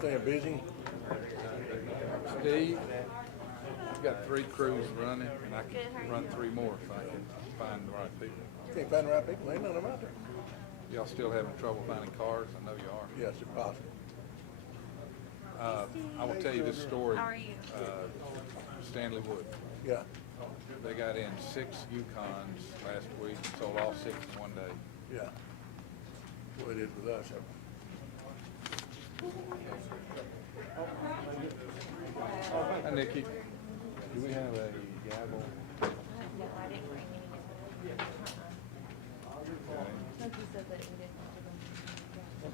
staying busy? Steve, I've got 3 crews running, and I can run 3 more if I can find the right people. Can't find the right people, ain't none of them out there. Y'all still having trouble finding cars? I know you are. Yes, if possible. I will tell you this story. How are you? Stanley Wood. Yeah, They got in 6 Yukons last week and sold all 6 in one day. yeah. That's what it is with us. Hi, Nikki. Do we have a gavel? No, I didn't bring any. Okay. Like you said that we didn't order them.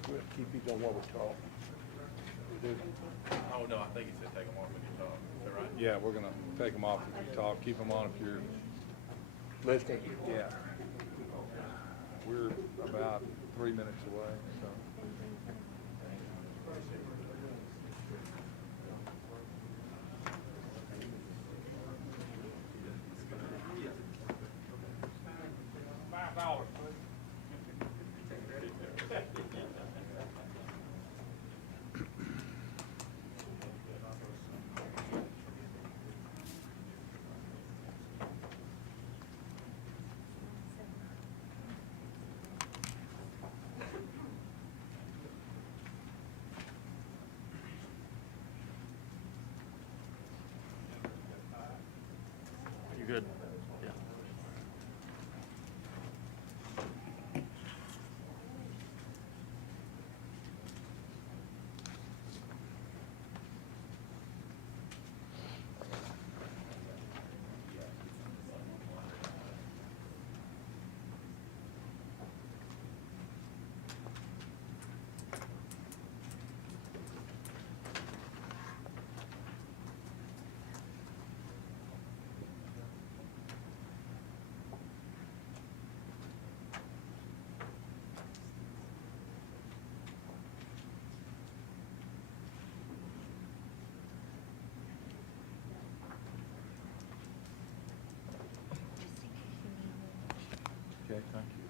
We'll keep these on while we talk. We do. Oh, no, I think he said take them off when you talk. Is that right? Yeah, we're gonna take them off if you talk. Keep them on if you're. Listening. Yeah. We're about 3 minutes away, so. You're good. Yeah. Okay, thank you.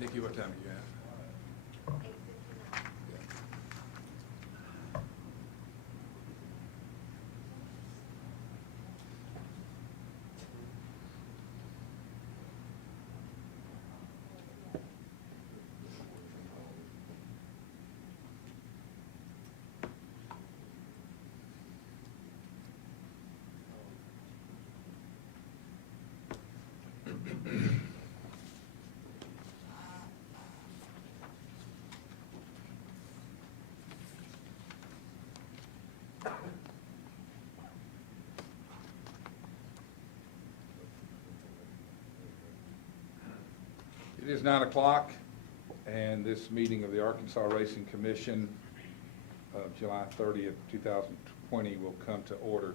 Nikki, what time do you have? 8:59. Yeah. It is 9 o'clock, and this meeting of the Arkansas Racing Commission of July 30th, 2020 will come to order.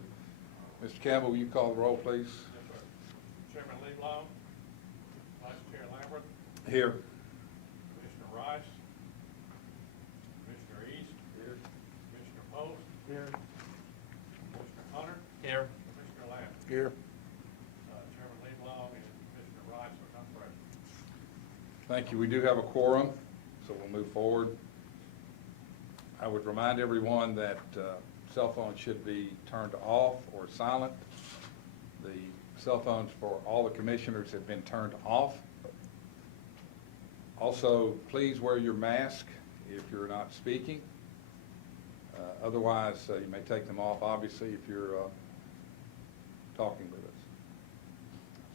Mr. Campbell, will you call the roll, please? Yes, sir. Chairman Lee Long, Vice Chair Lambert, Here. Commissioner Rice. Commissioner East. Here. Commissioner Post. Here. Commissioner Hunter. Here. Commissioner Lamb. Here. Chairman Leadlaw and Commissioner Rice are not present. Thank you. We do have a quorum, so we'll move forward. I would remind everyone that cell phones should be turned off or silent. The cell phones for all the commissioners have been turned off. Also, please wear your mask if you're not speaking. Otherwise, you may take them off, obviously, if you're talking with us.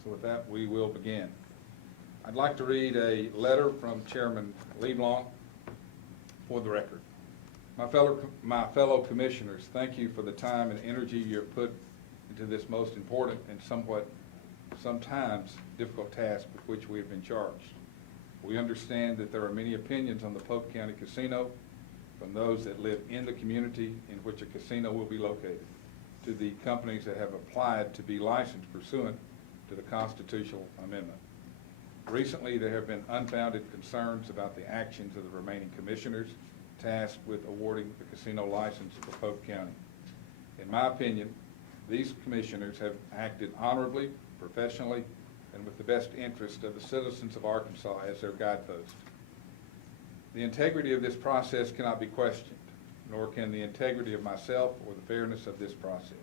So with that, we will begin. I'd like to read a letter from Chairman Leadlaw for the record. My fellow commissioners, thank you for the time and energy you have put into this most important and sometimes difficult task with which we have been charged. We understand that there are many opinions on the Polk County Casino, from those that live in the community in which a casino will be located, to the companies that have applied to be licensed pursuant to the constitutional amendment. Recently, there have been unfounded concerns about the actions of the remaining commissioners tasked with awarding the casino license for Polk County. In my opinion, these commissioners have acted honorably, professionally, and with the best interest of the citizens of Arkansas as their guidepost. The integrity of this process cannot be questioned, nor can the integrity of myself or the fairness of this process.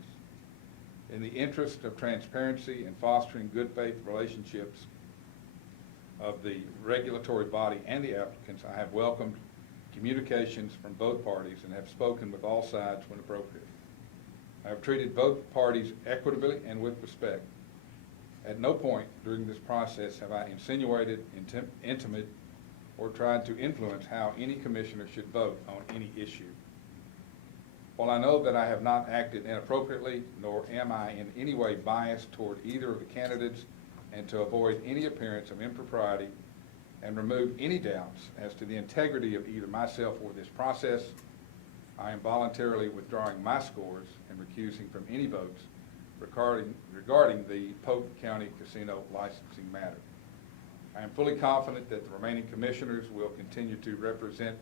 In the interest of transparency and fostering good faith relationships of the regulatory body and the applicants, I have welcomed communications from both parties and have spoken with all sides when appropriate. I have treated both parties equitably and with respect. At no point during this process have I insinuated, intimate, or tried to influence how any commissioner should vote on any issue. While I know that I have not acted inappropriately, nor am I in any way biased toward either of the candidates, and to avoid any appearance of impropriety and remove any doubts as to the integrity of either myself or this process, I am voluntarily withdrawing my scores and recusing from any votes regarding the Polk County Casino licensing matter. I am fully confident that the remaining commissioners will continue to represent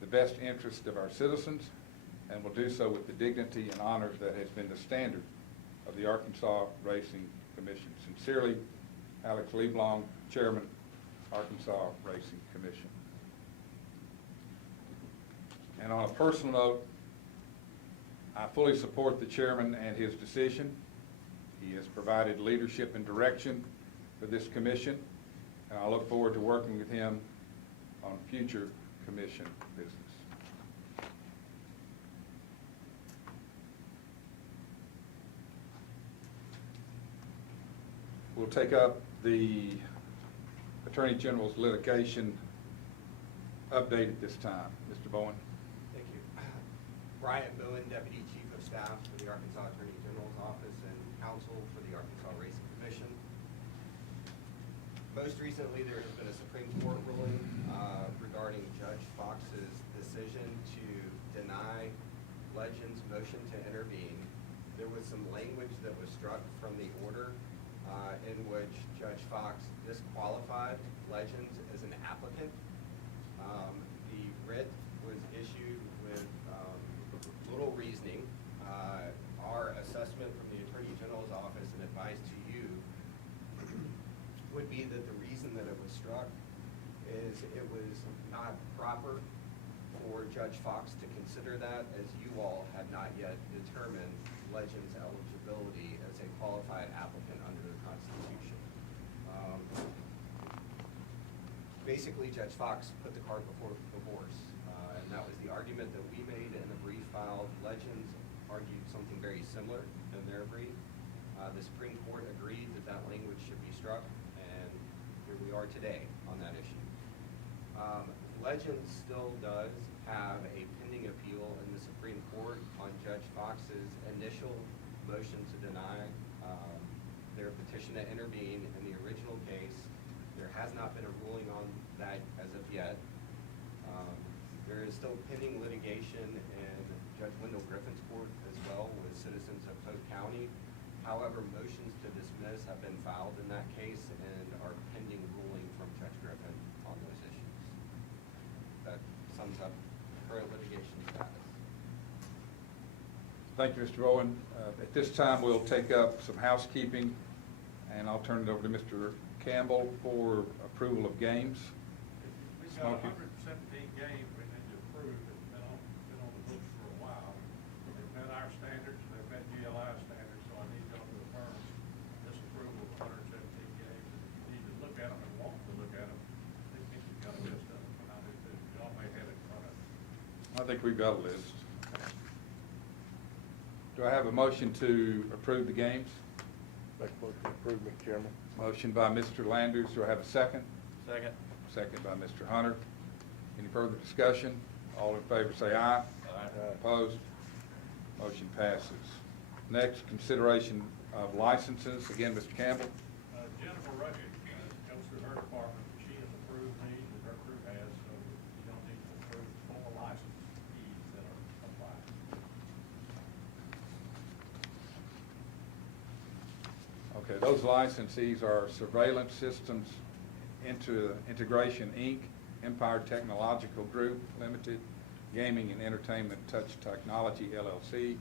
the best interest of our citizens and will do so with the dignity and honor that has been the standard of the Arkansas Racing Commission. Sincerely, Alex Leblong, Chairman, Arkansas Racing Commission. And on a personal note, I fully support the chairman and his decision. He has provided leadership and direction for this commission, and I look forward to working with him on future commission business. We'll take up the Attorney General's litigation update at this time. Mr. Bowen. Thank you. Bryant Bowen, Deputy Chief of Staff for the Arkansas Attorney General's Office and Counsel for the Arkansas Racing Commission. Most recently, there has been a Supreme Court ruling regarding Judge Fox's decision to deny Legend's motion to intervene. There was some language that was struck from the order in which Judge Fox disqualified Legends as an applicant. The writ was issued with little reasoning. Our assessment from the Attorney General's Office and advice to you would be that the reason that it was struck is it was not proper for Judge Fox to consider that, as you all had not yet determined Legend's eligibility as a qualified applicant under the Constitution. Basically, Judge Fox put the cart before the horse, and that was the argument that we made in the brief filed. Legends argued something very similar in their brief. The Supreme Court agreed that that language should be struck, and here we are today on that issue. Legends still does have a pending appeal in the Supreme Court on Judge Fox's initial motion to deny their petition to intervene in the original case. There has not been a ruling on that as of yet. There is still pending litigation in Judge Wendell Griffin's court as well with citizens of Polk County. However, motions to dismiss have been filed in that case and are pending ruling from Judge Griffin on those issues. Thank you, Mr. Bowen. At this time, we'll take up some housekeeping, and I'll turn it over to Mr. Campbell for approval of games. We've got Smoky. 117 games we need to approve, that's been on the books for a while. They've met our standards, they've met GLI standards, so I need y'all to affirm this approval of 117 games. If you need to look at them and want to look at them, I think you've got a list of them, and I do too. Y'all may have it in front of you. I think we've got a list. Do I have a motion to approve the games? Make a motion to approve, Mr. Chairman. Motion by Mr. Landers. Do I have a second? Second. Second by Mr. Hunter. Any further discussion? All in favor say aye. Aye. Opposed? Motion passes. Next, consideration of licenses. Again, Mr. Campbell. Jennifer Ruggett goes through her department, she has approved these, and her crew has, so you don't need to approve all license fees that are applied. Okay, those licensees are Surveillance Systems Integration, Inc., Empire Technological Group Limited, Gaming and Entertainment Touch Technology, LLC,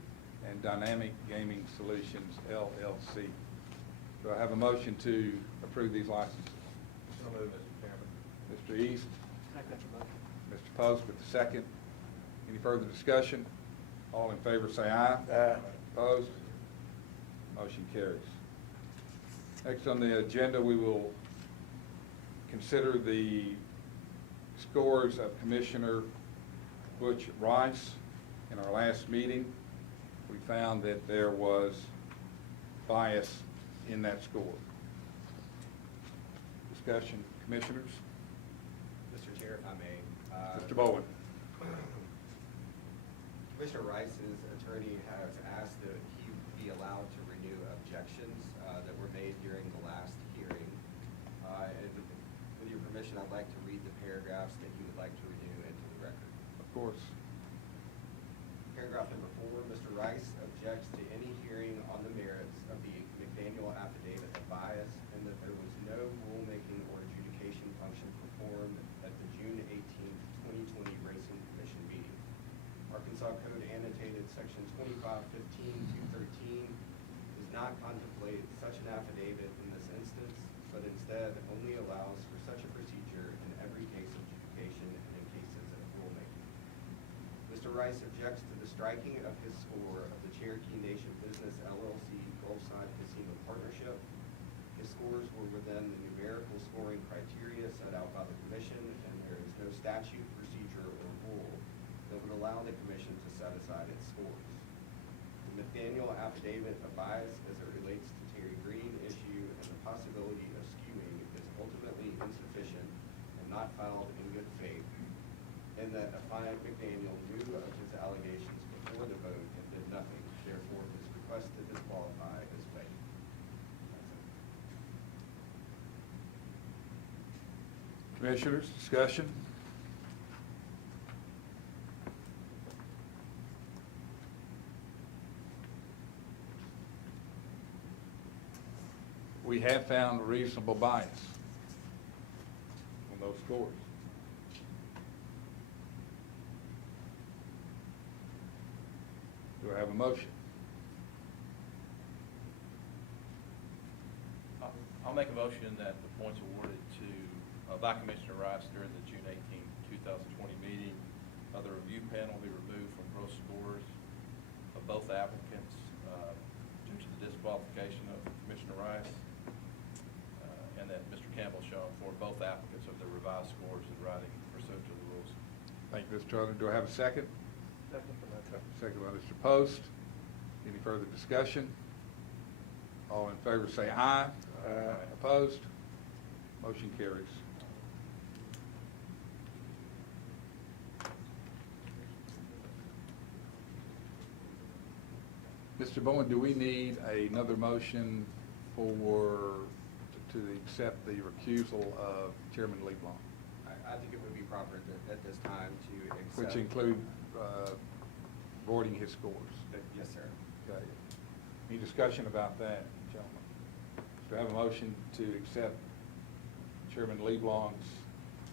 and Dynamic Gaming Solutions, LLC. Do I have a motion to approve these licenses? So moved, Mr. Chairman. Mr. East? Mr. Post with the second. Any further discussion? All in favor say aye. Aye. Opposed? Motion carries. Next on the agenda, we will consider the scores of Commissioner Butch Rice. In our last meeting, we found that there was bias in that score. Discussion, Commissioners? Mr. Chair, if I may. Mr. Bowen? Commissioner Rice's attorney has asked that he be allowed to renew objections that were made during the last hearing. And with your permission, I'd like to read the paragraphs that he would like to renew into the record. Of course. Paragraph number 4, Mr. Rice objects to any hearing on the merits of the McDaniel affidavit of bias, and that there was no rulemaking or adjudication function performed at the June 18th, 2020 Racing Commission meeting. Arkansas Code annotated section 2515-213 does not contemplate such an affidavit in this instance, but instead only allows for such a procedure in every case of adjudication and in cases of rulemaking. Mr. Rice objects to the striking of his score of the Cherokee Nation Business LLC Gulfside Casino Partnership. His scores were within the numerical scoring criteria set out by the commission, and there is no statute, procedure, or rule that would allow the commission to set aside its scores. The McDaniel affidavit of bias as it relates to Terry Green issue and the possibility of skewing is ultimately insufficient and not filed in good faith, and that Affiant McDaniel knew of his allegations before the vote and did nothing. Therefore, his request to disqualify is waived. Commissioners, discussion? We have found reasonable bias on those scores. Do I have a motion? I'll make a motion that the points awarded to, by Commissioner Rice during the June 18, 2020 meeting of the review panel be removed from gross scores of both applicants due to the disqualification of Commissioner Rice, and that Mr. Campbell shown for both applicants of the revised scores in writing pursuant to the rules. Thank you, Mr. Turner. Do I have a second? Second by Mr. Post. Any further discussion? All in favor say aye. Aye. Opposed? Motion carries. Mr. Bowen, do we need another motion to accept the recusal of Chairman LeBlanc? I think it would be proper at this time to accept. Which include voiding his scores? Yes, sir. Okay. Any discussion about that, gentlemen? Do I have a motion to accept Chairman LeBlanc's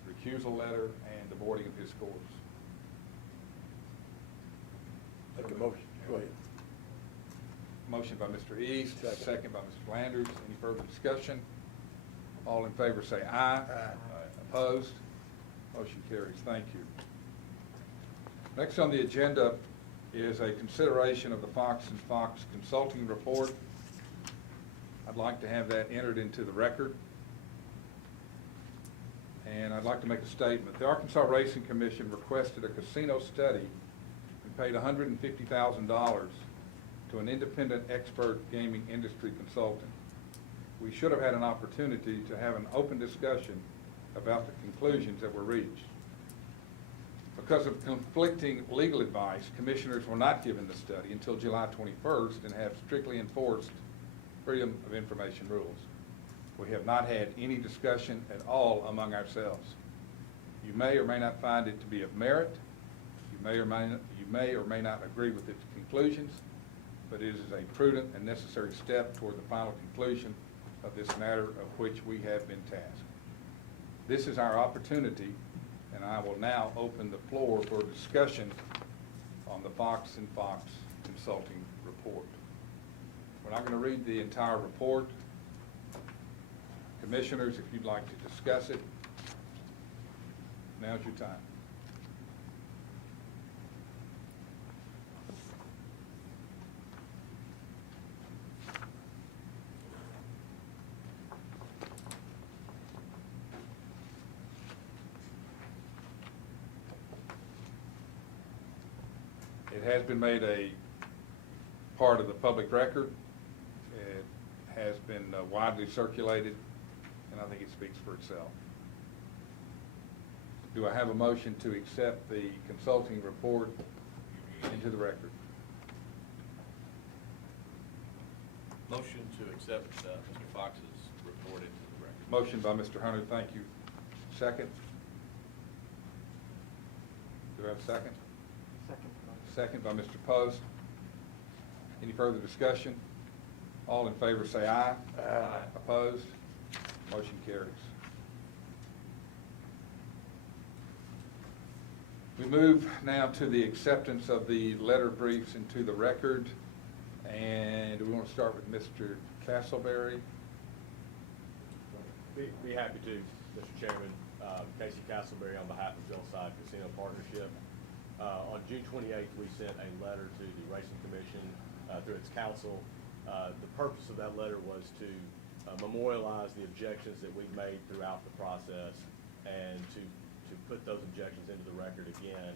recusal letter and the voiding of his scores? Make a motion. Go ahead. Motion by Mr. East, second by Mr. Landers. Any further discussion? All in favor say aye. Opposed? Motion carries. Thank you. Next on the agenda is a consideration of the Fox and Fox Consulting Report. I'd like to have that entered into the record. And I'd like to make a statement. The Arkansas Racing Commission requested a casino study and paid $150,000 to an independent expert gaming industry consultant. We should have had an opportunity to have an open discussion about the conclusions that were reached. Because of conflicting legal advice, commissioners were not given the study until July 21st and have strictly enforced Freedom of Information rules. We have not had any discussion at all among ourselves. You may or may not find it to be of merit. You may or may not agree with its conclusions, but it is a prudent and necessary step toward the final conclusion of this matter of which we have been tasked. This is our opportunity, and I will now open the floor for discussion on the Fox and Fox Consulting Report. We're not going to read the entire report. Commissioners, if you'd like to discuss it, now's your time. It has been made a part of the public record. It has been widely circulated, and I think it speaks for itself. Do I have a motion to accept the consulting report into the record? Motion to accept Mr. Fox's report into the record. Motion by Mr. Hunter, thank you. Second? Do I have a second? Second by Mr. Post. Any further discussion? All in favor say aye. Aye. Opposed? Motion carries. We move now to the acceptance of the letter briefs into the record. And do we want to start with Mr. Castleberry? Be happy to, Mr. Chairman. Casey Castleberry on behalf of Hillside Casino Partnership. On June 28th, we sent a letter to the Racing Commission through its council. The purpose of that letter was to memorialize the objections that we've made throughout the process and to put those objections into the record again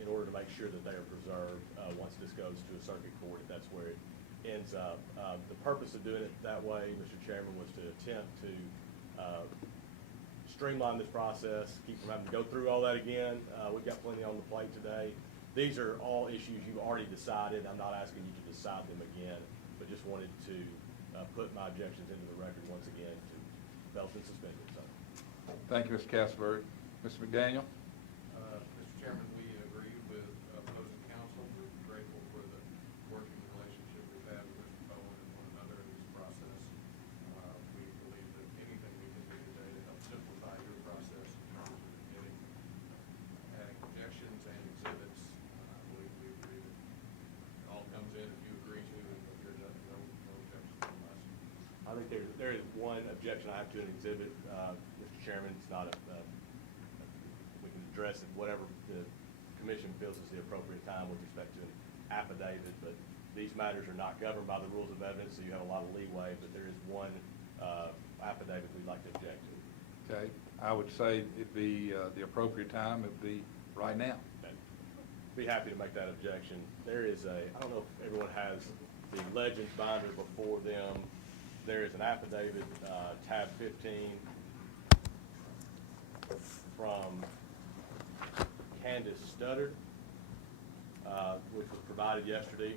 in order to make sure that they are preserved once this goes to a circuit court, if that's where it ends up. The purpose of doing it that way, Mr. Chairman, was to attempt to streamline this process, keep from having to go through all that again. We've got plenty on the plate today. These are all issues you've already decided. I'm not asking you to decide them again, but just wanted to put my objections into the record once again to belt and suspenders. So. Thank you, Mr. Castleberry. Mr. McDaniel? Mr. Chairman, we agree with opposing counsel. We're grateful for the working relationship we've had with Mr. Bowen and one another in this process. We believe that anything we can do today to help simplify your process in terms of adding objections and exhibits, I believe we agree that it all comes in if you agree to, and if there's no objections from us. I think there is one objection I have to an exhibit, Mr. Chairman. It's not we can address it whatever the commission feels is the appropriate time with respect to an affidavit, but these matters are not governed by the rules of evidence, so you have a lot of leeway, but there is one affidavit we'd like to object to. Okay. I would say it'd be the appropriate time. It'd be right now. Okay. Be happy to make that objection. There is I don't know if everyone has the Legends binder before them. There is an affidavit, tab 15, from Candace Studdard, which was provided yesterday,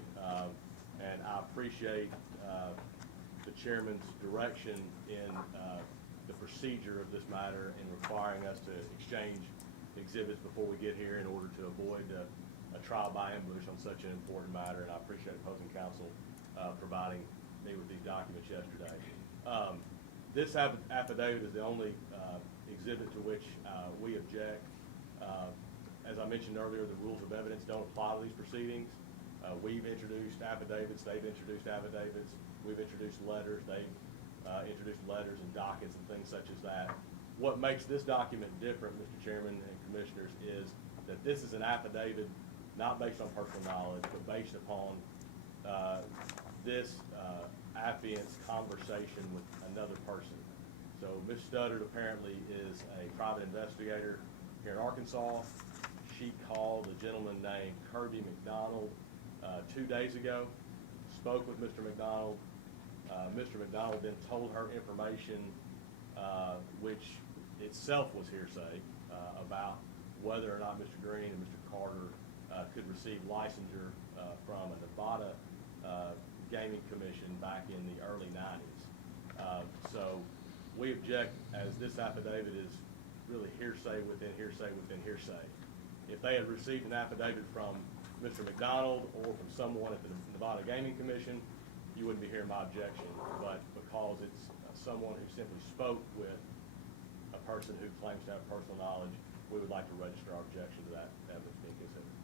and I appreciate the chairman's direction in the procedure of this matter in requiring us to exchange exhibits before we get here in order to avoid a trial by ambush on such an important matter, and I appreciate opposing counsel providing me with these documents yesterday. This affidavit is the only exhibit to which we object. As I mentioned earlier, the rules of evidence don't apply to these proceedings. We've introduced affidavits, they've introduced affidavits, we've introduced letters, they've introduced letters and dockets and things such as that. What makes this document different, Mr. Chairman and Commissioners, is that this is an affidavit not based on personal knowledge, but based upon this affiant's conversation with another person. So Ms. Studdard apparently is a private investigator here in Arkansas. She called a gentleman named Kirby McDonald 2 days ago, spoke with Mr. McDonald. Mr. McDonald then told her information, which itself was hearsay, about whether or not Mr. Green and Mr. Carter could receive licensure from a Nevada gaming commission back in the early 90s. So we object, as this affidavit is really hearsay within hearsay within hearsay. If they had received an affidavit from Mr. McDonald or from someone at the Nevada Gaming Commission, you wouldn't be hearing my objection. But because it's someone who simply spoke with a person who claims to have personal knowledge, we would like to register our objection to that evidence being considered.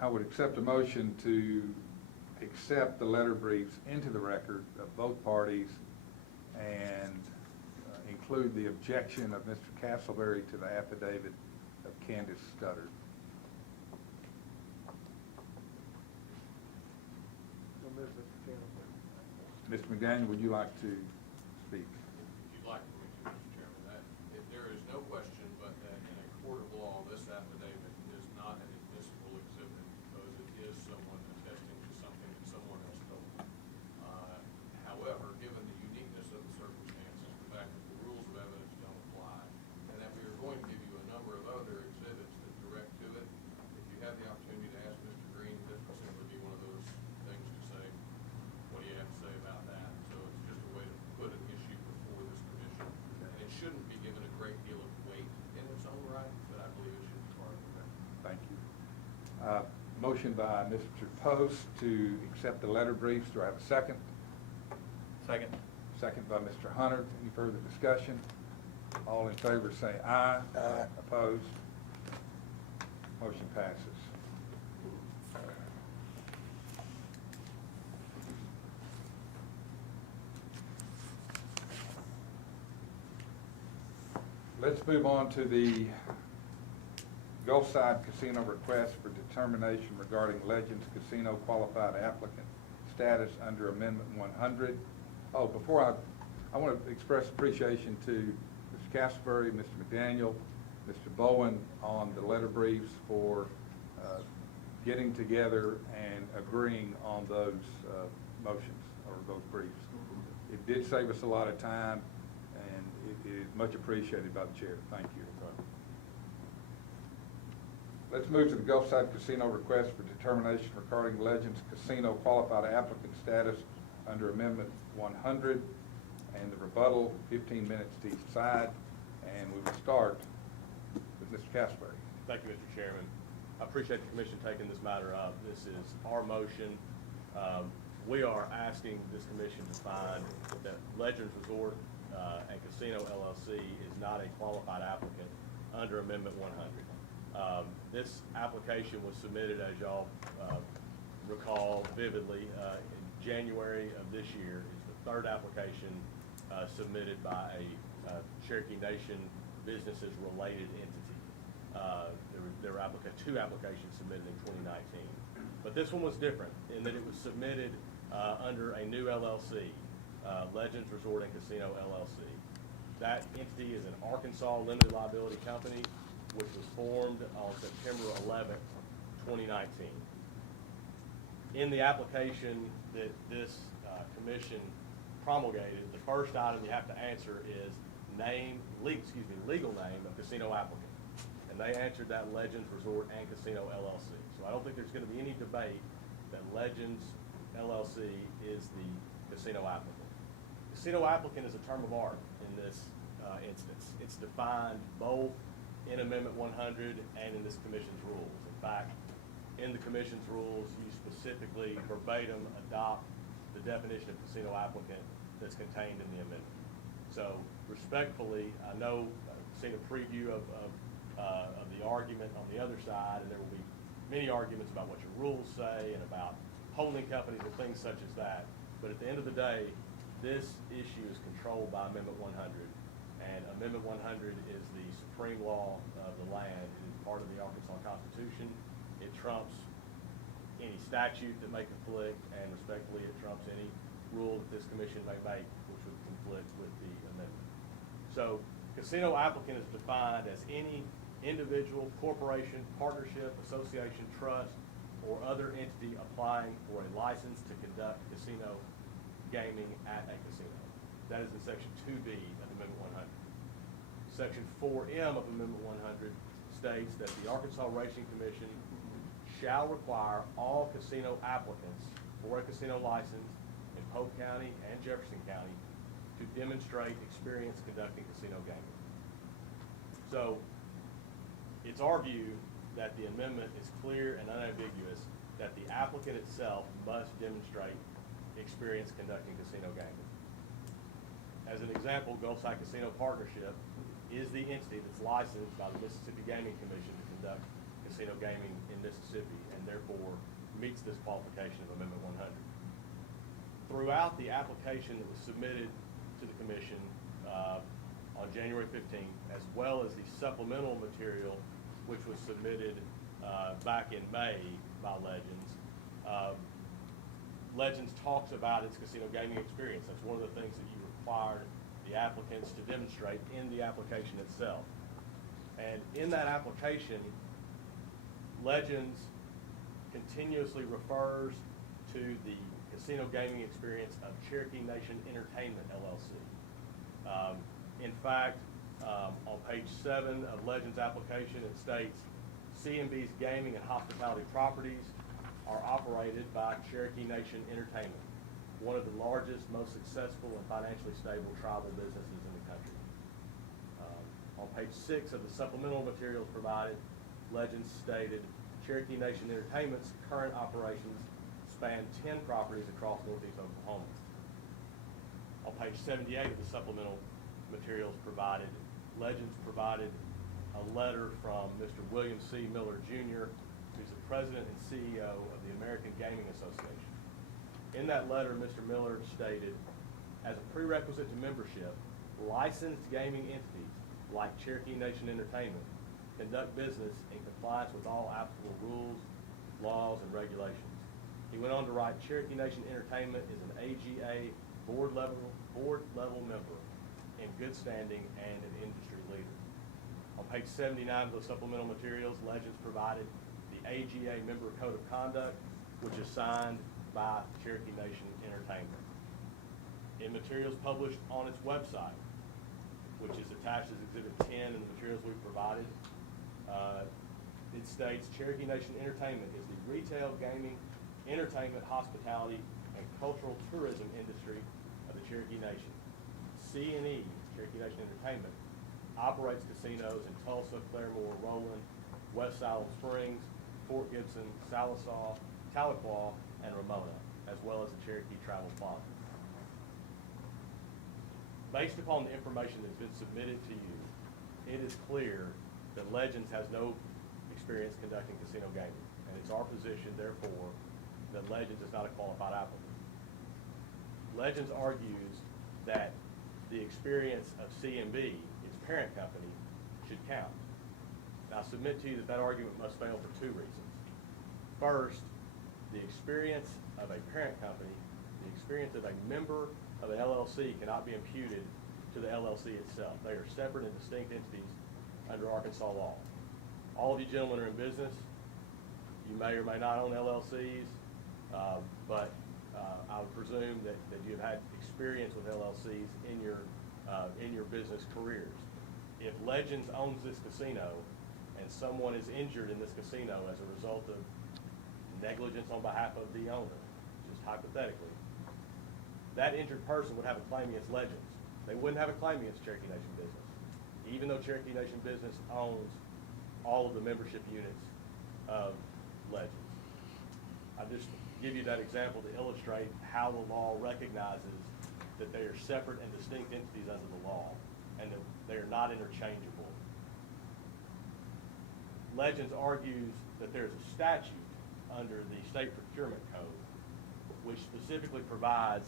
I would accept a motion to accept the letter briefs into the record of both parties and include the objection of Mr. Castleberry to the affidavit of Candace Studdard. Mr. McDaniel, would you like to speak? If you'd like for me to, Mr. Chairman, that, if there is no question but that in a court of law, this affidavit is not an admissible exhibit because it is someone attesting to something that someone else told them. However, given the uniqueness of the circumstances, the fact that the rules of evidence don't apply, and that we are going to give you a number of other exhibits that direct to it, if you have the opportunity to ask Mr. Green, this will simply be one of those things to say, what do you have to say about that? So it's just a way to put an issue before this commission. And it shouldn't be given a great deal of weight in its own right, but I believe it should be part of the record. Thank you. Motion by Mr. Post to accept the letter briefs. Do I have a second? Second. Second by Mr. Hunter. Any further discussion? All in favor say aye. Aye. Opposed? Motion passes. Let's move on to the Gulfside Casino request for determination regarding Legends Casino qualified applicant status under Amendment 100. Oh, before I want to express appreciation to Mr. Castleberry, Mr. McDaniel, Mr. Bowen on the letter briefs for getting together and agreeing on those motions or those briefs. It did save us a lot of time, and it is much appreciated by the chair. Thank you. Let's move to the Gulfside Casino request for determination regarding Legends Casino qualified applicant status under Amendment 100 and the rebuttal, 15 minutes to each side. And we will start with Mr. Castleberry. Thank you, Mr. Chairman. I appreciate the commission taking this matter up. This is our motion. We are asking this commission to find that Legends Resort and Casino LLC is not a qualified applicant under Amendment 100. This application was submitted, as y'all recall vividly, in January of this year. It's the third application submitted by a Cherokee Nation businesses related entity. There were two applications submitted in 2019. But this one was different in that it was submitted under a new LLC, Legends Resort and Casino LLC. That entity is an Arkansas limited liability company, which was formed on September 11th, 2019. In the application that this commission promulgated, the first item you have to answer is legal name of casino applicant. And they answered that Legends Resort and Casino LLC. So I don't think there's going to be any debate that Legends LLC is the casino applicant. Casino applicant is a term of art in this instance. It's defined both in Amendment 100 and in this commission's rules. In fact, in the commission's rules, you specifically verbatim adopt the definition of casino applicant that's contained in the amendment. So respectfully, I know I've seen a preview of of the argument on the other side, and there will be many arguments about what your rules say and about holding companies and things such as that. But at the end of the day, this issue is controlled by Amendment 100, and Amendment 100 is the supreme law of the land. It is part of the Arkansas Constitution. It trumps any statute that may conflict, and respectfully, it trumps any rule that this commission may make which would conflict with the amendment. So, casino applicant is defined as any individual, corporation, partnership, association, trust, or other entity applying for a license to conduct casino gaming at a casino. That is in Section 2B of Amendment 100. Section 4M of Amendment 100 states that the Arkansas Racing Commission shall require all casino applicants for a casino license in Polk County and Jefferson County to demonstrate experience conducting casino gaming. So, it's our view that the amendment is clear and unambiguous that the applicant itself must demonstrate experience conducting casino gaming. As an example, Gulfside Casino Partnership is the entity that's licensed by the Mississippi Gaming Commission to conduct casino gaming in Mississippi, and therefore meets this qualification of Amendment 100. Throughout the application that was submitted to the commission on January 15th, as well as the supplemental material which was submitted back in May by Legends, Legends talks about its casino gaming experience. That's one of the things that you required the applicants to demonstrate in the application itself. And in that application, Legends continuously refers to the casino gaming experience of Cherokee Nation Entertainment, LLC. In fact, on page 7 of Legends' application, it states, C&B's gaming and hospitality properties are operated by Cherokee Nation Entertainment, one of the largest, most successful, and financially stable tribal businesses in the country. On page 6 of the supplemental materials provided, Legends stated, Cherokee Nation Entertainment's current operations span 10 properties across northeast Oklahoma. On page 78 of the supplemental materials provided, Legends provided a letter from Mr. William C. Miller, Jr., who's the president and CEO of the American Gaming Association. In that letter, Mr. Miller stated, as a prerequisite to membership, licensed gaming entities like Cherokee Nation Entertainment conduct business in compliance with all applicable rules, laws, and regulations. He went on to write, Cherokee Nation Entertainment is an AGA board level member in good standing and an industry leader. On page 79 of the supplemental materials, Legends provided the AGA member code of conduct, which is signed by Cherokee Nation Entertainment. In materials published on its website, which is attached as Exhibit 10 in the materials we've provided, it states Cherokee Nation Entertainment is the retail, gaming, entertainment, hospitality, and cultural tourism industry of the Cherokee Nation. C&E, Cherokee Nation Entertainment, operates casinos in Tulsa, Claremore, Roland, West Salem Springs, Fort Gibson, Salisaw, Tahlequah, and Ramona, as well as the Cherokee Travel Plaza. Based upon the information that's been submitted to you, it is clear that Legends has no experience conducting casino gaming, and it's our position, therefore, that Legends is not a qualified applicant. Legends argues that the experience of C&B, its parent company, should count. Now, I submit to you that that argument must fail for two reasons. First, the experience of a parent company, the experience of a member of an LLC cannot be imputed to the LLC itself. They are separate and distinct entities under Arkansas law. All of you gentlemen are in business. You may or may not own LLCs, but I would presume that you've had experience with LLCs in your business careers. If Legends owns this casino and someone is injured in this casino as a result of negligence on behalf of the owner, just hypothetically, that injured person would have a claim against Legends. They wouldn't have a claim against Cherokee Nation Business, even though Cherokee Nation Business owns all of the membership units of Legends. I just give you that example to illustrate how the law recognizes that they are separate and distinct entities under the law, and that they are not interchangeable. Legends argues that there's a statute under the state procurement code which specifically provides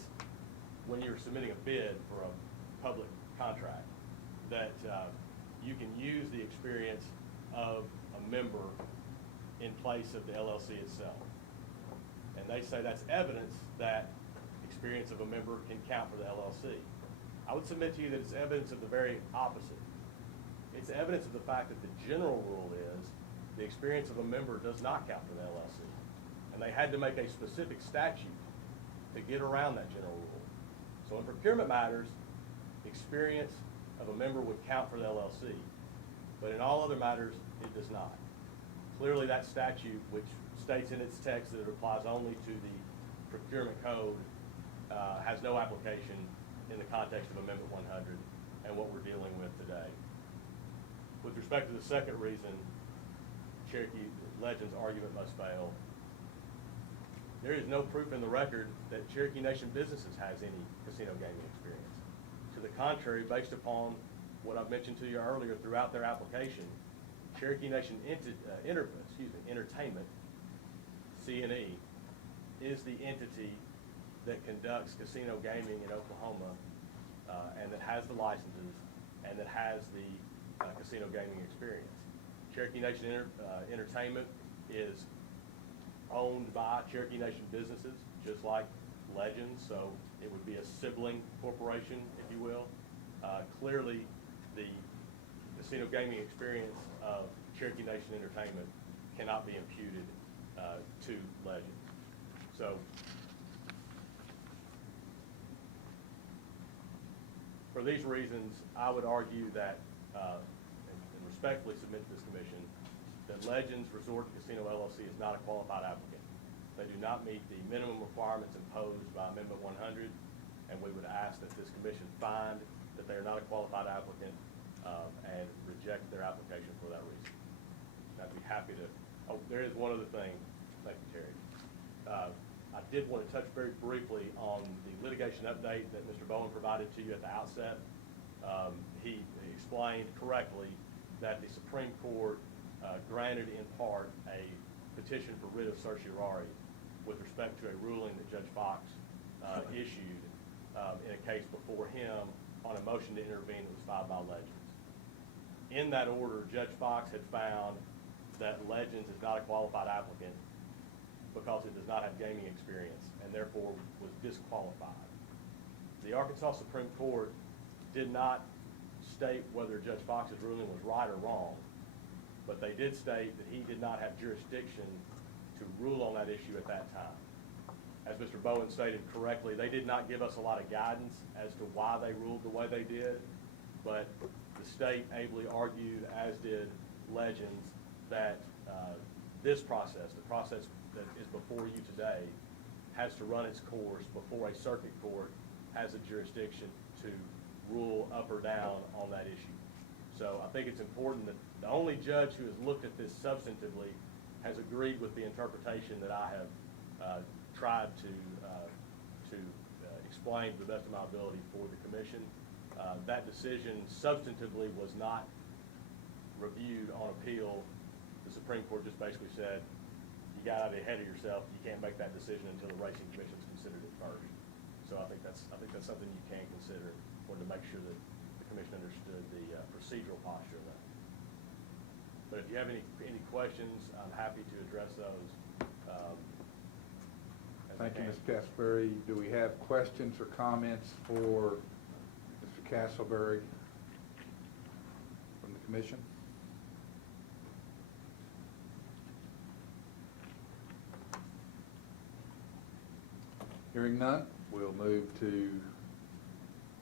when you're submitting a bid for a public contract that you can use the experience of a member in place of the LLC itself. And they say that's evidence that experience of a member can count for the LLC. I would submit to you that it's evidence of the very opposite. It's evidence of the fact that the general rule is the experience of a member does not count for the LLC. And they had to make a specific statute to get around that general rule. So in procurement matters, experience of a member would count for the LLC. But in all other matters, it does not. Clearly that statute, which states in its text that it applies only to the procurement code, has no application in the context of Amendment 100 and what we're dealing with today. With respect to the second reason, Cherokee Legends' argument must fail, there is no proof in the record that Cherokee Nation Businesses has any casino gaming experience. To the contrary, based upon what I've mentioned to you earlier throughout their application, Cherokee Nation Entertainment, C&E, is the entity that conducts casino gaming in Oklahoma and that has the licenses and that has the casino gaming experience. Cherokee Nation Entertainment is owned by Cherokee Nation Businesses, just like Legends, so it would be a sibling corporation, if you will. Clearly, the casino gaming experience of Cherokee Nation Entertainment cannot be imputed to Legends. So, for these reasons, I would argue that, and respectfully submit to this commission, that Legends Resort and Casino LLC is not a qualified applicant. They do not meet the minimum requirements imposed by Amendment 100, and we would ask that this commission find that they are not a qualified applicant and reject their application for that reason. I'd be happy to, oh, there is one other thing. Thank you, Terry. I did want to touch very briefly on the litigation update that Mr. Bowen provided to you at the outset. He explained correctly that the Supreme Court granted in part a petition for writ of certiorari with respect to a ruling that Judge Fox issued in a case before him on a motion to intervene that was filed by Legends. In that order, Judge Fox had found that Legends is not a qualified applicant because it does not have gaming experience and therefore was disqualified. The Arkansas Supreme Court did not state whether Judge Fox's ruling was right or wrong, but they did state that he did not have jurisdiction to rule on that issue at that time. As Mr. Bowen stated correctly, they did not give us a lot of guidance as to why they ruled the way they did, but the state ably argued, as did Legends, that this process, the process that is before you today, has to run its course before a circuit court has a jurisdiction to rule up or down on that issue. So I think it's important that the only judge who has looked at this substantively has agreed with the interpretation that I have tried to explain to the best of my ability for the commission. That decision substantively was not reviewed on appeal. The Supreme Court just basically said, you got out ahead of yourself. You can't make that decision until the Racing Commission's considered it first. So I think that's something you can consider. Wanted to make sure that the commission understood the procedural posture of that. But if you have any questions, I'm happy to address those. Thank you, Mr. Castleberry. Do we have questions or comments for Mr. Castleberry from the commission? Hearing none, we'll move to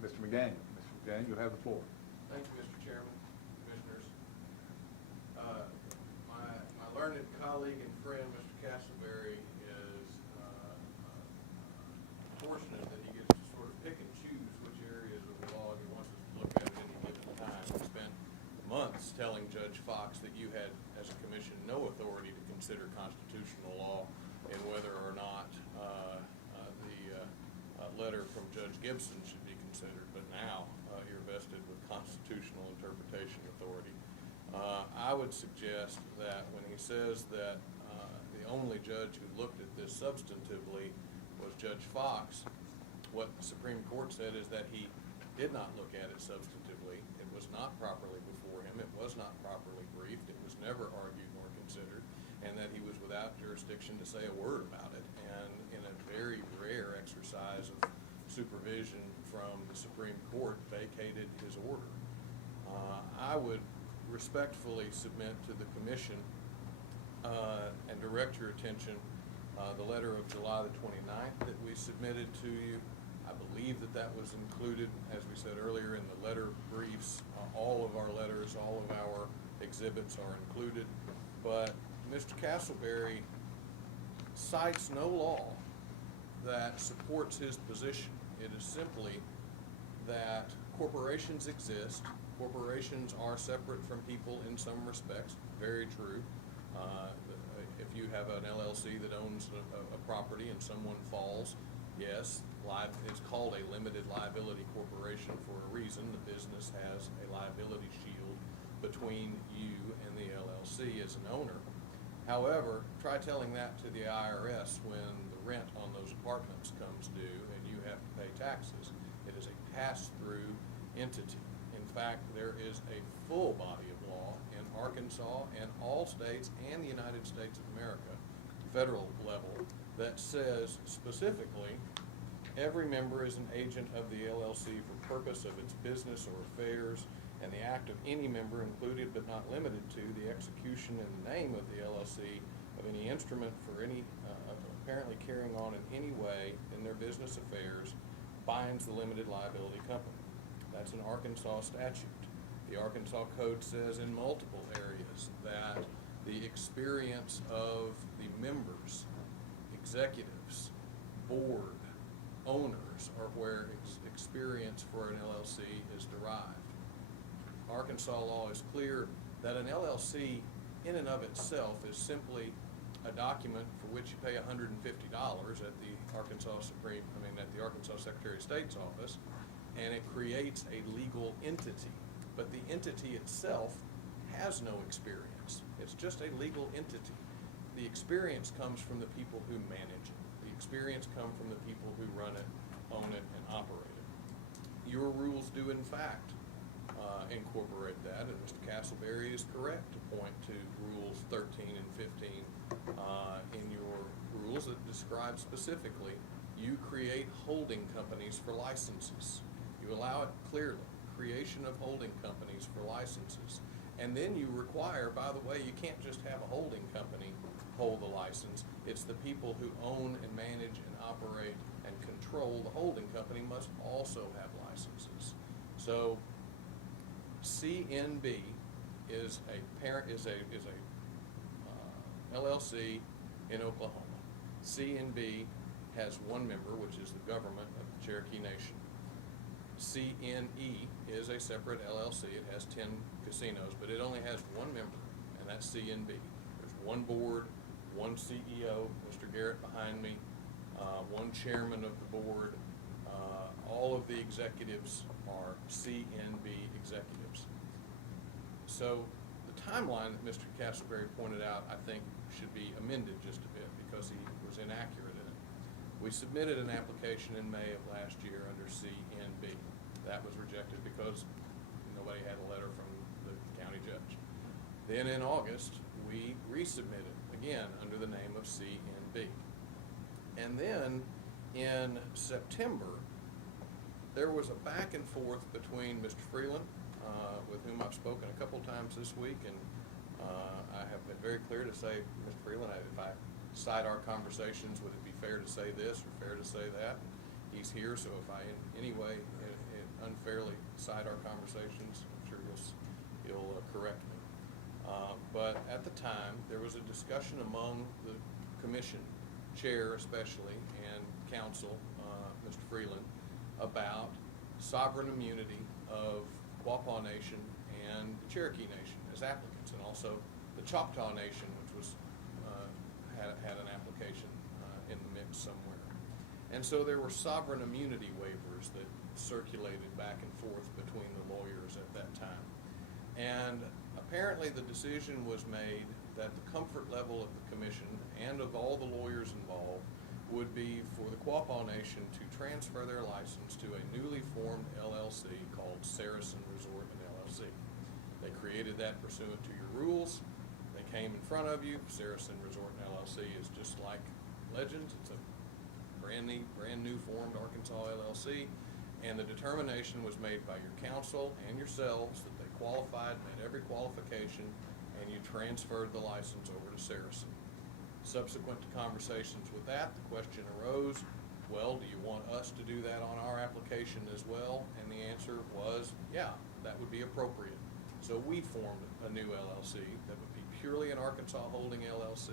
Mr. McDaniel. Mr. McDaniel, you'll have the floor. Thank you, Mr. Chairman, Commissioners. My learned colleague and friend, Mr. Castleberry, is fortunate that he gets to sort of pick and choose which areas of the law he wants us to look at any given time. We spent months telling Judge Fox that you had, as a commission, no authority to consider constitutional law and whether or not the letter from Judge Gibson should be considered. But now you're vested with constitutional interpretation authority. I would suggest that when he says that the only judge who looked at this substantively was Judge Fox, what the Supreme Court said is that he did not look at it substantively. It was not properly before him. It was not properly briefed. It was never argued nor considered, and that he was without jurisdiction to say a word about it. And in a very rare exercise of supervision from the Supreme Court, vacated his order. I would respectfully submit to the commission and direct your attention the letter of July the 29th that we submitted to you. I believe that that was included, as we said earlier, in the letter briefs. All of our letters, all of our exhibits are included. But Mr. Castleberry cites no law that supports his position. It is simply that corporations exist. Corporations are separate from people in some respects. Very true. If you have an LLC that owns a property and someone falls, yes, it's called a limited liability corporation for a reason. The business has a liability shield between you and the LLC as an owner. However, try telling that to the IRS when the rent on those apartments comes due and you have to pay taxes. It is a pass-through entity. In fact, there is a full body of law in Arkansas and all states and the United States of America, federal level, that says specifically every member is an agent of the LLC for purpose of its business or affairs, and the act of any member included but not limited to the execution in the name of the LLC of any instrument for any apparently carrying on in any way in their business affairs binds the limited liability company. That's an Arkansas statute. The Arkansas Code says in multiple areas that the experience of the members, executives, board, owners are where experience for an LLC is derived. Arkansas law is clear that an LLC in and of itself is simply a document for which you pay $150 at the Arkansas Secretary of State's office, and it creates a legal entity. But the entity itself has no experience. It's just a legal entity. The experience comes from the people who manage it. The experience comes from the people who run it, own it, and operate it. Your rules do, in fact, incorporate that, and Mr. Castleberry is correct to point to Rules 13 and 15 in your rules that describe specifically you create holding companies for licenses. You allow it clearly, creation of holding companies for licenses. And then you require, by the way, you can't just have a holding company hold the license. It's the people who own and manage and operate and control the holding company must also have licenses. So CNB is a parent, is a LLC in Oklahoma. CNB has one member, which is the government of the Cherokee Nation. CNE is a separate LLC. It has 10 casinos, but it only has one member, and that's CNB. There's one board, one CEO, Mr. Garrett behind me, one chairman of the board. All of the executives are CNB executives. So the timeline that Mr. Castleberry pointed out, I think, should be amended just a bit because he was inaccurate in it. We submitted an application in May of last year under CNB. That was rejected because nobody had a letter from the county judge. Then in August, we resubmitted, again, under the name of CNB. And then in September, there was a back and forth between Mr. Freeland, with whom I've spoken a couple times this week, and I have been very clear to say, Mr. Freeland, if I cite our conversations, would it be fair to say this or fair to say that? He's here, so if I in any way unfairly cite our conversations, I'm sure you'll correct me. But at the time, there was a discussion among the commission chair especially and counsel, Mr. Freeland, about sovereign immunity of Quapaw Nation and the Cherokee Nation as applicants, and also the Choctaw Nation, which was had an application in the mix somewhere. And so there were sovereign immunity waivers that circulated back and forth between the lawyers at that time. And apparently the decision was made that the comfort level of the commission and of all the lawyers involved would be for the Quapaw Nation to transfer their license to a newly formed LLC called Saracen Resort and LLC. They created that pursuant to your rules. They came in front of you. Saracen Resort and LLC is just like Legends. It's a brand new formed Arkansas LLC. And the determination was made by your council and yourselves that they qualified, met every qualification, and you transferred the license over to Saracen. Subsequent to conversations with that, the question arose, well, do you want us to do that on our application as well? And the answer was, yeah, that would be appropriate. So we formed a new LLC that would be purely an Arkansas Holding LLC,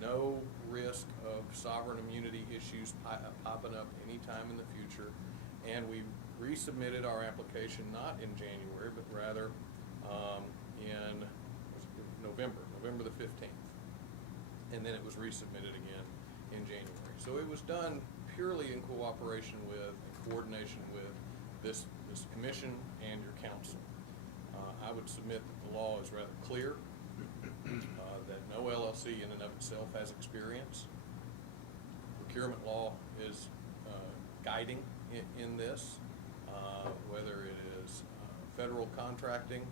no risk of sovereign immunity issues popping up anytime in the future. And we resubmitted our application not in January, but rather in November the 15th. And then it was resubmitted again in January. So it was done purely in cooperation with and coordination with this commission and your council. I would submit that the law is rather clear, that no LLC in and of itself has experience. Procurement law is guiding in this, whether it is federal contracting,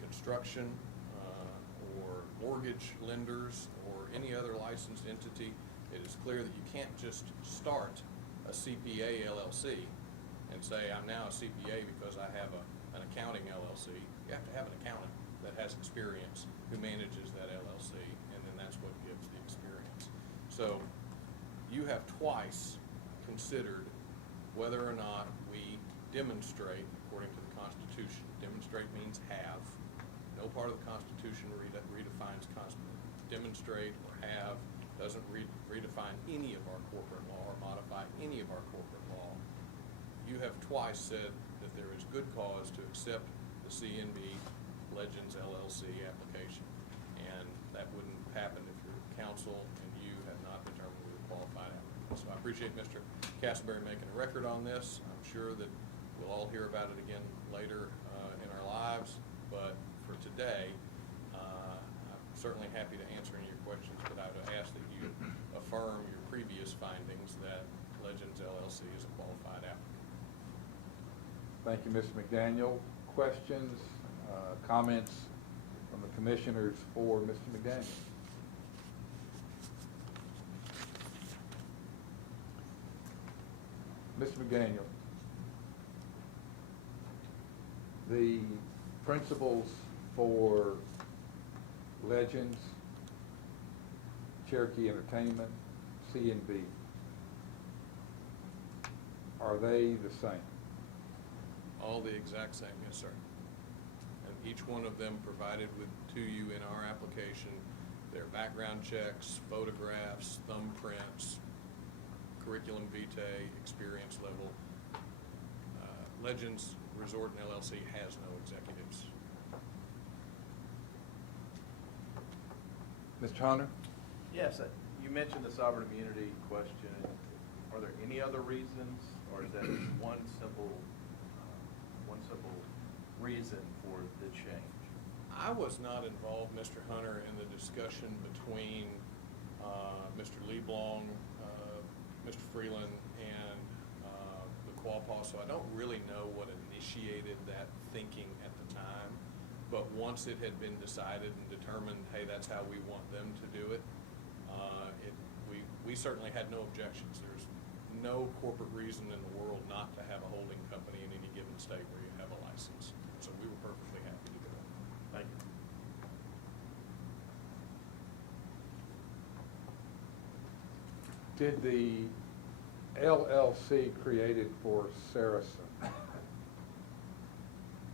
construction, or mortgage lenders, or any other licensed entity. It is clear that you can't just start a CPA LLC and say, I'm now a CPA because I have an accounting LLC. You have to have an accountant that has experience who manages that LLC, and then that's what gives the experience. So you have twice considered whether or not we demonstrate, according to the Constitution. Demonstrate means have. No part of the Constitution redefines demonstrate or have, doesn't redefine any of our corporate law or modify any of our corporate law. You have twice said that there is good cause to accept the CNB Legends LLC application, and that wouldn't happen if your council and you have not determined we were qualified applicants. So I appreciate Mr. Castleberry making a record on this. I'm sure that we'll all hear about it again later in our lives, but for today, I'm certainly happy to answer any of your questions, but I would ask that you affirm your previous findings that Legends LLC is a qualified applicant. Thank you, Mr. McDaniel. Questions, comments from the commissioners for Mr. McDaniel? Mr. McDaniel, the principles for Legends, Cherokee Entertainment, C&B, are they the same? All the exact same, yes, sir. And each one of them provided to you in our application their background checks, photographs, thumbprints, curriculum vitae, experience level. Legends Resort and LLC has no executives. Mr. Hunter? Yes, you mentioned the sovereign immunity question. Are there any other reasons, or is that one simple reason for the change? I was not involved, Mr. Hunter, in the discussion between Mr. LeBlanc, Mr. Freeland, and the Quapaw, so I don't really know what initiated that thinking at the time. But once it had been decided and determined, hey, that's how we want them to do it, we certainly had no objections. There's no corporate reason in the world not to have a holding company in any given state where you have a license. So we were perfectly happy to do it. Thank you. Did the LLC created for Saracen,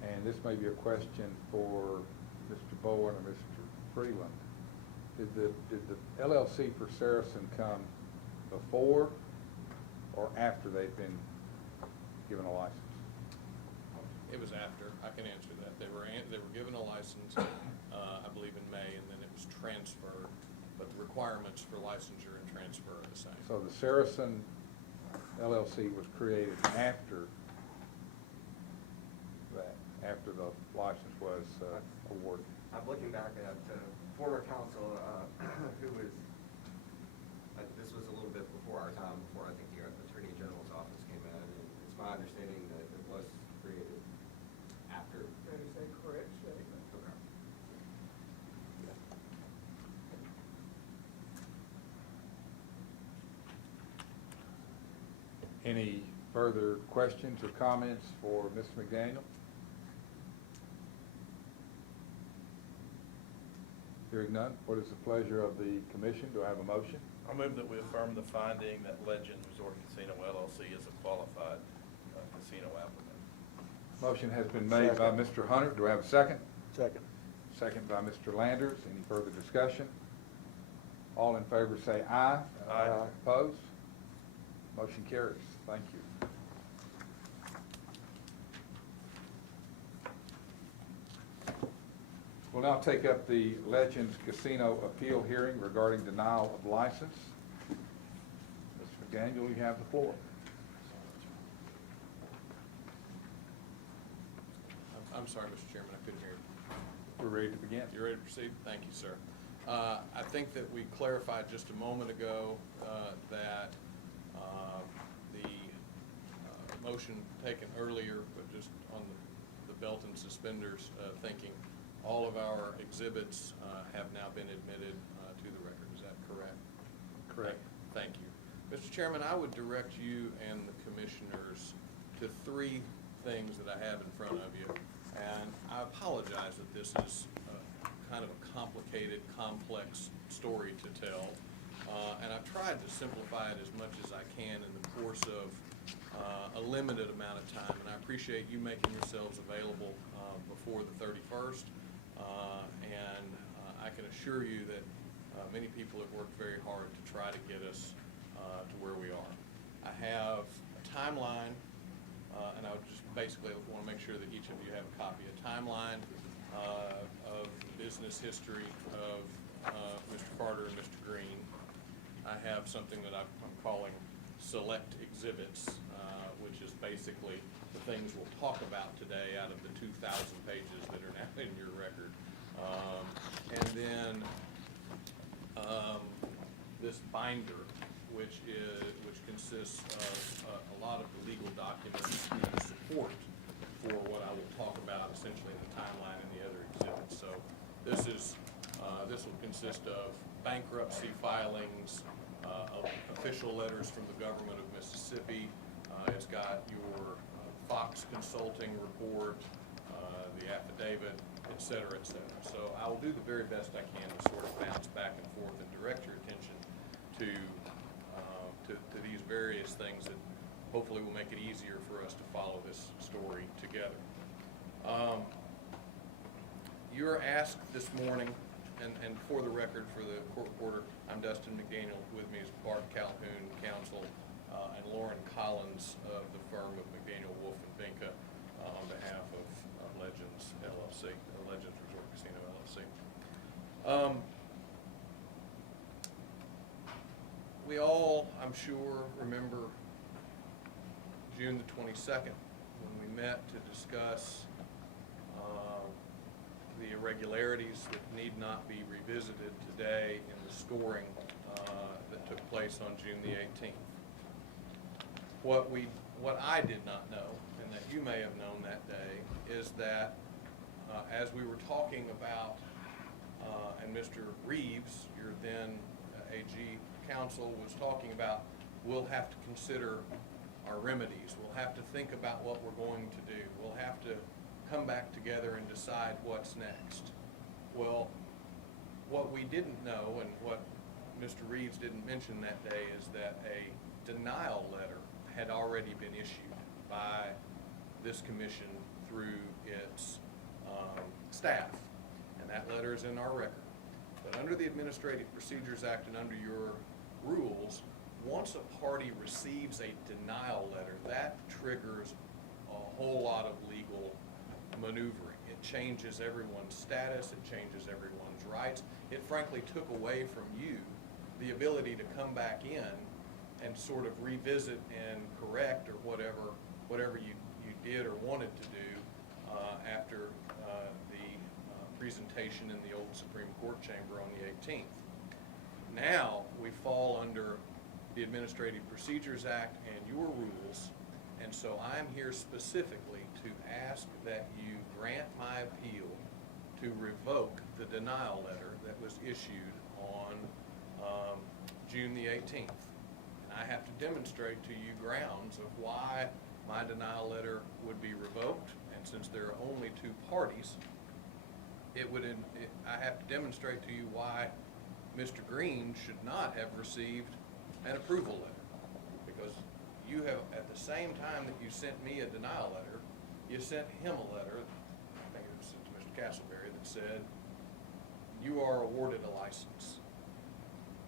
and this may be a question for Mr. Bowen or Mr. Freeland, did the LLC for Saracen come before or after they've been given a license? It was after. I can answer that. They were given a license, I believe in May, and then it was transferred. But the requirements for licensure and transfer are the same. So the Saracen LLC was created after that, after the license was awarded? I'm looking back at former counsel who was, this was a little bit before our time, before I think the Attorney General's office came in, and it's my understanding that it was created after. That is a correct statement. Okay. Any further questions or comments for Mr. McDaniel? Hearing none, what is the pleasure of the commission? Do I have a motion? I move that we affirm the finding that Legend Resort Casino LLC is a qualified casino applicant. Motion has been made by Mr. Hunter. Do I have a second? Second. Second by Mr. Landers. Any further discussion? All in favor say aye. Aye. Opposed? Motion carries. Thank you. We'll now take up the Legends Casino appeal hearing regarding denial of license. Mr. McDaniel, you have the floor. I'm sorry, Mr. Chairman, I couldn't hear you. We're ready to begin. You ready to proceed? Thank you, sir. I think that we clarified just a moment ago that the motion taken earlier, but just on the belt and suspenders thinking, all of our exhibits have now been admitted to the record. Is that correct? Correct. Thank you. Mr. Chairman, I would direct you and the commissioners to three things that I have in front of you. And I apologize that this is kind of a complicated, complex story to tell. And I've tried to simplify it as much as I can in the course of a limited amount of time. And I appreciate you making yourselves available before the 31st. And I can assure you that many people have worked very hard to try to get us to where we are. I have a timeline, and I would just basically want to make sure that each of you have a copy, a timeline of business history of Mr. Carter and Mr. Green. I have something that I'm calling select exhibits, which is basically the things we'll talk about today out of the 2,000 pages that are now in your record. And then this binder, which consists of a lot of the legal documents and support for what I will talk about essentially in the timeline and the other exhibits. So this will consist of bankruptcy filings, official letters from the government of Mississippi. It's got your Fox Consulting report, the affidavit, et cetera, et cetera. So I will do the very best I can to sort of bounce back and forth and direct your attention to these various things that hopefully will make it easier for us to follow this story together. You're asked this morning, and for the record, for the court reporter, I'm Dustin McDaniel. With me is Bart Calhoun, counsel, and Lauren Collins of the firm of McDaniel, Wolf and Binka on behalf of Legends LLC, Legends Resort Casino LLC. We all, I'm sure, remember June the 22nd when we met to discuss the irregularities that need not be revisited today in the scoring that took place on June the 18th. What I did not know, and that you may have known that day, is that as we were talking about, and Mr. Reeves, your then AG counsel, was talking about, we'll have to consider our remedies. We'll have to think about what we're going to do. We'll have to come back together and decide what's next. Well, what we didn't know, and what Mr. Reeves didn't mention that day, is that a denial letter had already been issued by this commission through its staff, and that letter is in our record. But under the Administrative Procedures Act and under your rules, once a party receives a denial letter, that triggers a whole lot of legal maneuvering. It changes everyone's status, it changes everyone's rights. It frankly took away from you the ability to come back in and sort of revisit and correct or whatever you did or wanted to do after the presentation in the old Supreme Court chamber on the 18th. Now, we fall under the Administrative Procedures Act and your rules, and so I'm here specifically to ask that you grant my appeal to revoke the denial letter that was issued on June the 18th. And I have to demonstrate to you grounds of why my denial letter would be revoked, and since there are only two parties, I have to demonstrate to you why Mr. Green should not have received an approval letter. Because you have, at the same time that you sent me a denial letter, you sent him a letter, I think it was sent to Mr. Castleberry, that said, you are awarded a license.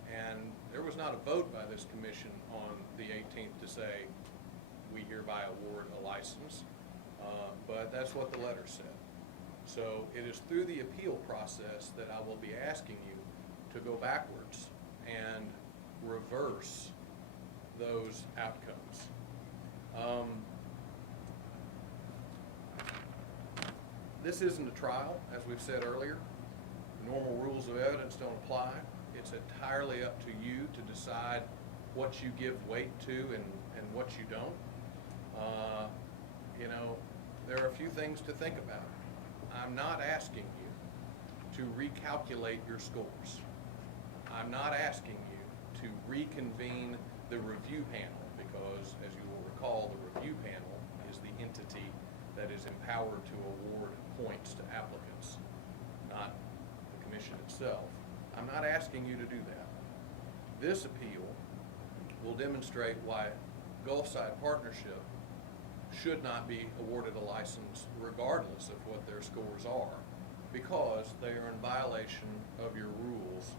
And there was not a vote by this commission on the 18th to say, we hereby award a license, but that's what the letter said. So it is through the appeal process that I will be asking you to go backwards and reverse those outcomes. This isn't a trial, as we've said earlier. Normal rules of evidence don't apply. It's entirely up to you to decide what you give weight to and what you don't. You know, there are a few things to think about. I'm not asking you to recalculate your scores. I'm not asking you to reconvene the review panel because, as you will recall, the review panel is the entity that is empowered to award points to applicants, not the commission itself. I'm not asking you to do that. This appeal will demonstrate why Gulfside Partnership should not be awarded a license regardless of what their scores are, because they are in violation of your rules,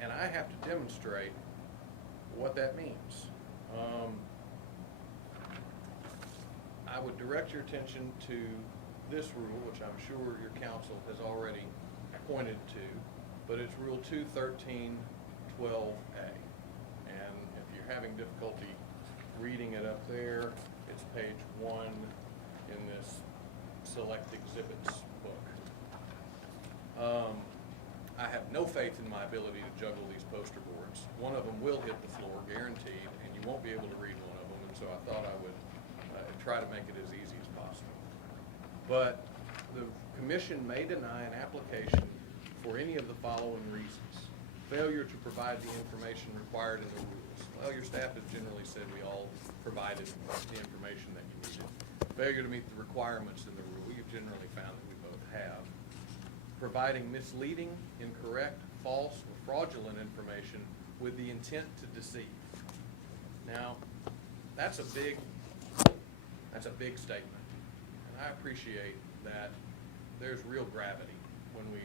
and I have to demonstrate what that means. I would direct your attention to this rule, which I'm sure your counsel has already pointed to, but it's Rule 213-12A. And if you're having difficulty reading it up there, it's page 1 in this Select Exhibits book. I have no faith in my ability to juggle these poster boards. One of them will hit the floor, guaranteed, and you won't be able to read one of them, and so I thought I would try to make it as easy as possible. But the commission may deny an application for any of the following reasons. Failure to provide the information required in the rules. Well, your staff has generally said we all provided the information that you needed. Failure to meet the requirements in the rule. You've generally found that we both have. Providing misleading, incorrect, false, or fraudulent information with the intent to deceive. Now, that's a big statement, and I appreciate that there's real gravity when we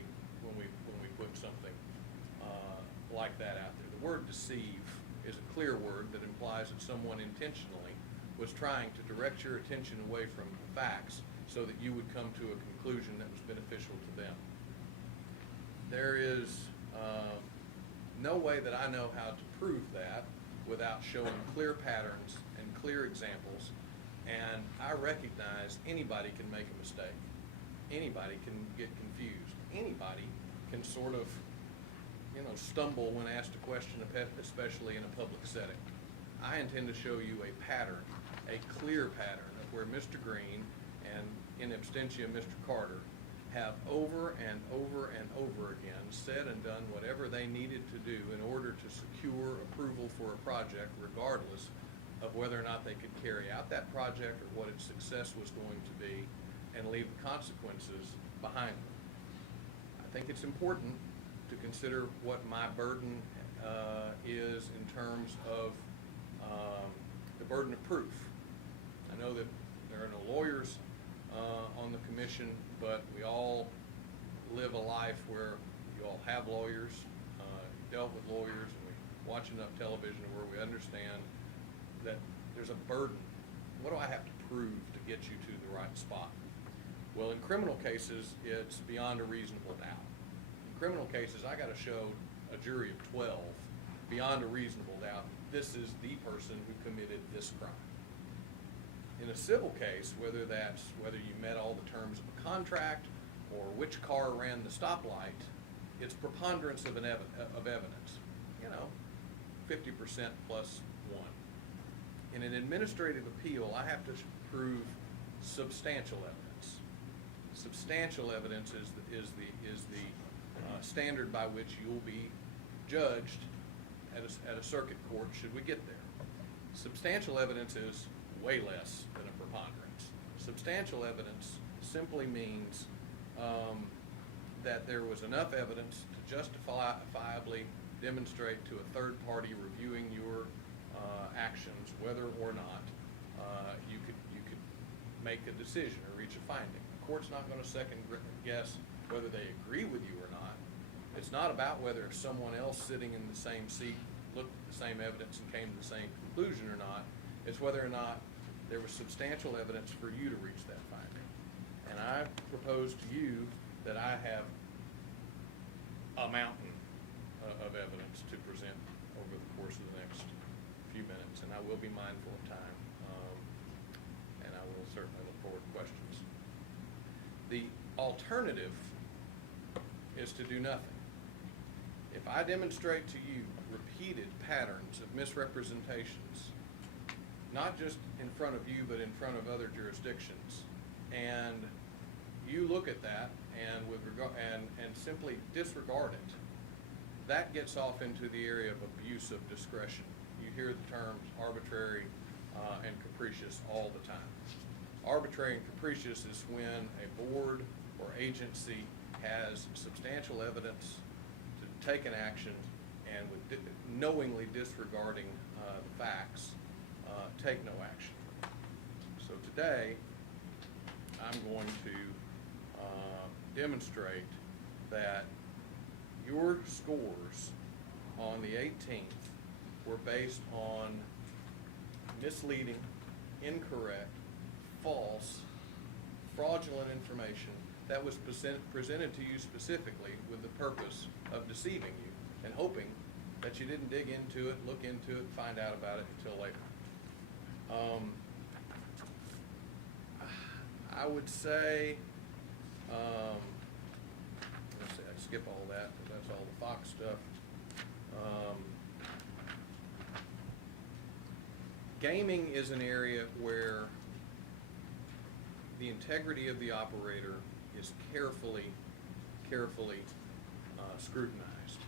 put something like that out there. The word deceive is a clear word that implies that someone intentionally was trying to direct your attention away from the facts so that you would come to a conclusion that was beneficial to them. There is no way that I know how to prove that without showing clear patterns and clear examples, and I recognize anybody can make a mistake. Anybody can get confused. Anybody can sort of, stumble when asked a question, especially in a public setting. I intend to show you a pattern, a clear pattern of where Mr. Green and, in absentia, Mr. Carter, have over and over and over again said and done whatever they needed to do in order to secure approval for a project, regardless of whether or not they could carry out that project or what its success was going to be, and leave the consequences behind them. I think it's important to consider what my burden is in terms of the burden of proof. I know that there are no lawyers on the commission, but we all live a life where you all have lawyers, dealt with lawyers, and we watch enough television where we understand that there's a burden. What do I have to prove to get you to the right spot? Well, in criminal cases, it's beyond a reasonable doubt. In criminal cases, I got to show a jury of 12 beyond a reasonable doubt this is the person who committed this crime. In a civil case, whether you met all the terms of a contract or which car ran the stoplight, it's preponderance of evidence, 50% plus one. In an administrative appeal, I have to prove substantial evidence. Substantial evidence is the standard by which you'll be judged at a circuit court should we get there. Substantial evidence is way less than a preponderance. Substantial evidence simply means that there was enough evidence to justifiably demonstrate to a third party reviewing your actions whether or not you could make a decision or reach a finding. The court's not going to second guess whether they agree with you or not. It's not about whether someone else sitting in the same seat looked at the same evidence and came to the same conclusion or not. It's whether or not there was substantial evidence for you to reach that finding. And I propose to you that I have a mountain of evidence to present over the course of the next few minutes, and I will be mindful of time, and I will certainly look forward to questions. The alternative is to do nothing. If I demonstrate to you repeated patterns of misrepresentations, not just in front of you, but in front of other jurisdictions, and you look at that and and simply disregard it, that gets off into the area of abuse of discretion. You hear the terms arbitrary and capricious all the time. Arbitrary and capricious is when a board or agency has substantial evidence to take an action and with knowingly disregarding the facts, take no action. So today, I'm going to demonstrate that your scores on the 18th were based on misleading, incorrect, false, fraudulent information that was presented to you specifically with the purpose of deceiving you and hoping that you didn't dig into it, look into it, find out about it until later. I would say, let's see, I skip all that, because that's all the Fox stuff. Gaming is an area where the integrity of the operator is carefully scrutinized.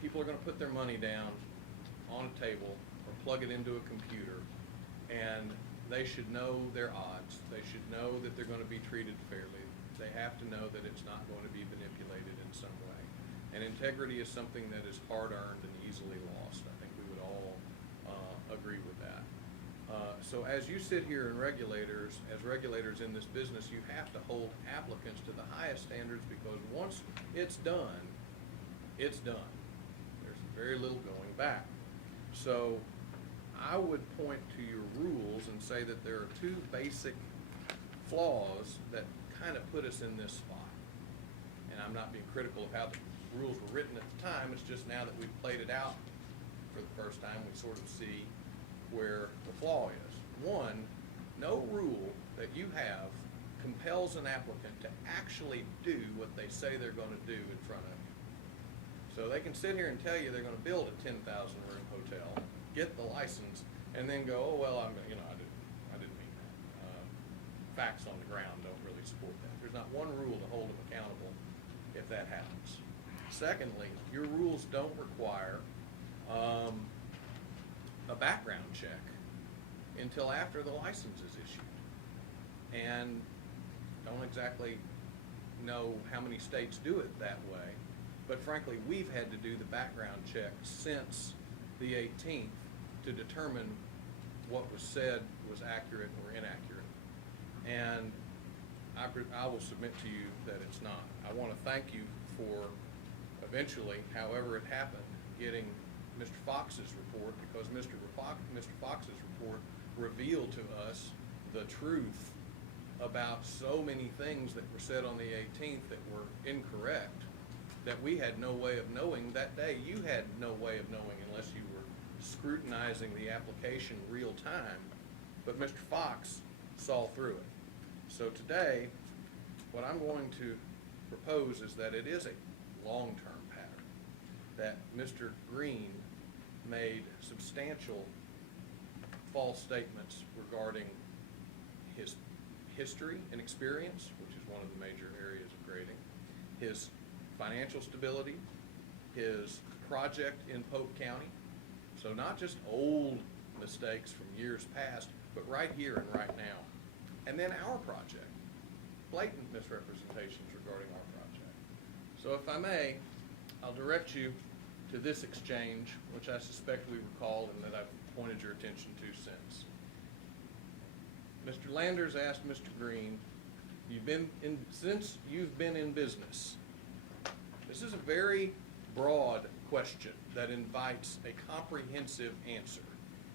People are going to put their money down on a table or plug it into a computer, and they should know their odds. They should know that they're going to be treated fairly. They have to know that it's not going to be manipulated in some way. And integrity is something that is hard-earned and easily lost. I think we would all agree with that. So as you sit here as regulators in this business, you have to hold applicants to the highest standards, because once it's done, it's done. There's very little going back. So I would point to your rules and say that there are two basic flaws that kind of put us in this spot. And I'm not being critical of how the rules were written at the time. It's just now that we've played it out for the first time, we sort of see where the flaw is. One, no rule that you have compels an applicant to actually do what they say they're going to do in front of you. So they can sit here and tell you they're going to build a 10,000 room hotel, get the license, and then go, oh well, I didn't mean that. Facts on the ground don't really support that. There's not one rule to hold them accountable if that happens. Secondly, your rules don't require a background check until after the license is issued. And don't exactly know how many states do it that way, but frankly, we've had to do the background check since the 18th to determine what was said was accurate or inaccurate. And I will submit to you that it's not. I want to thank you for eventually, however it happened, getting Mr. Fox's report, because Mr. Fox's report revealed to us the truth about so many things that were said on the 18th that were incorrect, that we had no way of knowing that day. You had no way of knowing unless you were scrutinizing the application real time, but Mr. Fox saw through it. So today, what I'm going to propose is that it is a long-term pattern, that Mr. Green made substantial false statements regarding his history and experience, which is one of the major areas of grading, his financial stability, his project in Polk County. So not just old mistakes from years past, but right here and right now. And then our project, blatant misrepresentations regarding our project. So if I may, I'll direct you to this exchange, which I suspect we recall and that I've pointed your attention to since. Mr. Landers asked Mr. Green, since you've been in business, this is a very broad question that invites a comprehensive answer.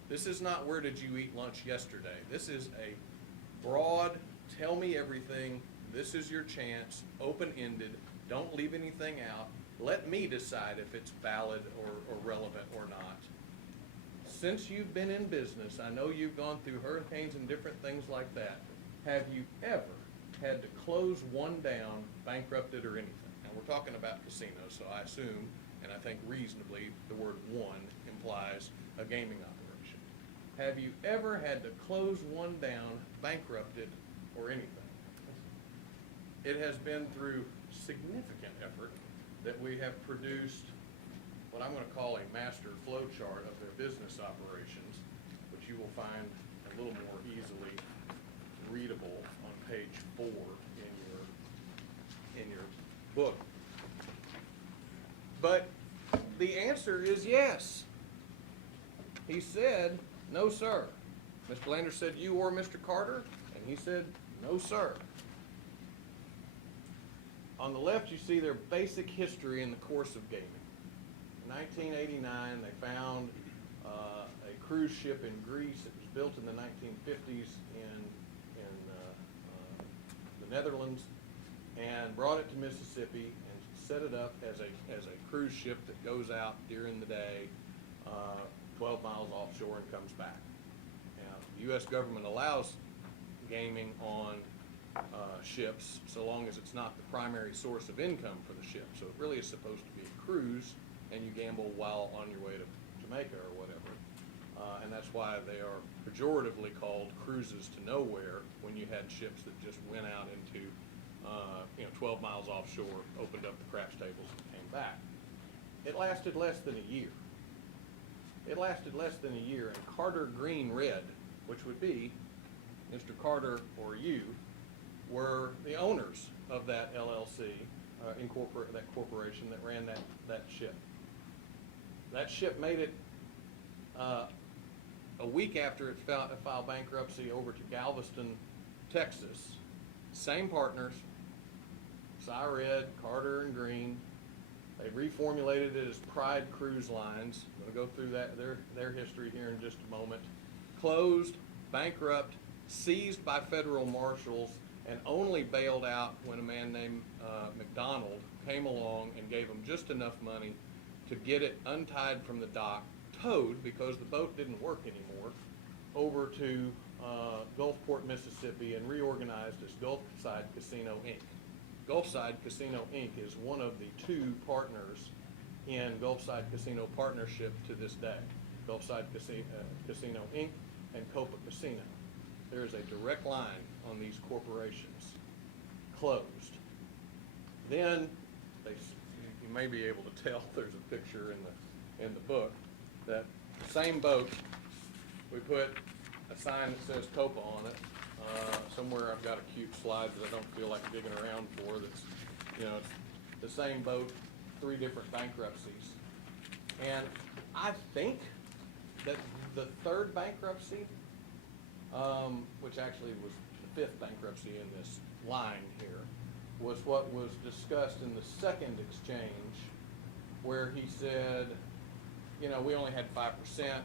This is not where did you eat lunch yesterday. This is a broad, tell me everything, this is your chance, open-ended, don't leave anything out. Let me decide if it's valid or relevant or not. Since you've been in business, I know you've gone through hurricanes and different things like that. Have you ever had to close one down, bankrupted or anything? Now we're talking about casinos, so I assume, and I think reasonably, the word one implies a gaming operation. Have you ever had to close one down, bankrupted, or anything? It has been through significant effort that we have produced what I'm going to call a master flow chart of their business operations, which you will find a little more easily readable on page 4 in your book. But the answer is yes. He said, no, sir. Mr. Landers said, you or Mr. Carter? And he said, no, sir. On the left, you see their basic history in the course of gaming. In 1989, they found a cruise ship in Greece. It was built in the 1950s in the Netherlands, and brought it to Mississippi and set it up as a cruise ship that goes out during the day, 12 miles offshore and comes back. Now, the U.S. government allows gaming on ships so long as it's not the primary source of income for the ship. So it really is supposed to be a cruise, and you gamble while on your way to Jamaica or whatever. And that's why they are pejoratively called cruises to nowhere when you had ships that just went out into 12 miles offshore, opened up the craps tables, and came back. It lasted less than a year. It lasted less than a year, and Carter Green Red, which would be Mr. Carter or you, were the owners of that LLC, that corporation that ran that ship. That ship made it a week after it filed bankruptcy over to Galveston, Texas. Same partners, Cy Red, Carter and Green. They reformulated it as Pride Cruise Lines. I'm going to go through their history here in just a moment. Closed, bankrupt, seized by federal marshals, and only bailed out when a man named McDonald came along and gave them just enough money to get it untied from the dock, towed, because the boat didn't work anymore, over to Gulfport, Mississippi, and reorganized as Gulfside Casino, Inc. Gulfside Casino, Inc. is one of the two partners in Gulfside Casino Partnership to this day. Gulfside Casino, Inc. and Copa Casino. There is a direct line on these corporations. Closed. Then, you may be able to tell, there's a picture in the book, that the same boat, we put a sign that says Copa on it. Somewhere I've got a cute slide that I don't feel like digging around for. That's, it's the same boat, 3 different bankruptcies. And I think that the 3rd bankruptcy, which actually was the 5th bankruptcy in this line here, was what was discussed in the 2nd exchange, where he said, we only had 5%. Mr.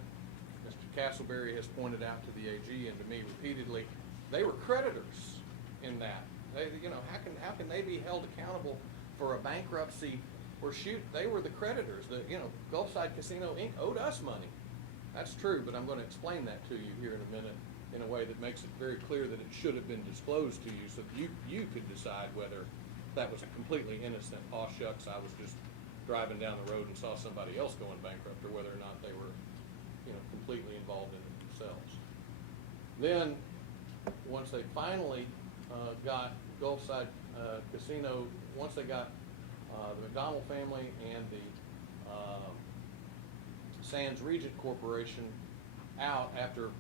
Castleberry has pointed out to the AG and to me repeatedly, they were creditors in that. They, how can they be held accountable for a bankruptcy where they were the creditors? Gulfside Casino Inc. owed us money. That's true, but I'm going to explain that to you here in a minute in a way that makes it very clear that it should have been disclosed to you, so that you could decide whether that was a completely innocent, "Aw shucks, I was just driving down the road and saw somebody else going bankrupt," or whether or not they were, completely involved in it themselves. Then, once they finally got Gulfside Casino, once they got the McDonald family and the Sands Regent Corporation out after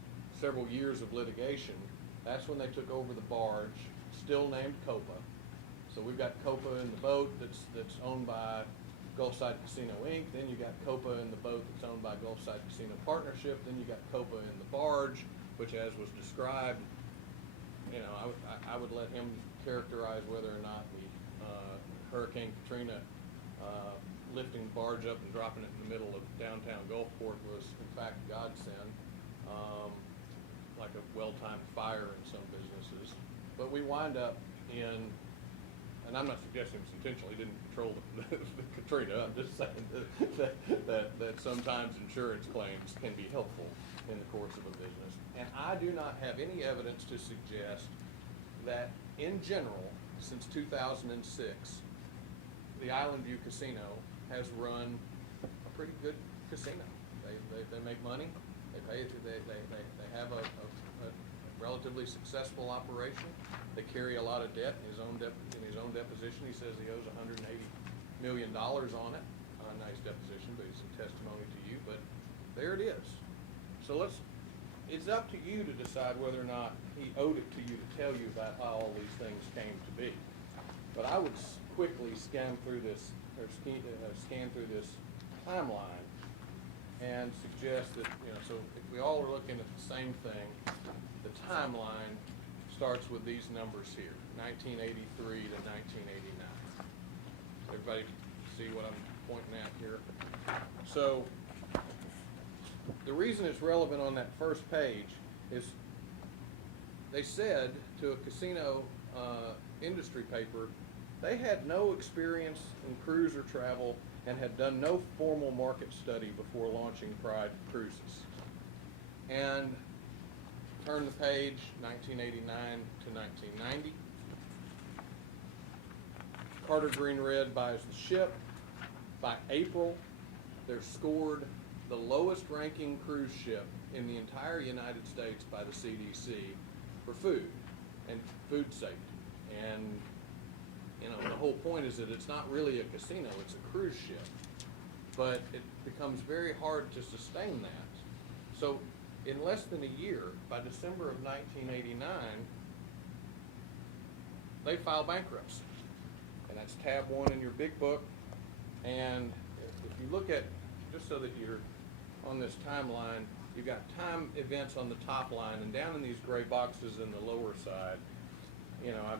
several years of litigation, that's when they took over the barge, still named Copa. So we've got Copa in the boat that's owned by Gulfside Casino Inc. Then you got Copa in the boat that's owned by Gulfside Casino Partnership. Then you got Copa in the barge, which, as was described, I would let him characterize whether or not the Hurricane Katrina lifting the barge up and dropping it in the middle of downtown Gulfport was in fact a godsend, like a well-timed fire in some businesses. But we wind up in, and I'm not suggesting it's intentional, he didn't control the Katrina, I'm just saying that sometimes insurance claims can be helpful in the course of a business. And I do not have any evidence to suggest that in general, since 2006, the Island View Casino has run a pretty good casino. They make money, they have a relatively successful operation. They carry a lot of debt. In his own deposition, he says he owes $180 million on it. Nice deposition, but it's a testimony to you. But there it is. So it's up to you to decide whether or not he owed it to you to tell you about how all these things came to be. But I would quickly scan through this timeline and suggest that, so if we all are looking at the same thing, the timeline starts with these numbers here, 1983 to 1989. Everybody see what I'm pointing at here? So the reason it's relevant on that first page is they said to a casino industry paper they had no experience in cruise or travel and had done no formal market study before launching Pride Cruises. And turn the page, 1989 to 1990. Carter Green Red buys the ship. By April, they're scored the lowest ranking cruise ship in the entire United States by the CDC for food and food safety. And the whole point is that it's not really a casino, it's a cruise ship. But it becomes very hard to sustain that. So in less than a year, by December of 1989, they file bankruptcy. And that's tab 1 in your big book. And if you look at, just so that you're on this timeline, you've got time events on the top line, and down in these gray boxes in the lower side,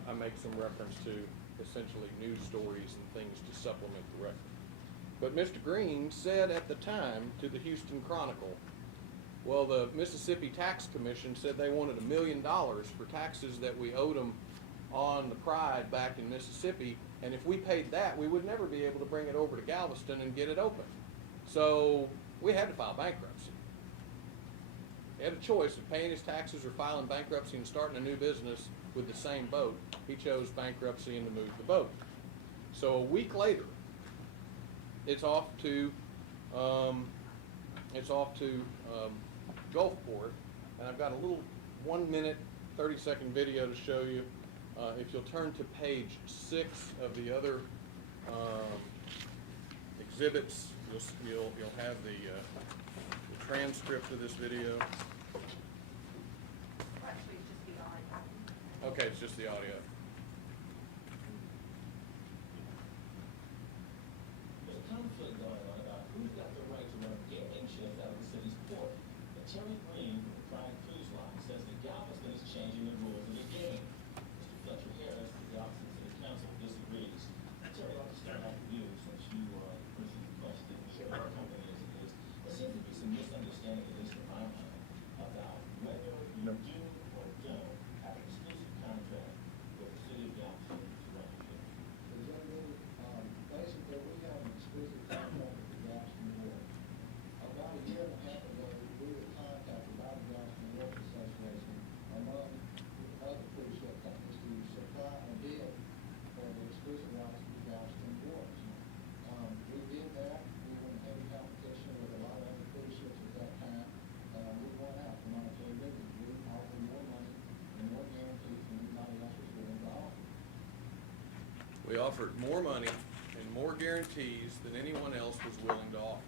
I make some reference to essentially news stories and things to supplement the record. But Mr. Green said at the time to the Houston Chronicle, well, the Mississippi Tax Commission said they wanted $1 million for taxes that we owed them on the Pride back in Mississippi, and if we paid that, we would never be able to bring it over to Galveston and get it open. So we had to file bankruptcy. He had a choice of paying his taxes or filing bankruptcy and starting a new business with the same boat. He chose bankruptcy and to move the boat. So a week later, it's off to Gulfport, and I've got a little 1 minute, 30-second video to show you. If you'll turn to page 6 of the other exhibits, you'll have the transcript of this video. Actually, it's just the audio. Okay, it's just the audio. There's a conflict going on about who's got the right to run gaming shifts out of the city's port. But Terry Green from the Pride Cruise Line says that Galveston is changing the rules of the game. Mr. Fletcher Harris, the Galveston City Council, disagrees. Terry, I'll just start out with you since you are the person who questioned our company as it is. There seems to be some misunderstanding, at least in my mind, about whether you do or don't have an exclusive contract with offered more money and more guarantees than anyone else was willing to offer.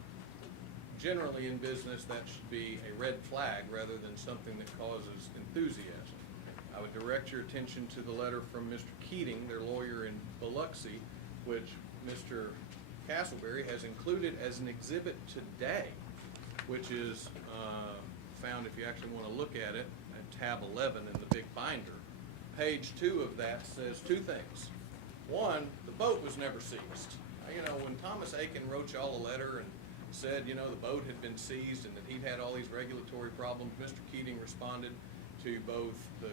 Generally, in business, that should be a red flag rather than something that causes enthusiasm. I would direct your attention to the letter from Mr. Keating, their lawyer in Biloxi, which Mr. Castleberry has included as an exhibit today, which is found, if you actually want to look at it, at tab 11 in the big binder. Page 2 of that says two things. One, the boat was never seized. You know, when Thomas Aiken wrote y'all a letter and said, you know, the boat had been seized and that he'd had all these regulatory problems, Mr. Keating responded to both the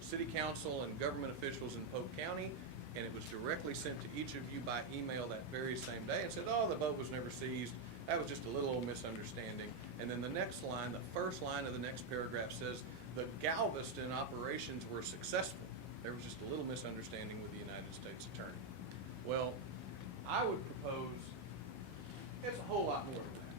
city council and government officials in Polk County, and it was directly sent to each of you by email that very same day, and said, oh, the boat was never seized. That was just a little old misunderstanding. And then the next line, the first line of the next paragraph says, the Galveston operations were successful. There was just a little misunderstanding with the United States Attorney. Well, I would propose it's a whole lot more than that.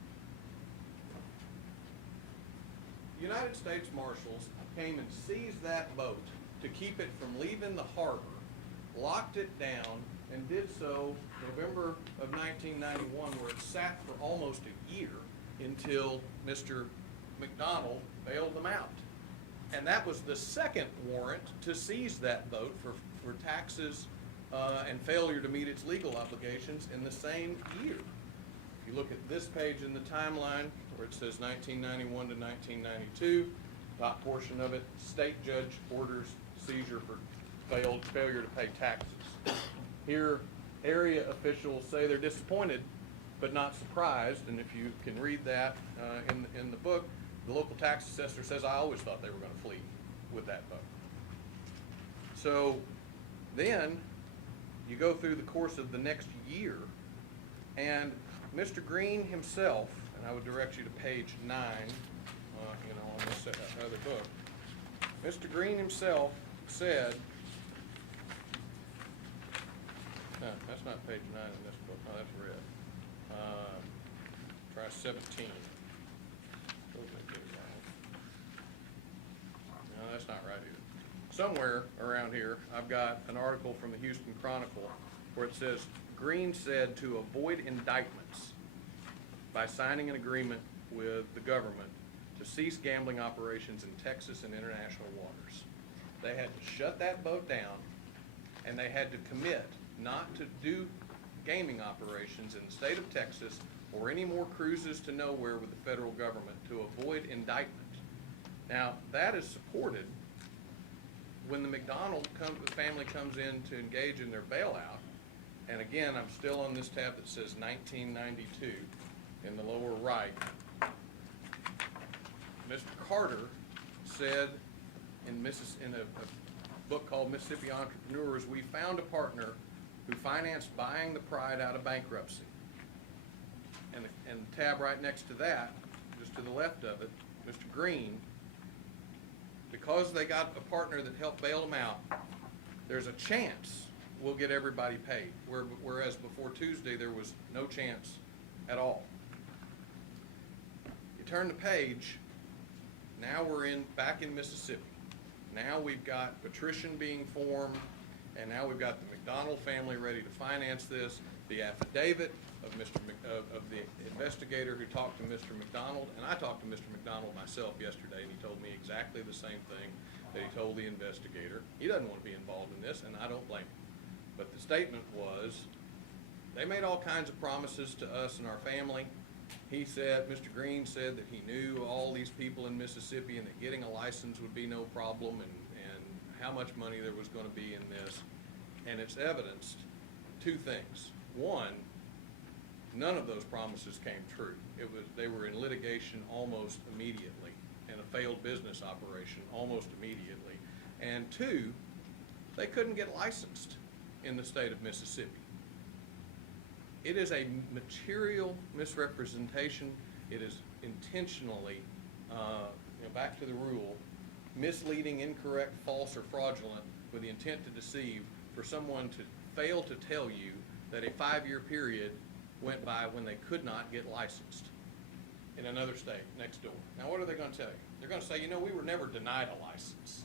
The United States Marshals came and seized that boat to keep it from leaving the harbor, locked it down, and did so November of 1991, where it sat for almost a year until Mr. McDonald bailed them out. And that was the second warrant to seize that boat for taxes and failure to meet its legal obligations in the same year. If you look at this page in the timeline, where it says 1991 to 1992, top portion of it, state judge orders seizure for failure to pay taxes. Here, area officials say they're disappointed, but not surprised, and if you can read that in the book, the local tax assessor says, I always thought they were going to flee with that boat. So then you go through the course of the next year, and Mr. Green himself, and I would direct you to page 9, on this other book. Mr. Green himself said, no, that's not page 9 in this book. No, that's red. Try 17. No, that's not right either. Somewhere around here, I've got an article from the Houston Chronicle where it says, Green said to avoid indictments by signing an agreement with the government to cease gambling operations in Texas and international waters. They had to shut that boat down, and they had to commit not to do gaming operations in the state of Texas or any more cruises to nowhere with the federal government to avoid indictment. Now, that is supported when the McDonald family comes in to engage in their bailout. And again, I'm still on this tab that says 1992 in the lower right. Mr. Carter said in a book called Mississippi Entrepreneurs, we found a partner who financed buying the Pride out of bankruptcy. And the tab right next to that, just to the left of it, Mr. Green, because they got a partner that helped bail them out, there's a chance we'll get everybody paid, whereas before Tuesday there was no chance at all. You turn the page, now we're back in Mississippi. Now we've got patrician being formed, and now we've got the McDonald family ready to finance this. The affidavit of the investigator who talked to Mr. McDonald, and I talked to Mr. McDonald myself yesterday, and he told me exactly the same thing that he told the investigator. He doesn't want to be involved in this, and I don't blame him. But the statement was, they made all kinds of promises to us and our family. He said, Mr. Green said that he knew all these people in Mississippi and that getting a license would be no problem, and how much money there was going to be in this. And it's evidenced two things. One, none of those promises came true. They were in litigation almost immediately, and a failed business operation almost immediately. And two, they couldn't get licensed in the state of Mississippi. It is a material misrepresentation. It is intentionally, back to the rule, misleading, incorrect, false, or fraudulent with the intent to deceive for someone to fail to tell you that a 5-year period went by when they could not get licensed in another state next door. Now, what are they going to tell you? They're going to say, we were never denied a license.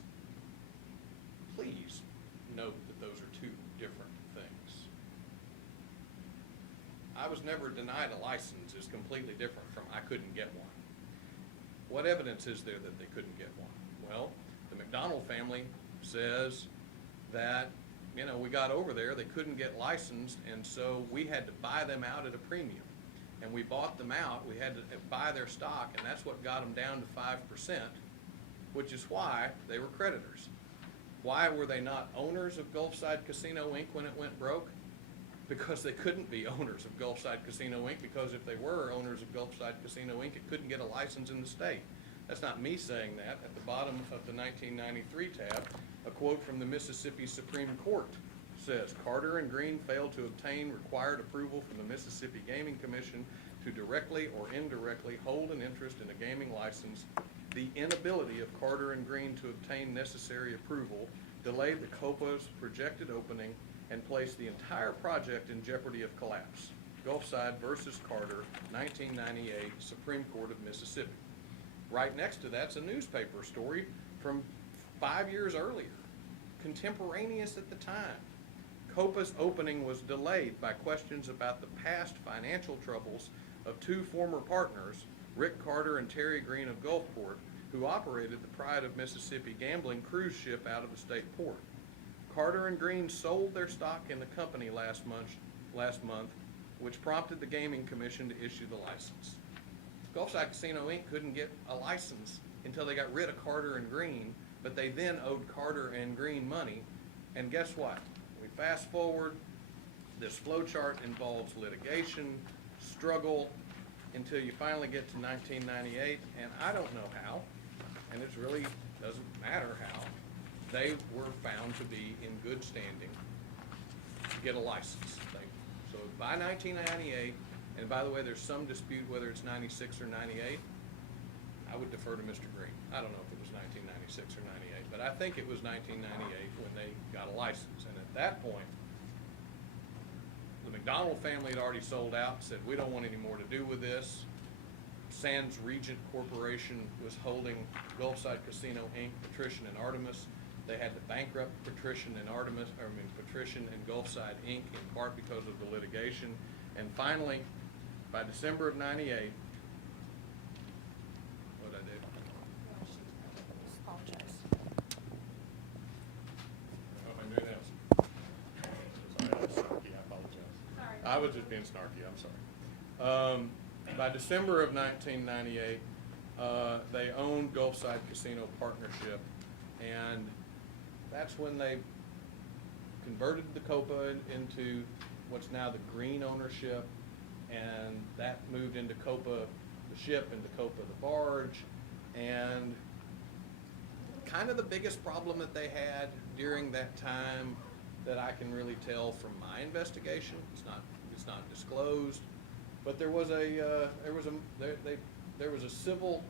Please note that those are two different things. I was never denied a license is completely different from I couldn't get one. What evidence is there that they couldn't get one? Well, the McDonald family says that, you know, we got over there, they couldn't get licensed, and so we had to buy them out at a premium. And we bought them out, we had to buy their stock, and that's what got them down to 5%, which is why they were creditors. Why were they not owners of Gulfside Casino Inc. when it went broke? Because they couldn't be owners of Gulfside Casino Inc., because if they were owners of Gulfside Casino Inc., it couldn't get a license in the state. That's not me saying that. At the bottom of the 1993 tab, a quote from the Mississippi Supreme Court says, Carter and Green failed to obtain required approval from the Mississippi Gaming Commission to directly or indirectly hold an interest in a gaming license. The inability of Carter and Green to obtain necessary approval delayed the COPA's projected opening and placed the entire project in jeopardy of collapse. Gulfside versus Carter, 1998, Supreme Court of Mississippi. Right next to that's a newspaper story from 5 years earlier, contemporaneous at the time. COPA's opening was delayed by questions about the past financial troubles of two former partners, Rick Carter and Terry Green of Gulfport, who operated the Pride of Mississippi gambling cruise ship out of the state port. Carter and Green sold their stock in the company last month, which prompted the Gaming Commission to issue the license. Gulfside Casino Inc. couldn't get a license until they got rid of Carter and Green, but they then owed Carter and Green money, and guess what? We fast forward, this flowchart involves litigation, struggle, until you finally get to 1998, and I don't know how, and it really doesn't matter how, they were found to be in good standing to get a license. So by 1998, and by the way, there's some dispute whether it's 96 or 98, I would defer to Mr. Green. I don't know if it was 1996 or 98, but I think it was 1998 when they got a license, and at that point, the McDonald family had already sold out and said, we don't want any more to do with this. Sands Regent Corporation was holding Gulfside Casino Inc., Patrician and Artemis. They had to bankrupt Patrician and Gulfside Inc. in part because of the litigation. And finally, by December of 98, what did I do? Apologize. Oh, am I doing else? Sorry, I was snarky, I apologize. Sorry. I was just being snarky, I'm sorry. By December of 1998, they owned Gulfside Casino Partnership, and that's when they converted the COPA into what's now the Green ownership, and that moved into COPA the ship, into COPA the barge, and kind of the biggest problem that they had during that time that I can really tell from my investigation, it's not disclosed, but there was a civil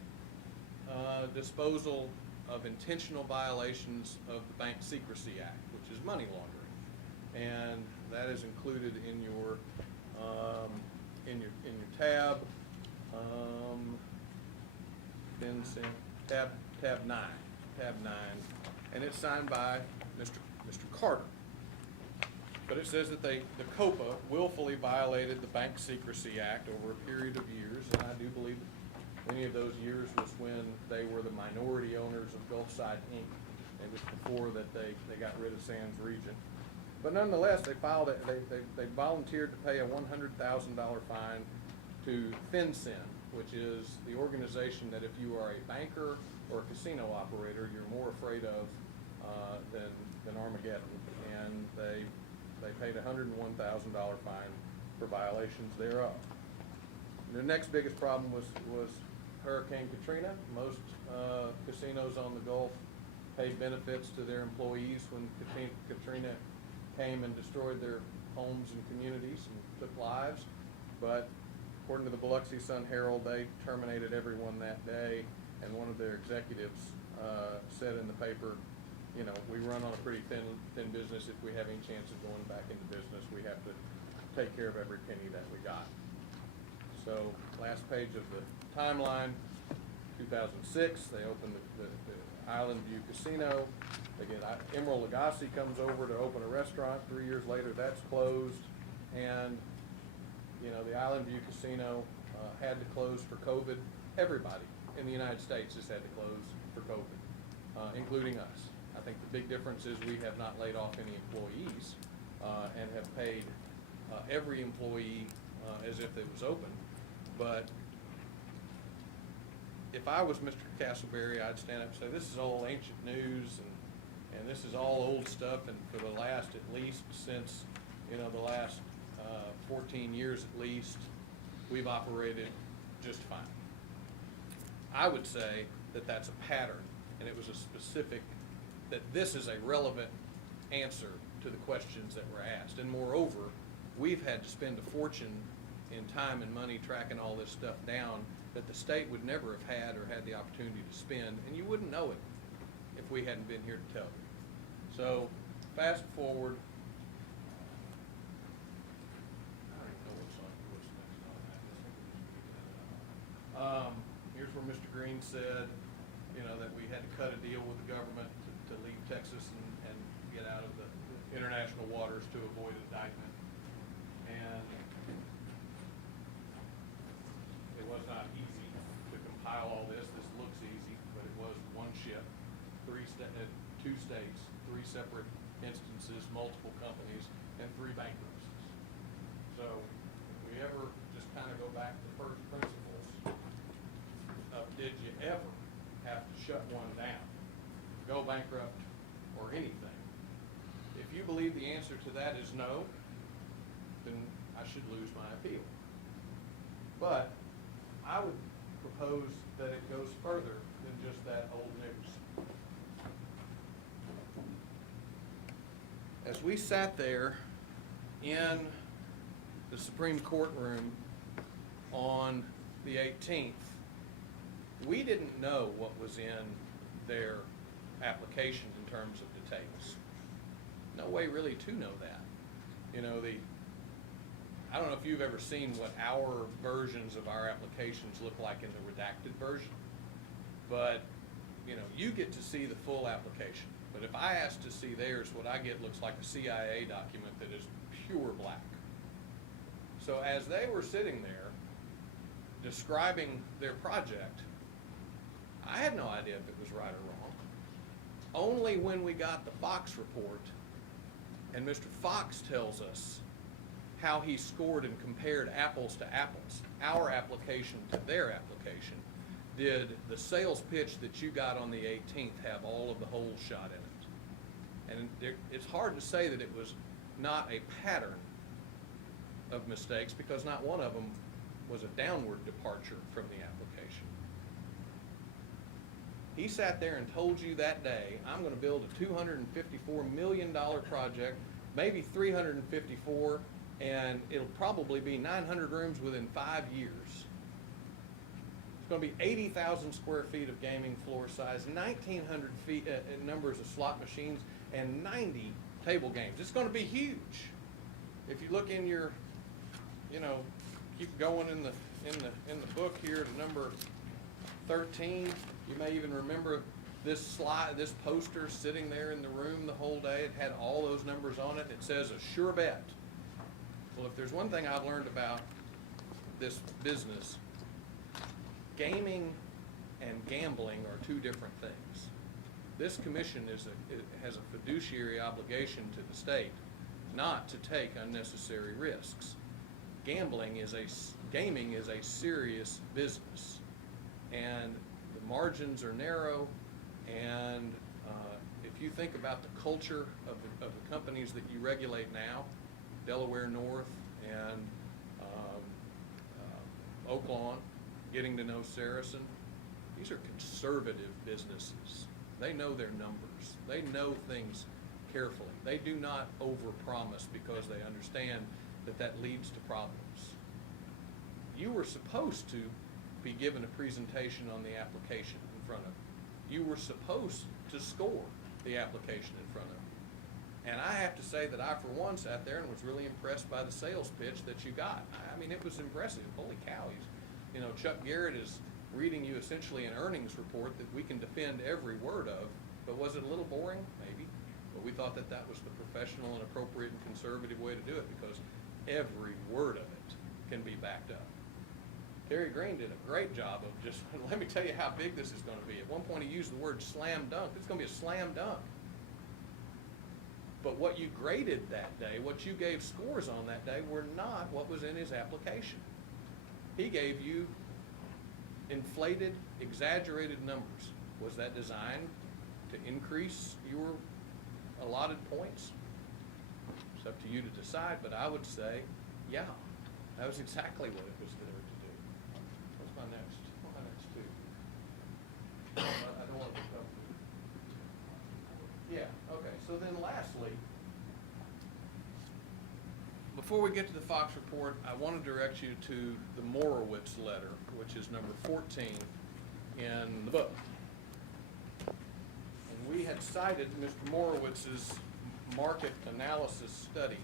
disposal of intentional violations of the Bank Secrecy Act, which is money laundering, and that is included in your tab, tab 9, and it's signed by Mr. Carter. But it says that the COPA willfully violated the Bank Secrecy Act over a period of years, and I do believe many of those years was when they were the minority owners of Gulfside Inc. It was before that they got rid of Sands Regent. But nonetheless, they volunteered to pay a $100,000 fine to FinCEN, which is the organization that if you are a banker or a casino operator, you're more afraid of than Armageddon. And they paid a $101,000 fine for violations thereof. The next biggest problem was Hurricane Katrina. Most casinos on the Gulf paid benefits to their employees when Katrina came and destroyed their homes and communities and took lives. But according to the Biloxi Sun-Herald, they terminated everyone that day, and one of their executives said in the paper, you know, we run on a pretty thin business. If we have any chance of going back into business, we have to take care of every penny that we got. So last page of the timeline, 2006, they opened the Island View Casino. They get Emerald Lagasse comes over to open a restaurant. 3 years later, that's closed. And You know, the Island View Casino had to close for COVID. Everybody in the United States has had to close for COVID, including us. I think the big difference is we have not laid off any employees and have paid every employee as if it was open. But if I was Mr. Castleberry, I'd stand up and say, this is all ancient news and this is all old stuff, and for the last, at least since, you know, the last 14 years at least, we've operated just fine. I would say that that's a pattern, and it was a specific, that this is a relevant answer to the questions that were asked. And moreover, we've had to spend a fortune in time and money tracking all this stuff down that the state would never have had or had the opportunity to spend, and you wouldn't know it if we hadn't been here to tell you. So, fast forward. I don't even know what's next on that. Here's where Mr. Green said, you know, that we had to cut a deal with the government to leave Texas and get out of the international waters to avoid indictment. And it was not easy to compile all this. This looks easy, but it was one ship, two states, 3 separate instances, multiple companies, and 3 bankruptcies. So if we ever just kind of go back to first principles of did you ever have to shut one down, go bankrupt, or anything? If you believe the answer to that is no, then I should lose my appeal. But I would propose that it goes further than just that old news. As we sat there in the Supreme Court room on the 18th, we didn't know what was in their application in terms of details. No way really to know that. You know, I don't know if you've ever seen what our versions of our applications look like in the redacted version, but you know, you get to see the full application. But if I ask to see theirs, what I get looks like a CIA document that is pure black. So as they were sitting there describing their project, I had no idea if it was right or wrong. Only when we got the Fox report, and Mr. Fox tells us how he scored and compared apples to apples, our application to their application, did the sales pitch that you got on the 18th have all of the holes shot in it. And it's hard to say that it was not a pattern of mistakes, because not one of them was a downward departure from the application. He sat there and told you that day, I'm going to build a $254 million project, maybe 354, and it'll probably be 900 rooms within 5 years. It's going to be 80,000 square feet of gaming floor size, 1,900 feet numbers of slot machines, and 90 table games. It's going to be huge. If you look in your, you know, keep going in the book here to number 13, you may even remember this slide, this poster sitting there in the room the whole day. It had all those numbers on it. It says a sure bet. Well, if there's one thing I've learned about this business, gaming and gambling are 2 different things. This commission has a fiduciary obligation to the state not to take unnecessary risks. Gaming is a serious business, and the margins are narrow. And if you think about the culture of the companies that you regulate now, Delaware North and Oaklawn, getting to know Saracen, these are conservative businesses. They know their numbers. They know things carefully. They do not overpromise because they understand that leads to problems. You were supposed to be given a presentation on the application in front of you. You were supposed to score the application in front of you. And I have to say that I, for one, sat there and was really impressed by the sales pitch that you got. I mean, it was impressive. Holy cow. You know, Chuck Garrett is reading you essentially an earnings report that we can defend every word of, but was it a little boring? Maybe. But we thought that was the professional and appropriate and conservative way to do it, because every word of it can be backed up. Terry Green did a great job of just, let me tell you how big this is gonna be. At one point, he used the word slam dunk. It's gonna be a slam dunk. But what you graded that day, what you gave scores on that day, were not what was in his application. He gave you inflated, exaggerated numbers. Was that designed to increase your allotted points? It's up to you to decide, but I would say, yeah, that was exactly what it was there to do. What's my next two? I don't want to pick up. Yeah, okay, so then lastly, before we get to the Fox report, I want to direct you to the Morowitz letter, which is number 14 in the book. And we had cited Mr. Morowitz's market analysis study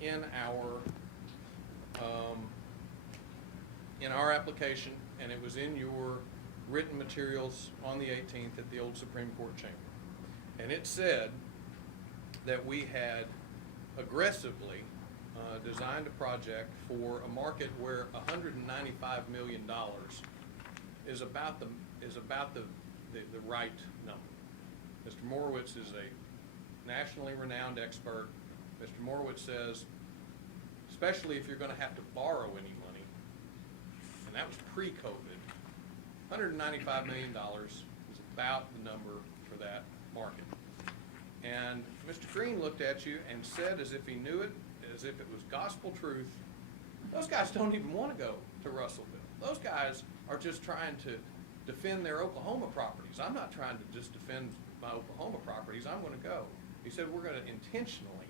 in our application, and it was in your written materials on the 18th at the old Supreme Court chamber. And it said that we had aggressively designed a project for a market where $195 million is about the right number. Mr. Morowitz is a nationally renowned expert. Mr. Morowitz says, especially if you're going to have to borrow any money, and that was pre-COVID, $195 million is about the number for that market. And Mr. Green looked at you and said, as if he knew it, as if it was gospel truth, those guys don't even want to go to Russellville. Those guys are just trying to defend their Oklahoma properties. I'm not trying to just defend my Oklahoma properties. I'm going to go. He said, we're going to intentionally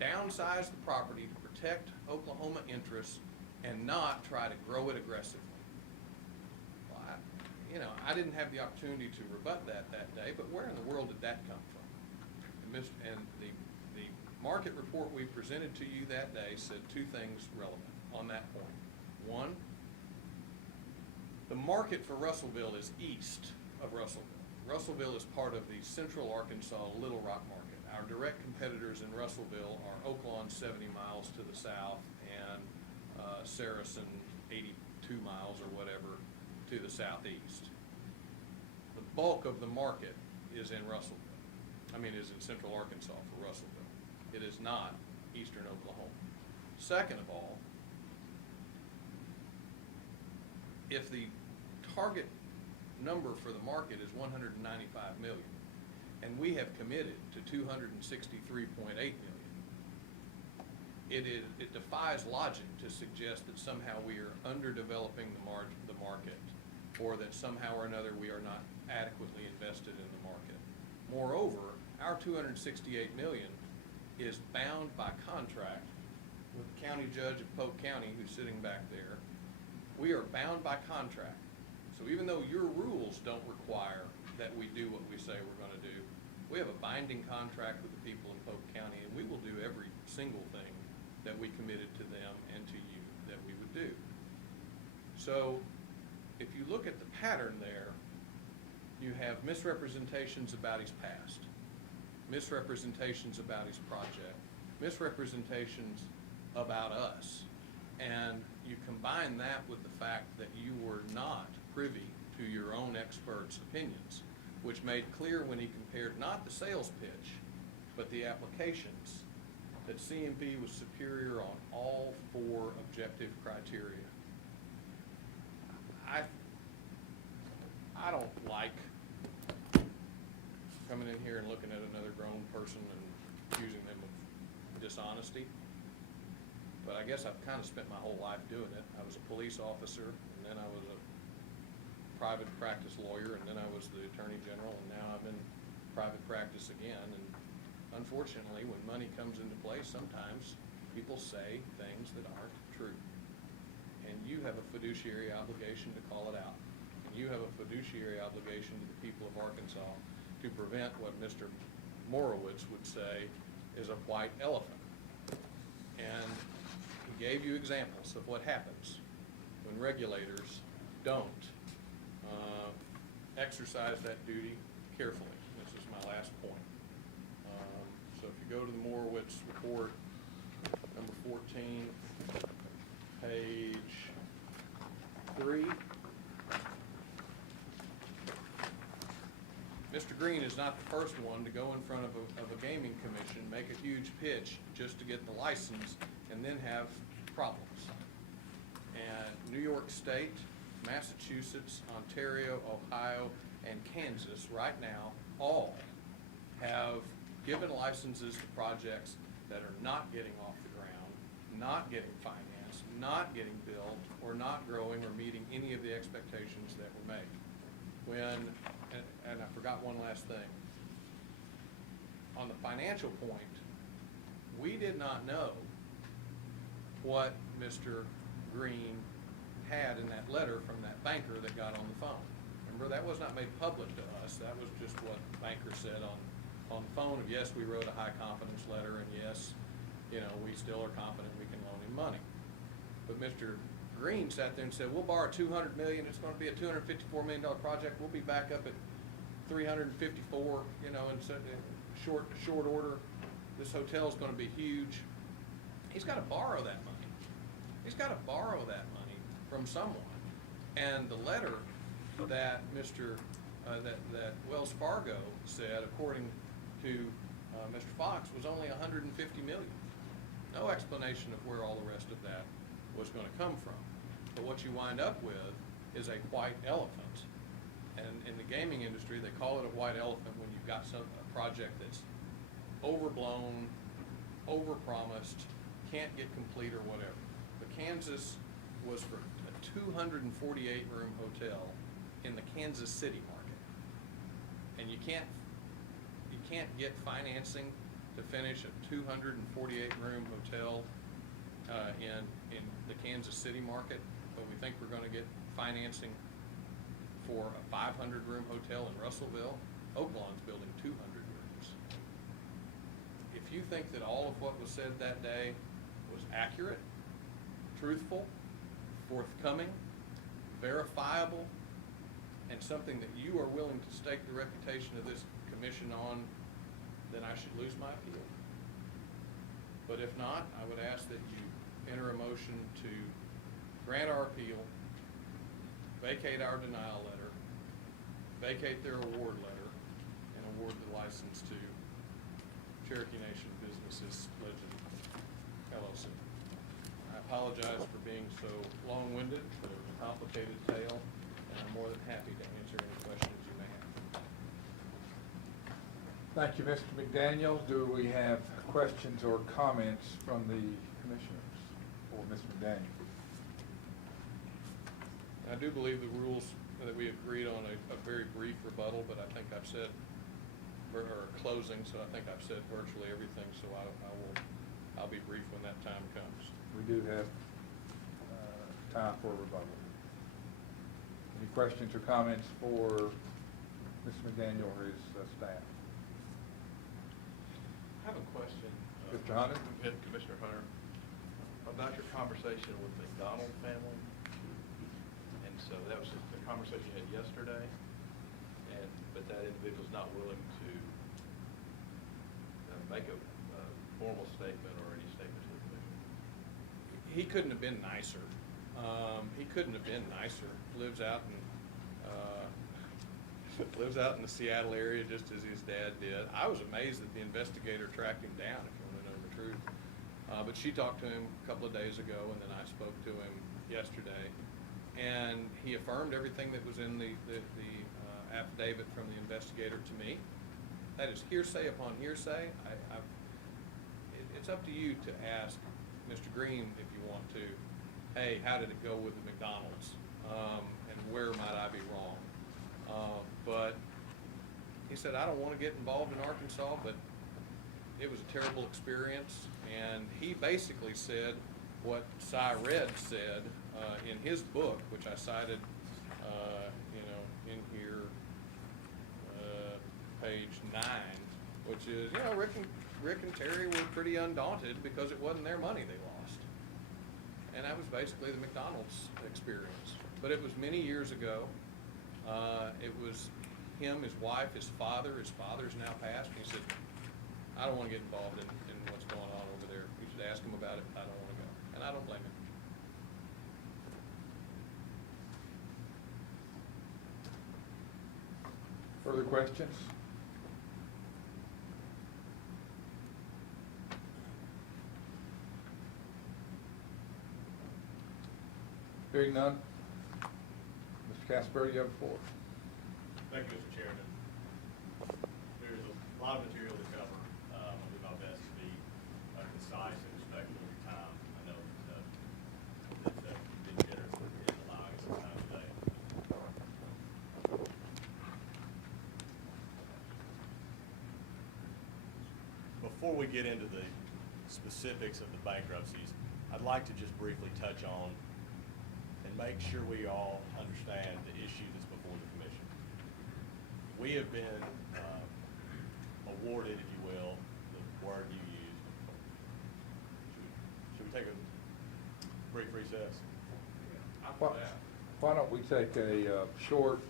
downsize the property to protect Oklahoma interests and not try to grow it aggressively. Well, I didn't have the opportunity to rebut that day, but where in the world did that come from? And the market report we presented to you that day said two things relevant on that point. One, the market for Russellville is east of Russellville. Russellville is part of the Central Arkansas Little Rock market. Our direct competitors in Russellville are Oaklawn 70 miles to the south and Saracen 82 miles or whatever to the southeast. The bulk of the market is in is in Central Arkansas for Russellville. It is not eastern Oklahoma. Second of all, if the target number for the market is 195 million, and we have committed to 263.8 million, it defies logic to suggest that somehow we are underdeveloping the market, or that somehow or another we are not adequately invested in the market. Moreover, our 268 million is bound by contract with the county judge of Polk County, who's sitting back there. We are bound by contract. So even though your rules don't require that we do what we say we're going to do, we have a binding contract with the people in Polk County, and we will do every single thing that we committed to them and to you that we would do. So if you look at the pattern there, you have misrepresentations about his past, misrepresentations about his project, misrepresentations about us, and you combine that with the fact that you were not privy to your own experts' opinions, which made clear when he compared not the sales pitch, but the applications, that CMP was superior on all four objective criteria. I don't like coming in here and looking at another grown person and accusing them of dishonesty. But I guess I've kind of spent my whole life doing it. I was a police officer, and then I was a private practice lawyer, and then I was the attorney general, and now I'm in private practice again. And unfortunately, when money comes into play, sometimes people say things that aren't true. And you have a fiduciary obligation to call it out. And you have a fiduciary obligation to the people of Arkansas to prevent what Mr. Morowitz would say is a white elephant. And he gave you examples of what happens when regulators don't exercise that duty carefully. This is my last point. So if you go to the Morowitz report, number 14, page 3. Mr. Green is not the first one to go in front of a gaming commission, make a huge pitch just to get the license, and then have problems. And New York State, Massachusetts, Ontario, Ohio, and Kansas right now all have given licenses to projects that are not getting off the ground, not getting financed, not getting built, or not growing or meeting any of the expectations that were made. And I forgot one last thing. On the financial point, we did not know what Mr. Green had in that letter from that banker that got on the phone. Remember, that was not made public to us. That was just what the banker said on the phone of, yes, we wrote a high confidence letter, and yes, we still are confident we can loan him money. But Mr. Green sat there and said, we'll borrow $200 million. It's going to be a $254 million project. We'll be back up at 354, in short order. This hotel's going to be huge. He's got to borrow that money. He's got to borrow that money from someone. And the letter that that Wells Fargo said, according to Mr. Fox, was only $150 million. No explanation of where all the rest of that was going to come from. But what you wind up with is a white elephant. And in the gaming industry, they call it a white elephant when you've got a project that's overblown, overpromised, can't get complete or whatever. But Kansas was for a 248-room hotel in the Kansas City market. And you can't get financing to finish a 248-room hotel in the Kansas City market, but we think we're going to get financing for a 500-room hotel in Russellville. Oaklawn's building 200 rooms. If you think that all of what was said that day was accurate, truthful, forthcoming, verifiable, and something that you are willing to stake the reputation of this commission on, then I should lose my appeal. But if not, I would ask that you enter a motion to grant our appeal, vacate our denial letter, vacate their award letter, and award the license to Cherokee Nation Businesses Legend LLC. I apologize for being so long-winded, but it was a complicated tale, and I'm more than happy to answer any questions you may have. Thank you, Mr. McDaniel. Do we have questions or comments from the commissioners or Mr. McDaniel? I do believe the rules that we agreed on a very brief rebuttal, but I think I've said, or closing, so I think I've said virtually everything, so I'll be brief when that time comes. We do have time for rebuttal. Any questions or comments for Mr. McDaniel or his staff? I have a question. Mr. Hunter? Commissioner Hunter, about your conversation with the McDonald family. And so that was just the conversation you had yesterday, but that individual's not willing to make a formal statement or any statement to the commission. He couldn't have been nicer. Lives out in the Seattle area just as his dad did. I was amazed that the investigator tracked him down, if you want to know the truth. But she talked to him a couple of days ago, and then I spoke to him yesterday. And he affirmed everything that was in the affidavit from the investigator to me. That is hearsay upon hearsay. It's up to you to ask Mr. Green, if you want to, hey, how did it go with the McDonald's? And where might I be wrong? But he said, I don't want to get involved in Arkansas, but it was a terrible experience. And he basically said what Cy Red said in his book, which I cited, in here, page 9, which is, Rick and Terry were pretty undaunted because it wasn't their money they lost. And that was basically the McDonald's experience. But it was many years ago. It was him, his wife, his father. His father's now passed. And he said, I don't want to get involved in what's going on over there. You should ask him about it. I don't want to go. And I don't blame him. Further questions? Hearing none. Mr. Casper, you have the floor. Thank you, Mr. Chairman. There's a lot of material to cover. I'll do my best to be concise and respectful of your time. I know that you've been generous in allowing us some time today. Before we get into the specifics of the bankruptcies, I'd like to just briefly touch on and make sure we all understand the issue that's before the commission. We have been awarded, if you will, the word you used. Should we take a brief recess? Why don't we take a short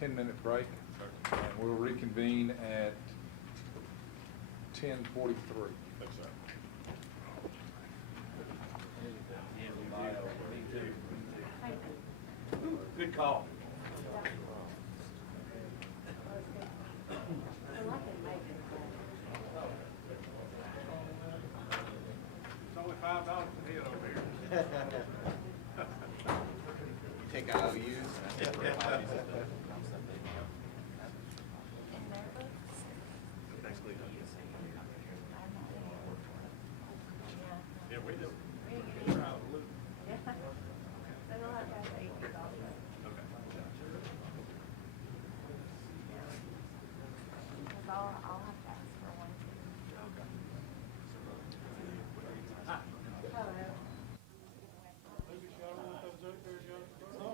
10-minute break? And we'll reconvene at 10:43. Yes, sir. Good call. It's only $5 a head over here. You take IOUs? Yeah, we do. I'll have to ask for one. Hello.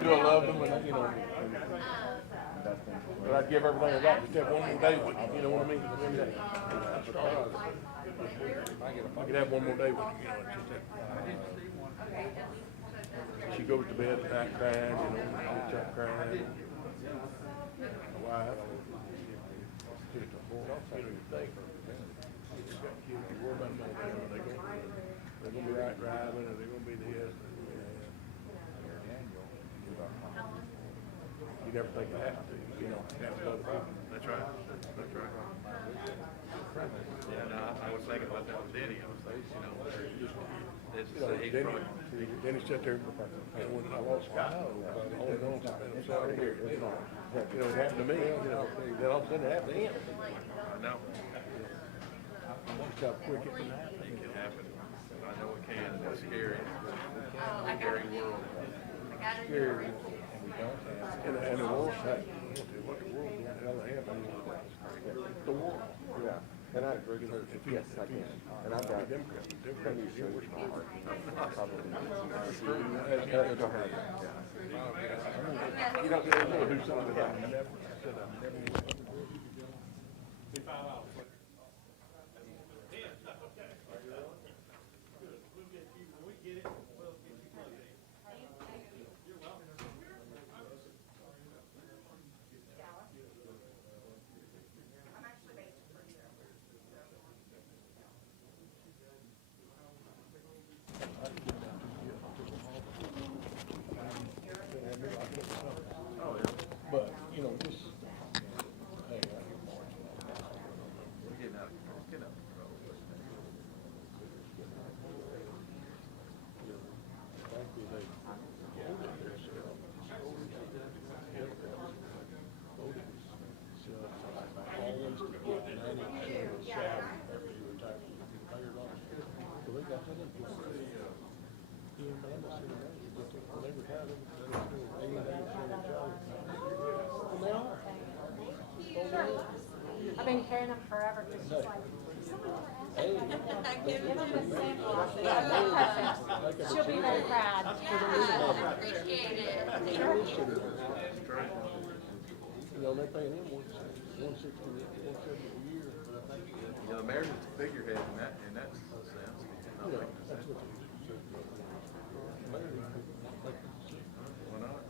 Do I love them, and, you know, but I'd give everything I got, just have one more day with you, you know what I mean? I could have one more day with you, you know, it's just that. She goes to bed at night crying, you know, wakes up crying. My wife. Just a horrible, you know, you think, you got kids, you worry about them, they're gonna be out driving, or they're gonna be this, or they're gonna be that. you never think it happened to you, you know, it happens to other people. That's right, that's right. Yeah, no, I was thinking about that with Denny, I was thinking, you know, it's, You know, he's Denny, from, Denny sat there, and when I lost Scott, on and on, I'm sorry, here, you know, it happened to me, you know, then all of a sudden it happened to him. I know, Watch how quick it can happen. it can happen, I know it can, it's scary, scary world. Scary, and we don't have, and the world, hey, what the world, how the hell, the world. Yeah, and I agree with her. Yes, I can. And I've got Democrats, here with my heart. Probably. Go ahead. You know, they're gonna do something that I never, said I never would do. But, you know, just, hey, We're getting out of control. always to get 90% of the salary after you retire. You get paid on it. So they got that in place. He and Amanda said, when they retire, they still 80% of the salary. And they are. I've been carrying them forever, because she's like, Hey. give them a sample. She'll be very proud. Appreciate it. You know, they're paying him 160, 170 a year, but I think. You know, the mayor's just a figurehead in that sense. You know, that's what. Why not?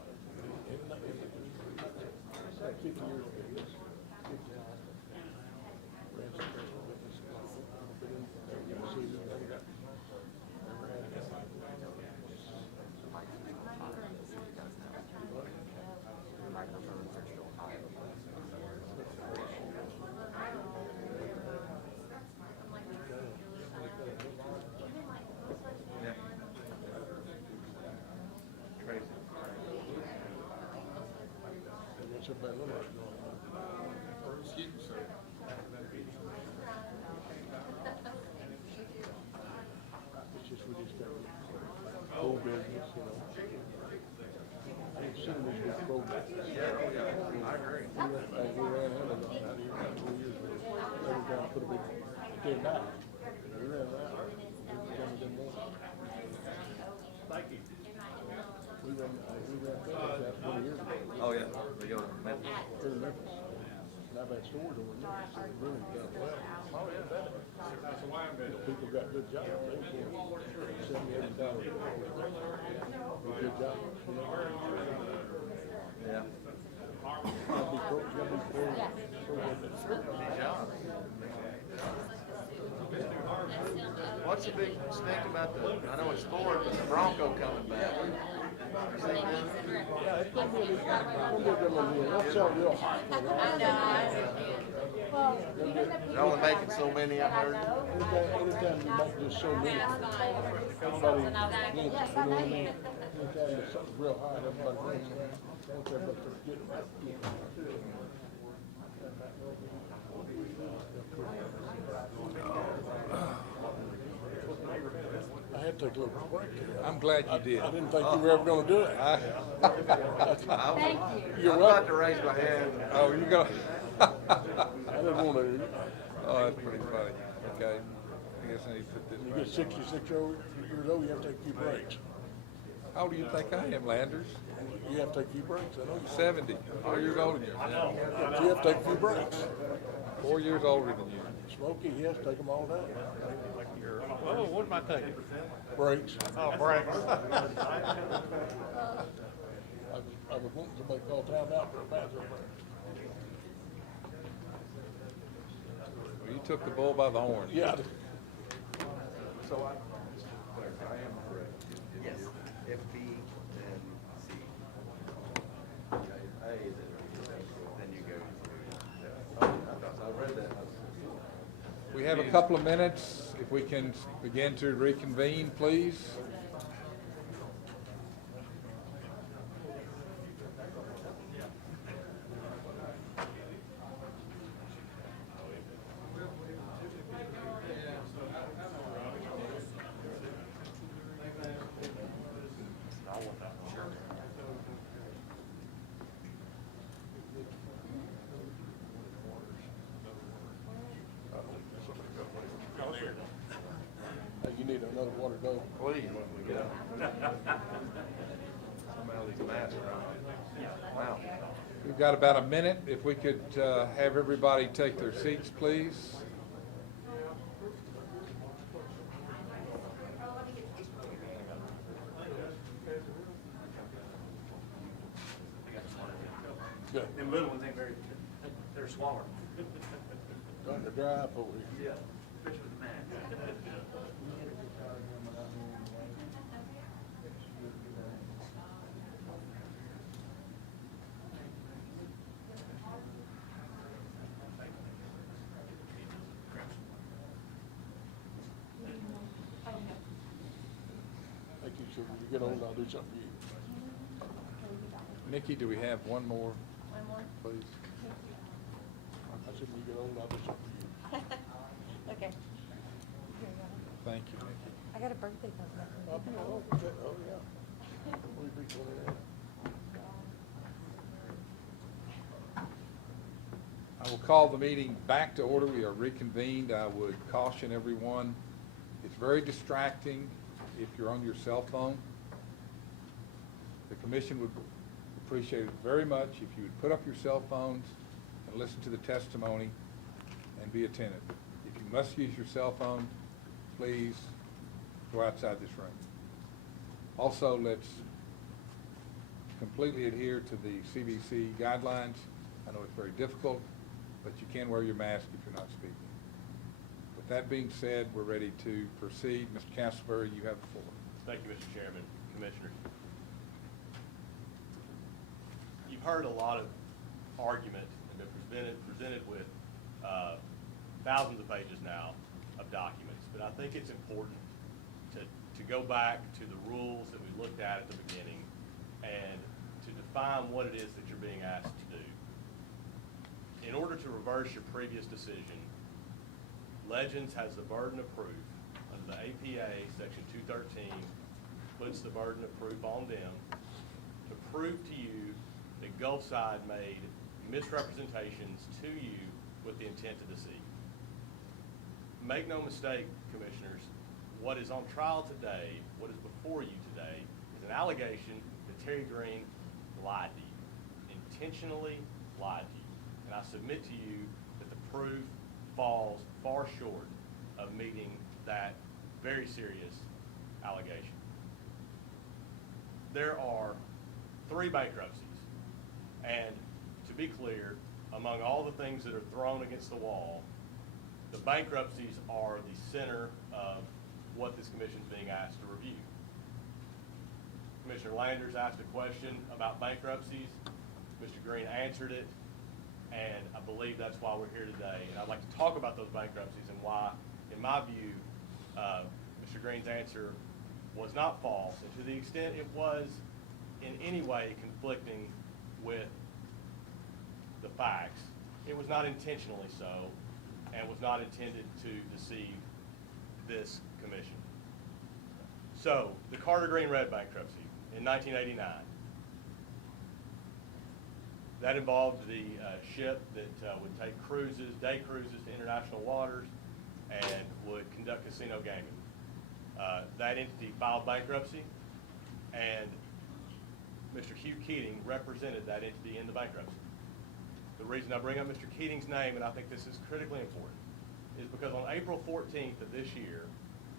Like 50 years ago, yes. 50 years. Ran some personal witness. Been in, see, never got. Never had it. Yeah. Crazy. And that's what that little is going on. Excuse me, sir. It's just, we just got old business, you know. I've seen this with pro business. Yeah, oh yeah, I agree. We ran Amazon out here about 2 years ago. They were trying to put a big, came back. We ran it out. Some of them won. Thank you. We ran FedEx out 20 years ago. Oh, yeah, they go. Here in Memphis. And I've had stores over in Memphis that really done well. Oh, yeah, better. People got good jobs. They were $70,000, $80,000. Good jobs. You know? Yeah. Gotta be pro business. These jobs. What's the big stink about I know it's Ford, but the Bronco coming back? You see that? Yeah, it's gonna be a good one. Let's sell real hot. I know. Well, even the people. They're only making so many, I've heard. Anytime you make just so many, everybody wants, you know what I mean? Anytime there's something real hot, everybody wants it. Don't everybody forget about it. I had to take a little break there. I'm glad you did. I didn't think you were ever gonna do it. Thank you. You're I'm about welcome. to raise my hand. Oh, you go. I didn't wanna, Oh, that's pretty funny. Okay. I guess I need to put this you right. get 66 years old, you have to take a few breaks. How old do you think I am, Landers? You have to take a few breaks, I know. 70. 4 years older than you. But you have to take a few breaks. 4 years older than you. Smokey, he has to take them all day. Oh, what am I taking? Breaks. Oh, breaks. I was wanting somebody to call time out for a bathroom break. Well, you took the bull by the horn. Yeah. So I am correct. Yes. If B, then C. Okay. A is We have a couple of minutes. If we can begin to reconvene, please. Hey, you need another water, go. Please, when we get up. Somehow these masks are on. Wow. We've got about a minute. If we could have everybody take their seats, please. Good. Them little ones ain't very, they're smaller. Starting to dry up over here. Yeah, especially with the mask. Thank you, sir. When you get old, I'll do something for you. Nikki, do we have one more, One more? please? I said, when you get old, I'll do something for you. Okay. Here you go. Thank you, Nikki. I got a birthday present. Oh, yeah. We reach over there. I will call the meeting back to order. We are reconvened. I would caution everyone, it's very distracting if you're on your cell phone. The commission would appreciate it very much if you would put up your cell phones and listen to the testimony and be attentive. If you must use your cell phone, please go outside this room. Also, let's completely adhere to the CDC guidelines. I know it's very difficult, but you can wear your mask if you're not speaking. With that being said, we're ready to proceed. Mr. Castleberry, you have the floor. Thank you, Mr. Chairman, Commissioners. You've heard a lot of argument and been presented with thousands of pages now of documents, but I think it's important to go back to the rules that we looked at the beginning and to define what it is that you're being asked to do. In order to reverse your previous decision, Legends has the burden of proof. Under the APA, Section 213, puts the burden of proof on them to prove to you that Gulfside made misrepresentations to you with the intent to deceive. Make no mistake, Commissioners, what is on trial today, what is before you today, is an allegation that Terry Green lied to you, intentionally lied to you. And I submit to you that the proof falls far short of meeting that very serious allegation. There are 3 bankruptcies, and to be clear, among all the things that are thrown against the wall, the bankruptcies are the center of what this commission is being asked to review. Commissioner Landers asked a question about bankruptcies. Mr. Green answered it, and I believe that's why we're here today. And I'd like to talk about those bankruptcies and why, in my view, Mr. Green's answer was not false, and to the extent it was in any way conflicting with the facts, it was not intentionally so, and was not intended to deceive this commission. So, the Carter Green Red bankruptcy in 1989. That involved the ship that would take cruises, day cruises to international waters, and would conduct casino gaming. That entity filed bankruptcy, and Mr. Hugh Keating represented that entity in the bankruptcy. The reason I bring up Mr. Keating's name, and I think this is critically important, is because on April 14th of this year,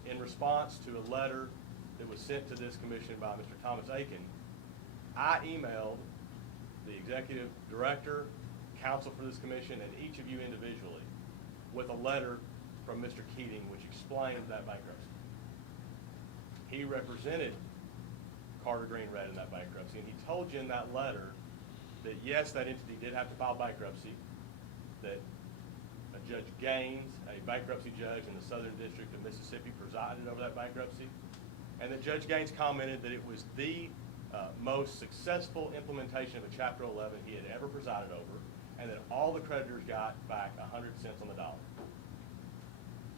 in response to a letter that was sent to this commission by Mr. Thomas Aiken, I emailed the executive director, counsel for this commission, and each of you individually with a letter from Mr. Keating which explained that bankruptcy. He represented Carter Green Red in that bankruptcy, and he told you in that letter that yes, that entity did have to file bankruptcy, that Judge Gaines, a bankruptcy judge in the Southern District of Mississippi, presided over that bankruptcy, and that Judge Gaines commented that it was the most successful implementation of a Chapter 11 he had ever presided over, and that all the creditors got back 100 cents on the dollar.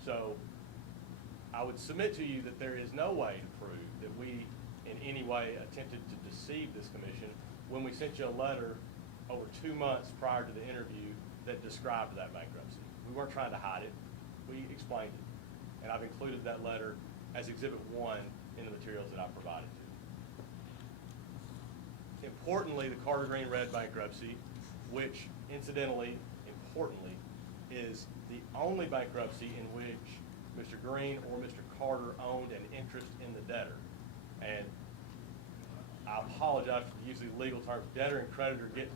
So I would submit to you that there is no way to prove that we in any way attempted to deceive this commission when we sent you a letter over 2 months prior to the interview that described that bankruptcy. We weren't trying to hide it. We explained it. And I've included that letter as Exhibit 1 in the materials that I've provided to you. Importantly, the Carter Green Red bankruptcy, which incidentally, importantly, is the only bankruptcy in which Mr. Green or Mr. Carter owned an interest in the debtor. And I apologize for the use of the legal terms. Debtor and creditor it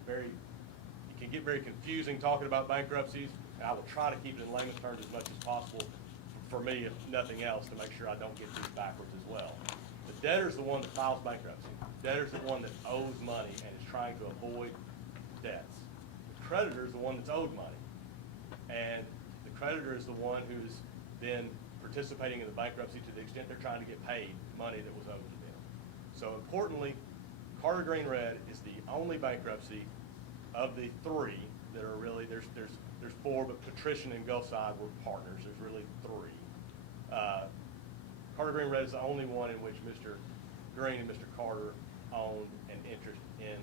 can get very confusing talking about bankruptcies, and I will try to keep it in layman's terms as much as possible for me, if nothing else, to make sure I don't get these backwards as well. The debtor is the one that files bankruptcy. The debtor is the one that owes money and is trying to avoid debts. The creditor is the one that's owed money, and the creditor is the one who's been participating in the bankruptcy to the extent they're trying to get paid money that was owed to them. So importantly, Carter Green Red is the only bankruptcy of the three that are really, there's four, but Patrician and Gulfside were partners. There's really three. Carter Green Red is the only one in which Mr. Green and Mr. Carter owned an interest in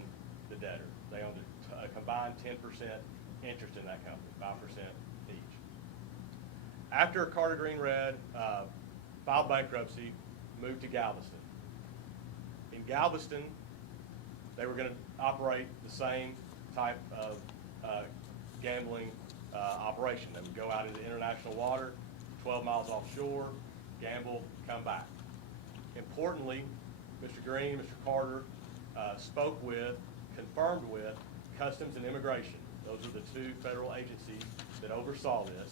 the debtor. They owned a combined 10% interest in that company, 5% each. After Carter Green Red filed bankruptcy, moved to Galveston. In Galveston, they were going to operate the same type of gambling operation. They would go out into international water, 12 miles offshore, gamble, come back. Importantly, Mr. Green and Mr. Carter spoke with, confirmed with, Customs and Immigration. Those are the two federal agencies that oversaw this,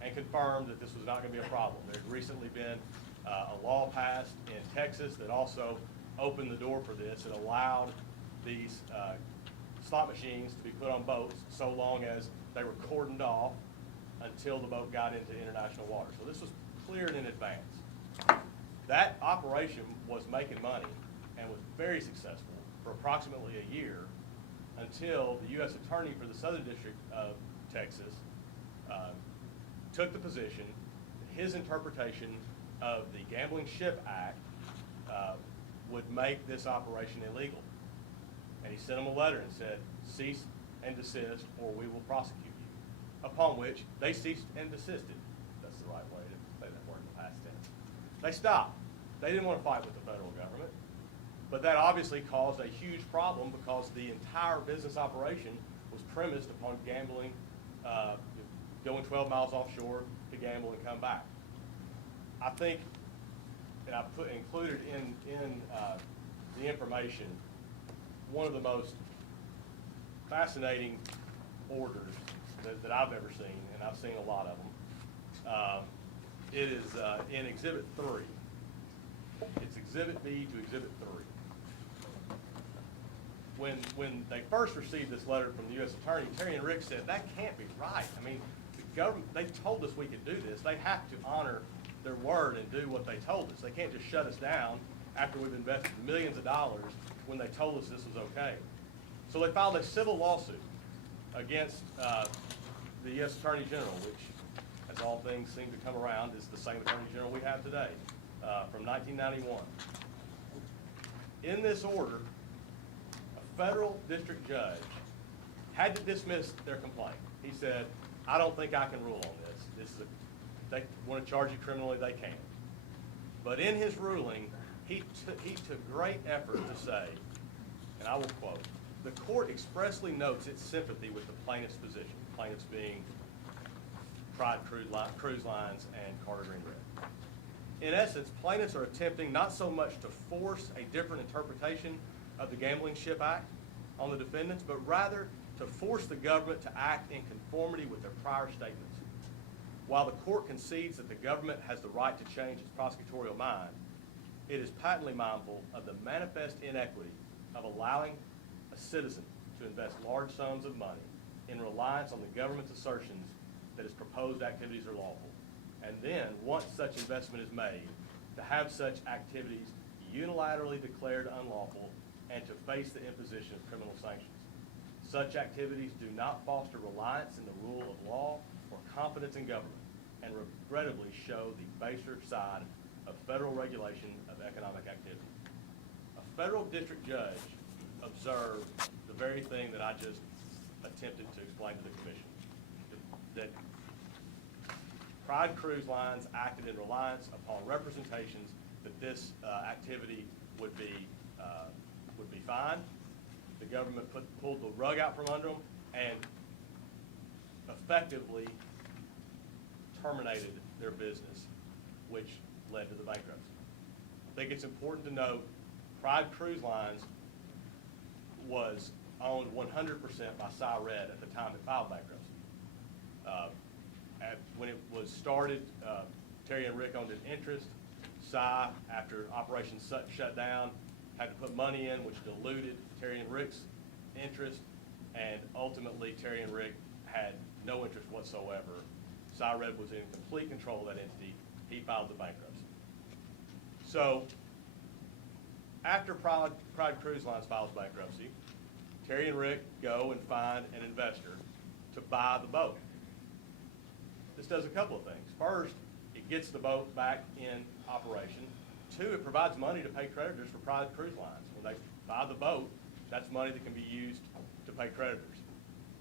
and confirmed that this was not going to be a problem. There had recently been a law passed in Texas that also opened the door for this. It allowed these slot machines to be put on boats so long as they were cordoned off until the boat got into international water. So this was cleared in advance. That operation was making money and was very successful for approximately a year until the U.S. Attorney for the Southern District of Texas took the position that his interpretation of the Gambling Ship Act would make this operation illegal. And he sent them a letter and said, cease and desist or we will prosecute you. Upon which they ceased and desisted. That's the right way to say that word in the past tense. They stopped. They didn't want to fight with the federal government. But that obviously caused a huge problem because the entire business operation was premised upon gambling, going 12 miles offshore to gamble and come back. I think, and I included in the information, one of the most fascinating orders that I've ever seen, and I've seen a lot of them. It is in Exhibit 3. It's Exhibit B to Exhibit 3. When they first received this letter from the U.S. Attorney, Terry and Rick said, that can't be right. I mean, the government, they told us we could do this. They have to honor their word and do what they told us. They can't just shut us down after we've invested millions of dollars when they told us this was okay. So they filed a civil lawsuit against the U.S. Attorney General, which, as all things seem to come around, is the same Attorney General we have today, from 1991. In this order, a federal district judge had to dismiss their complaint. He said, I don't think I can rule on this. They want to charge you criminally, they can. But in his ruling, he took great effort to say, and I will quote, the court expressly notes its sympathy with the plaintiff's position, plaintiffs being Pride Cruise Lines and Carter Green Red. In essence, plaintiffs are attempting not so much to force a different interpretation of the Gambling Ship Act on the defendants, but rather to force the government to act in conformity with their prior statements. While the court concedes that the government has the right to change its prosecutorial mind, it is patently mindful of the manifest inequity of allowing a citizen to invest large sums of money in reliance on the government's assertions that its proposed activities are lawful. And then, once such investment is made, to have such activities unilaterally declared unlawful and to face the imposition of criminal sanctions. Such activities do not foster reliance in the rule of law or confidence in government, and regrettably show the baser side of federal regulation of economic activity. A federal district judge observed the very thing that I just attempted to explain to the commission, that Pride Cruise Lines acted in reliance upon representations that this activity would be fine. The government pulled the rug out from under them and effectively terminated their business, which led to the bankruptcy. I think it's important to note Pride Cruise Lines was owned 100% by Cy-Red at the time it filed bankruptcy. When it was started, Terry and Rick owned an interest. Cy, after Operation shut down, had to put money in, which diluted Terry and Rick's interest, and ultimately Terry and Rick had no interest whatsoever. Cy-Red was in complete control of that entity. He filed the bankruptcy. So, after Pride Cruise Lines files bankruptcy, Terry and Rick go and find an investor to buy the boat. This does a couple of things. First, it gets the boat back in operation. Two, it provides money to pay creditors for Pride Cruise Lines. When they buy the boat, that's money that can be used to pay creditors.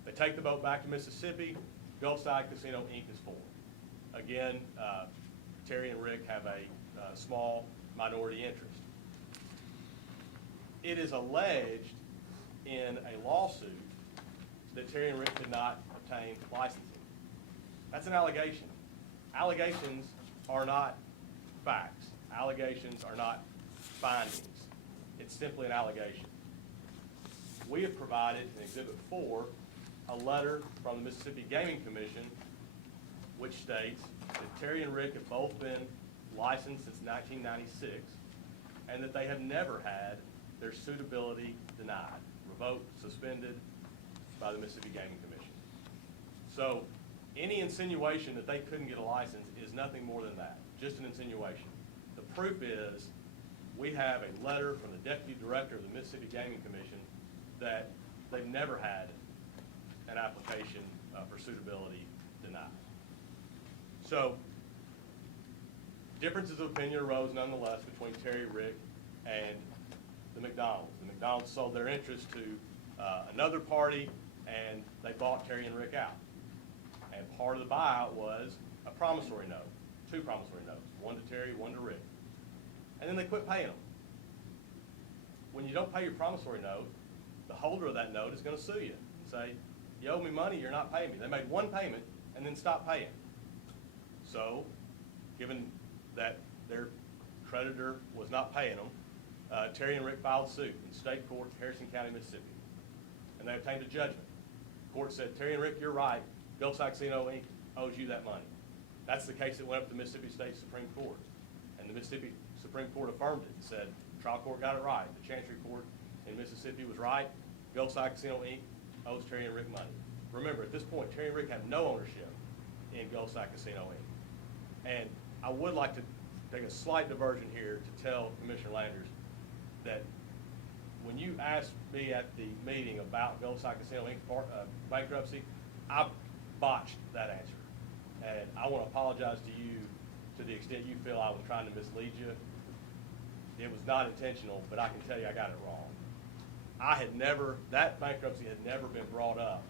They take the boat back to Mississippi. Gulfside Casino, Inc. is formed. Again, Terry and Rick have a small minority interest. It is alleged in a lawsuit that Terry and Rick could not obtain licensing. That's an allegation. Allegations are not facts. Allegations are not findings. It's simply an allegation. We have provided in Exhibit 4 a letter from the Mississippi Gaming Commission which states that Terry and Rick have both been licensed since 1996 and that they have never had their suitability denied, revoked, suspended by the Mississippi Gaming Commission. So any insinuation that they couldn't get a license is nothing more than that, just an insinuation. The proof is we have a letter from the Deputy Director of the Mississippi Gaming Commission that they've never had an application for suitability denied. So differences of opinion arose nonetheless between Terry, Rick, and the McDonald's. The McDonald's sold their interest to another party, and they bought Terry and Rick out. And part of the buyout was a promissory note, 2 promissory notes, one to Terry, one to Rick. And then they quit paying them. When you don't pay your promissory note, the holder of that note is going to sue you and say, you owe me money, you're not paying me. They made one payment and then stopped paying. So, given that their creditor was not paying them, Terry and Rick filed suit in state court, Harrison County, Mississippi. And they obtained a judgment. The court said, Terry and Rick, you're right. Gulfside Casino, Inc. owes you that money. That's the case that went up to the Mississippi State Supreme Court. And the Mississippi Supreme Court affirmed it and said, trial court got it right. The Chancery Court in Mississippi was right. Gulfside Casino, Inc. owes Terry and Rick money. Remember, at this point, Terry and Rick have no ownership in Gulfside Casino, Inc. And I would like to take a slight diversion here to tell Commissioner Landers that when you asked me at the meeting about Gulfside Casino, Inc. Bankruptcy, I botched that answer. And I want to apologize to you to the extent you feel I was trying to mislead you. It was not intentional, but I can tell you I got it wrong. That bankruptcy had never been brought up.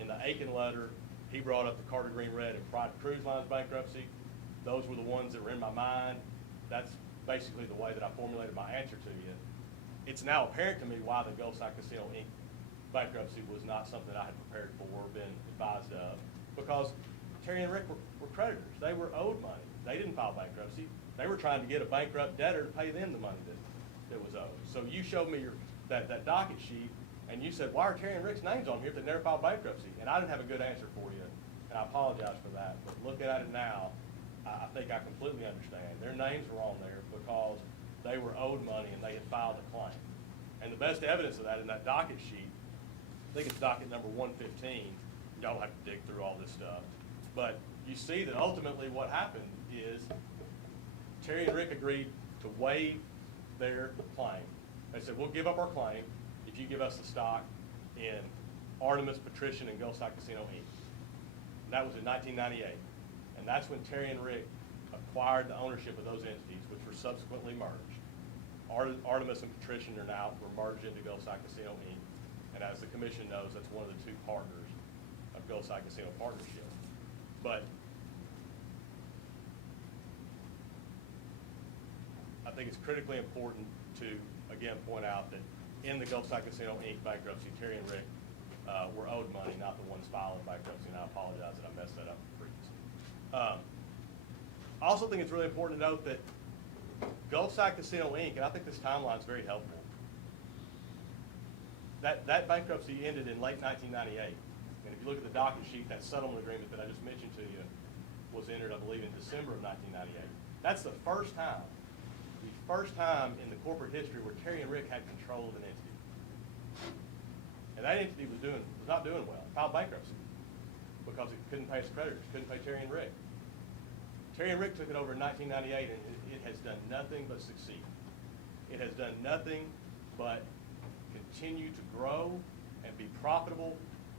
In the Aiken letter, he brought up the Carter Green Red and Pride Cruise Lines bankruptcy. Those were the ones that were in my mind. That's basically the way that I formulated my answer to you. It's now apparent to me why the Gulfside Casino, Inc. bankruptcy was not something I had prepared for or been advised of, because Terry and Rick were creditors. They were owed money. They didn't file bankruptcy. They were trying to get a bankrupt debtor to pay them the money that was owed. So you showed me that docket sheet, and you said, why are Terry and Rick's names on here if they never filed bankruptcy? And I didn't have a good answer for you, and I apologize for that. But looking at it now, I think I completely understand. Their names were on there because they were owed money and they had filed a claim. And the best evidence of that in that docket sheet, I think it's docket number 115. Y'all have to dig through all this stuff. But you see that ultimately what happened is Terry and Rick agreed to waive their claim. They said, we'll give up our claim if you give us the stock in Artemis, Patrician, and Gulfside Casino, Inc. And that was in 1998. And that's when Terry and Rick acquired the ownership of those entities, which were subsequently merged. Artemis and Patrician were merged into Gulfside Casino, Inc. And as the commission knows, that's one of the two partners of Gulfside Casino Partnership. But I think it's critically important to, again, point out that in the Gulfside Casino, Inc. bankruptcy, Terry and Rick were owed money, not the ones filing bankruptcy, and I apologize that I messed that up previously. I also think it's really important to note that Gulfside Casino, Inc., and I think this timeline is very helpful, that bankruptcy ended in late 1998. And if you look at the docket sheet, that settlement agreement that I just mentioned to you was entered, I believe, in December of 1998. That's the first time in the corporate history where Terry and Rick had control of an entity. And that entity was not doing well, filed bankruptcy because it couldn't pay its creditors, couldn't pay Terry and Rick. Terry and Rick took it over in 1998, and it has done nothing but succeed. It has done nothing but continue to grow and be profitable,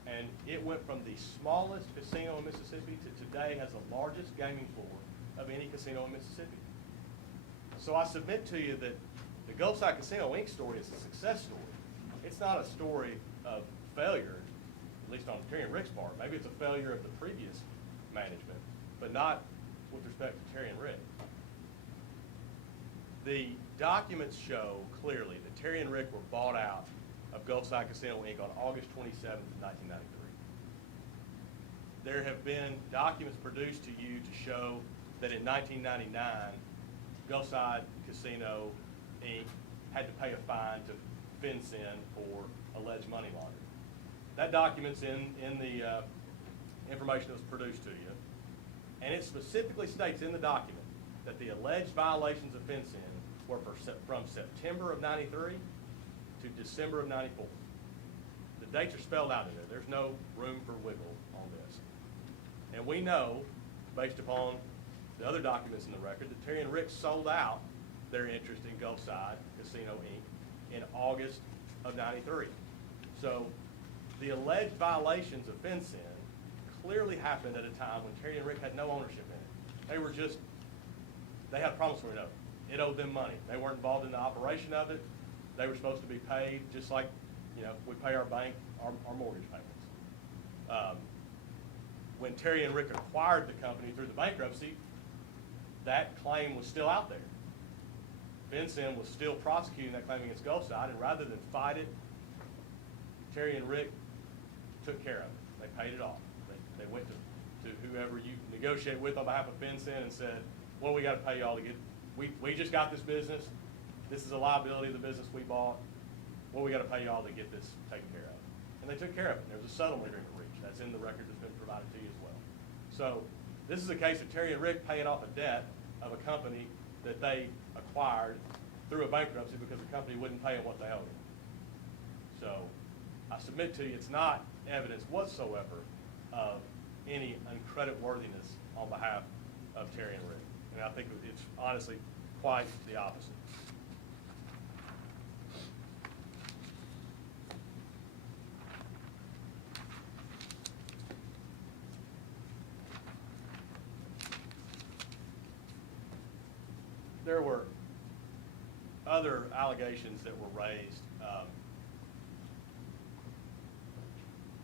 and it went from the smallest casino in Mississippi to today has the largest gaming floor of any casino in Mississippi. So I submit to you that the Gulfside Casino, Inc. story is a success story. It's not a story of failure, at least on Terry and Rick's part. Maybe it's a failure of the previous management, but not with respect to Terry and Rick. The documents show clearly that Terry and Rick were bought out of Gulfside Casino, Inc. on August 27th of 1993. There have been documents produced to you to show that in 1999, Gulfside Casino, Inc. had to pay a fine to FinCEN for alleged money laundering. That document's in the information that was produced to you, and it specifically states in the document that the alleged violations of FinCEN were from September of 93 to December of 94. The dates are spelled out in there. There's no room for wiggle on this. And we know, based upon the other documents in the record, that Terry and Rick sold out their interest in Gulfside Casino, Inc. in August of 93. So the alleged violations of FinCEN clearly happened at a time when Terry and Rick had no ownership in it. They had a promissory note. It owed them money. They weren't involved in the operation of it. They were supposed to be paid just like, we pay our bank our mortgage payments. When Terry and Rick acquired the company through the bankruptcy, that claim was still out there. FinCEN was still prosecuting that claim against Gulfside, and rather than fight it, Terry and Rick took care of it. They paid it off. They went to whoever you negotiate with on behalf of FinCEN and said, what do we got to pay y'all to get, we just got this business. This is a liability of the business we bought. What do we got to pay y'all to get this taken care of? And they took care of it. There was a settlement agreement reached. That's in the record that's been provided to you as well. So this is a case of Terry and Rick paying off a debt of a company that they acquired through a bankruptcy because the company wouldn't pay them what they owed them. So I submit to you, it's not evidence whatsoever of any uncreditworthiness on behalf of Terry and Rick. And I think it's honestly quite the opposite. There were other allegations that were raised.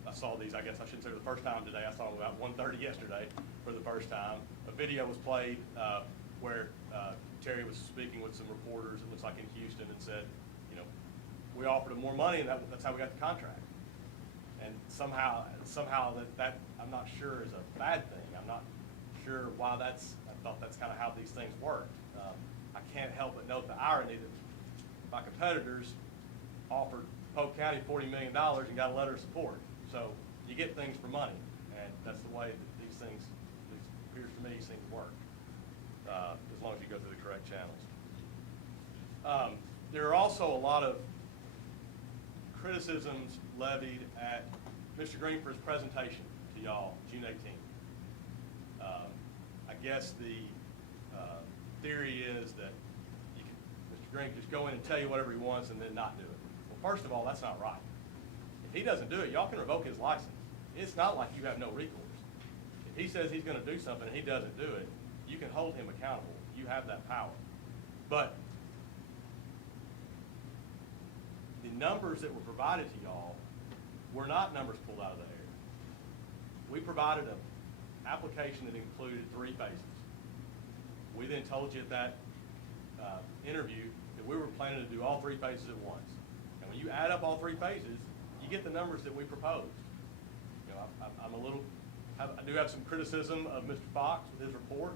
I saw these, I guess I shouldn't say for the first time today. I saw them about 1:30 yesterday for the first time. A video was played where Terry was speaking with some reporters, it looks like in Houston, and said, we offered him more money, and that's how we got the contract. And somehow that I'm not sure is a bad thing. I'm not sure why I thought that's kind of how these things work. I can't help but note the irony that my competitors offered Polk County $40 million and got a letter of support. So you get things for money, and that's the way that these things, it appears to me, seem to work, as long as you go through the correct channels. There are also a lot of criticisms levied at Mr. Green for his presentation to y'all June 18th. I guess the theory is that you can, Mr. Green can just go in and tell you whatever he wants and then not do it. Well, first of all, that's not right. If he doesn't do it, y'all can revoke his license. It's not like you have no recourse. If he says he's gonna do something and he doesn't do it, you can hold him accountable. You have that power. But the numbers that were provided to y'all were not numbers pulled out of the air. We provided an application that included 3 phases. We then told you at that interview that we were planning to do all 3 phases at once. And when you add up all 3 phases, you get the numbers that we proposed. You know, I do have some criticism of Mr. Fox with his report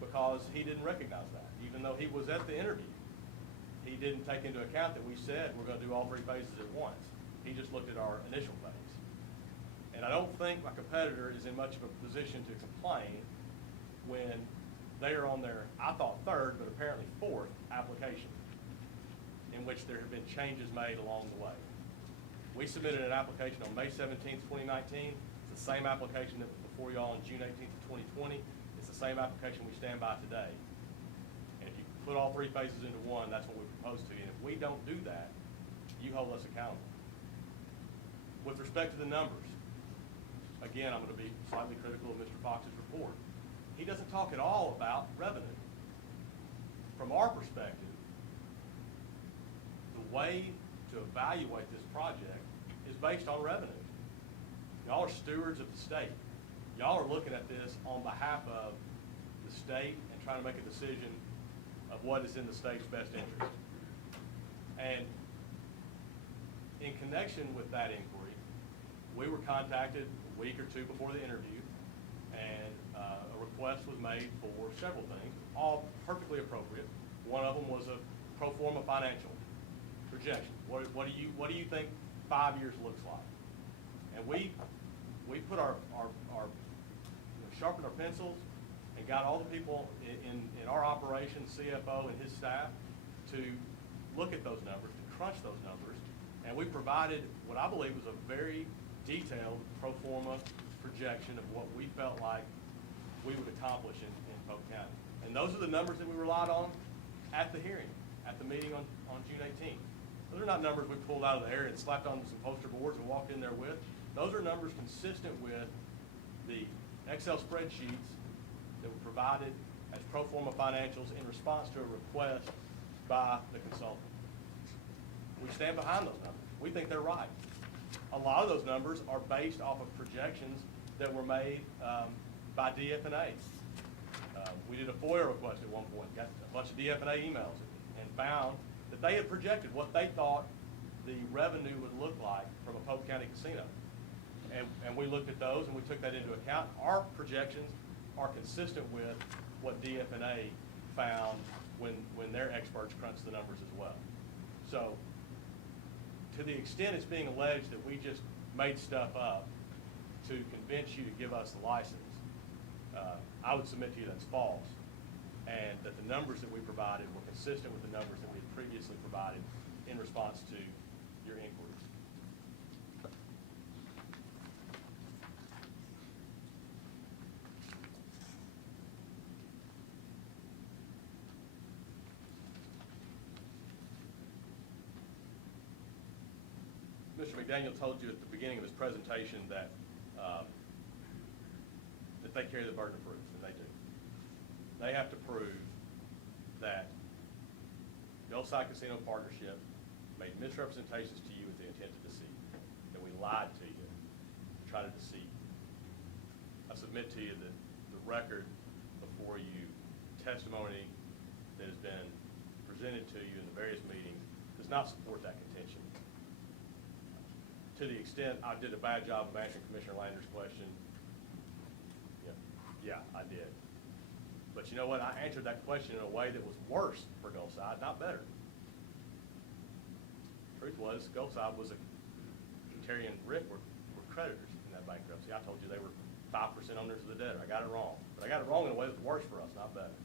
because he didn't recognize that. Even though he was at the interview, he didn't take into account that we said we're gonna do all 3 phases at once. He just looked at our initial phase. And I don't think my competitor is in much of a position to complain when they are on their, I thought 3rd, but apparently 4th application, in which there have been changes made along the way. We submitted an application on May 17th, 2019. It's the same application that was before y'all on June 18th of 2020. It's the same application we stand by today. And if you put all 3 phases into one, that's what we propose to you. And if we don't do that, you hold us accountable. With respect to the numbers, again, I'm going to be slightly critical of Mr. Fox's report. He doesn't talk at all about revenue. From our perspective, the way to evaluate this project is based on revenue. Y'all are stewards of the state. Y'all are looking at this on behalf of the state and trying to make a decision of what is in the state's best interest. And in connection with that inquiry, we were contacted a week or 2 before the interview, and a request was made for several things, all perfectly appropriate. One of them was a pro forma financial projection. What do you think 5 years looks like? And we put our sharpened our pencils and got all the people in our operation, CFO and his staff, to look at those numbers, to crunch those numbers, and we provided what I believe was a very detailed pro forma projection of what we felt like we would accomplish in Polk County. And those are the numbers that we relied on at the hearing, at the meeting on June 18th. Those are not numbers we pulled out of the air and slapped on some poster boards and walked in there with. Those are numbers consistent with the Excel spreadsheets that were provided as pro forma financials in response to a request by the consultant. We stand behind those numbers. We think they're right. A lot of those numbers are based off of projections that were made by DF&A. We did a FOIA request at one point, got a bunch of DF&A emails, and found that they had projected what they thought the revenue would look like from a Polk County casino. And we looked at those and we took that into account. Our projections are consistent with what DF&A found when their experts crunched the numbers as well. So to the extent it's being alleged that we just made stuff up to convince you to give us the license, I would submit to you that's false, and that the numbers that we provided were consistent with the numbers that we had previously provided in response to your inquiries. Mr. McDaniel told you at the beginning of his presentation that they carry the burden of proof, and they do. They have to prove that Gulfside Casino Partnership made misrepresentations to you with the intent to deceive, that we lied to you to try to deceive you. I submit to you that the record before you, testimony that has been presented to you in the various meetings, does not support that contention. To the extent I did a bad job of answering Commissioner Lander's question, yeah, I did. But you know what? I answered that question in a way that was worse for Gulfside, not better. Truth was, Gulfside was Terry and Rick were creditors in that bankruptcy. I told you they were 5% owners of the debtor. I got it wrong. But I got it wrong in a way that was worse for us, not better.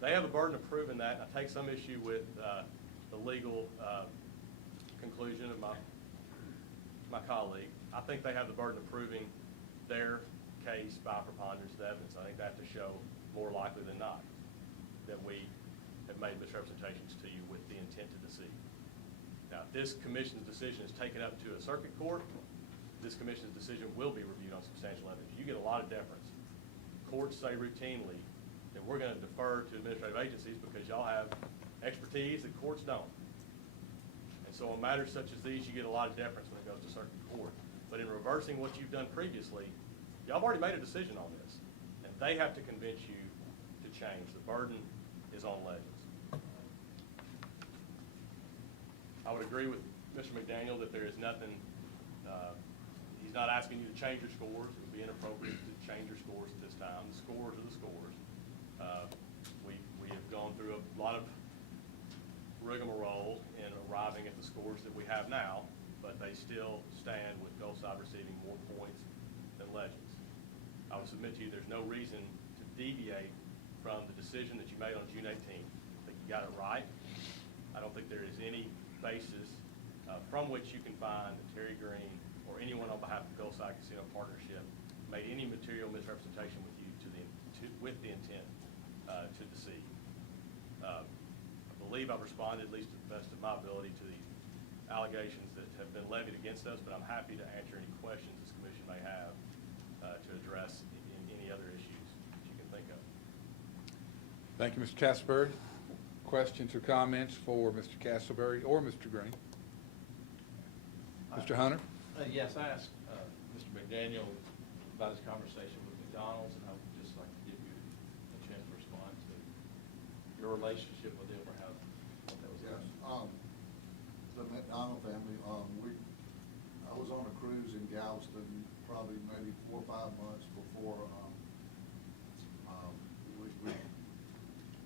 They have a burden of proving that. I take some issue with the legal conclusion of my colleague. I think they have the burden of proving their case by preponderance of evidence. I think that to show more likely than not that we have made misrepresentations to you with the intent to deceive. Now, if this commission's decision is taken up to a circuit court, this commission's decision will be reviewed on substantial evidence. You get a lot of deference. Courts say routinely that we're going to defer to administrative agencies because y'all have expertise that courts don't. And so on matters such as these, you get a lot of deference when it goes to circuit court. But in reversing what you've done previously, y'all have already made a decision on this, and they have to convince you to change. The burden is on Legends. I would agree with Mr. McDaniel that there is nothing, he's not asking you to change your scores. It would be inappropriate to change your scores at this time. The scores are the scores. We have gone through a lot of rigmarole in arriving at the scores that we have now, but they still stand with Gulfside receiving more points than Legends. I would submit to you there's no reason to deviate from the decision that you made on June 18th. I think you got it right. I don't think there is any basis from which you can find that Terry Green or anyone on behalf of the Gulfside Casino Partnership made any material misrepresentation with you with the intent to deceive. I believe I've responded, at least to the best of my ability, to the allegations that have been levied against us, but I'm happy to answer any questions this commission may have to address in any other issues that you can think of. Thank you, Mr. Castleberry. Questions or comments for Mr. Castleberry or Mr. Green? Mr. Hunter? Yes, I asked Mr. McDaniel about his conversation with McDonald's, and I would just like to give you a chance to respond to your relationship with them or how what that was. Yes, the McDonald family, I was on a cruise in Galveston probably maybe 4 or 5 months before we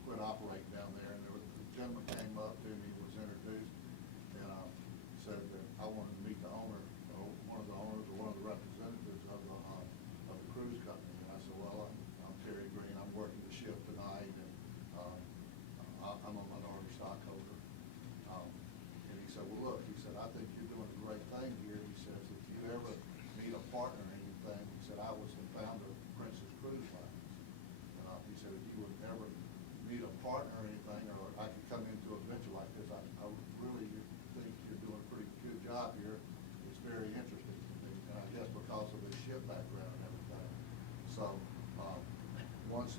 quit operating down there, and a gentleman came up to me, was introduced, and said that I wanted to meet the owner, or one of the owners, or one of the representatives of the cruise company. And I said, well, I'm Terry Green, I'm working the ship tonight, and I'm a minority stockholder. And he said, well, look, he said, I think you're doing a great thing here. He says, if you ever need a partner or anything, he said, I was the founder of Princess Cruise Lines. He said, if you would ever need a partner or anything, or I could come into a venture like this, I really think you're doing a pretty good job here. It's very interesting to me, and I guess because of the ship background and everything. So once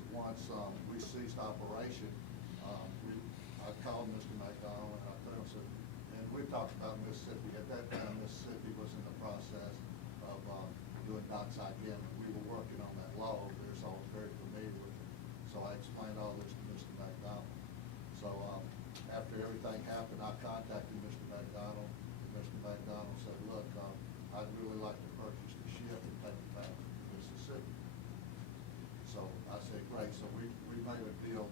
we ceased operation, I called Mr. McDonald and I told him, and we talked about Mississippi. At that time, Mississippi was in the process of doing dockside gambling. We were working on that law over there, so I was very familiar with it. So I explained all this to Mr. McDonald. So after everything happened, I contacted Mr. McDonald. Mr. McDonald said, look, I'd really like to purchase the ship and take it back to Mississippi. So I said, great. So we made a deal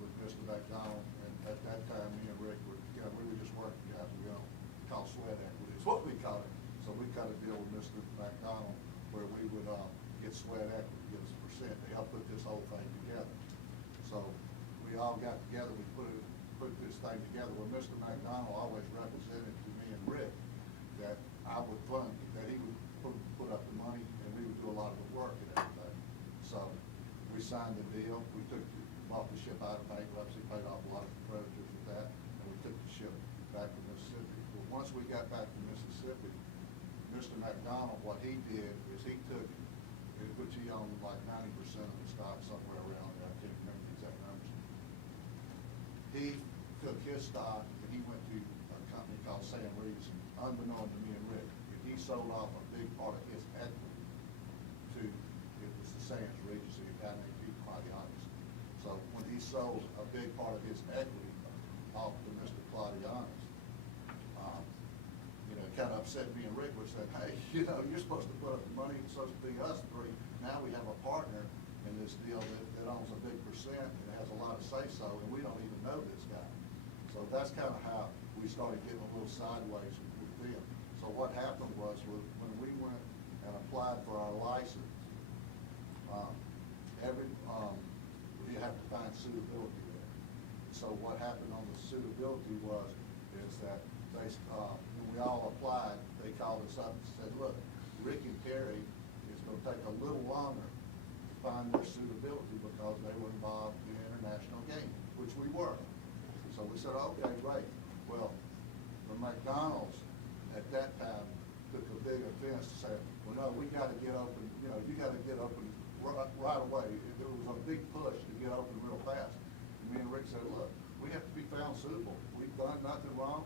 with Mr. McDonald, and at that time, me and Rick were, we were just working together. We call sweat equity. It's what we call it. So we cut a deal with Mr. McDonald where we would get sweat equity, give us a percent to help put this whole thing together. So we all got together, we put this thing together. Well, Mr. McDonald always represented to me and Rick that I would fund, that he would put up the money and we would do a lot of the work and everything. So we signed the deal. We bought the ship out of bankruptcy, paid off a lot of creditors with that, and we took the ship back to Mississippi. Well, once we got back to Mississippi, Mr. McDonald, what he did is he took, which he owned like 90% of the stock, somewhere around there, I can't remember the exact numbers. He took his stock and he went to a company called Sam Reeves, unbeknown to me and Rick, and he sold off a big part of his equity to, it was the Sands Regency, a guy named Pete Claudianis. So when he sold a big part of his equity off to Mr. Claudianis, it kind of upset me and Rick, was saying, hey, you're supposed to put up the money, it's supposed to be us three. Now we have a partner in this deal that owns a big percent and has a lot of say-so, and we don't even know this guy. So that's kind of how we started getting a little sideways with them. So what happened was when we went and applied for our license, you have to find suitability there. So what happened on the suitability is that when we all applied, they called us up and said, look, Rick and Terry is going to take a little longer to find their suitability because they were involved in international gaming, which we were. So we said, okay, great. Well, the McDonald's at that time took a big offense to say, well, no, we gotta get open, you know, you gotta get open right away. There was a big push to get open real fast. And me and Rick said, look, we have to be found suitable. We've done nothing wrong.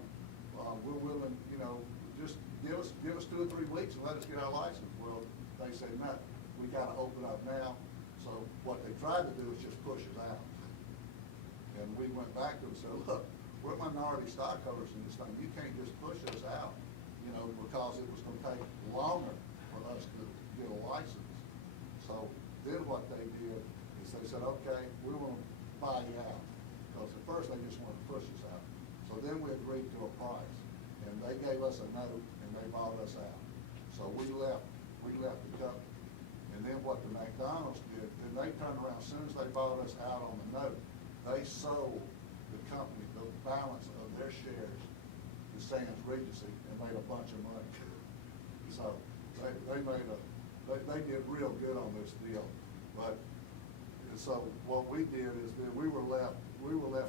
We're willing, you know, just give us 2 or 3 weeks and let us get our license. Well, they said, no, we gotta open up now. So what they tried to do is just push us out. And we went back to them and said, look, we're minority stockholders in this thing. You can't just push us out, you know, because it was gonna take longer for us to get a license. So then what they did is they said, okay, we want to buy you out. Because at first they just wanted to push us out. So then we agreed to a price. And they gave us a note and they bought us out. So we left the company. And then what the McDonald's did, then they turned around, as soon as they bought us out on the note, they sold the company, the balance of their shares to Sands Regency and made a bunch of money. So they did real good on this deal. But, so what we did is that we were left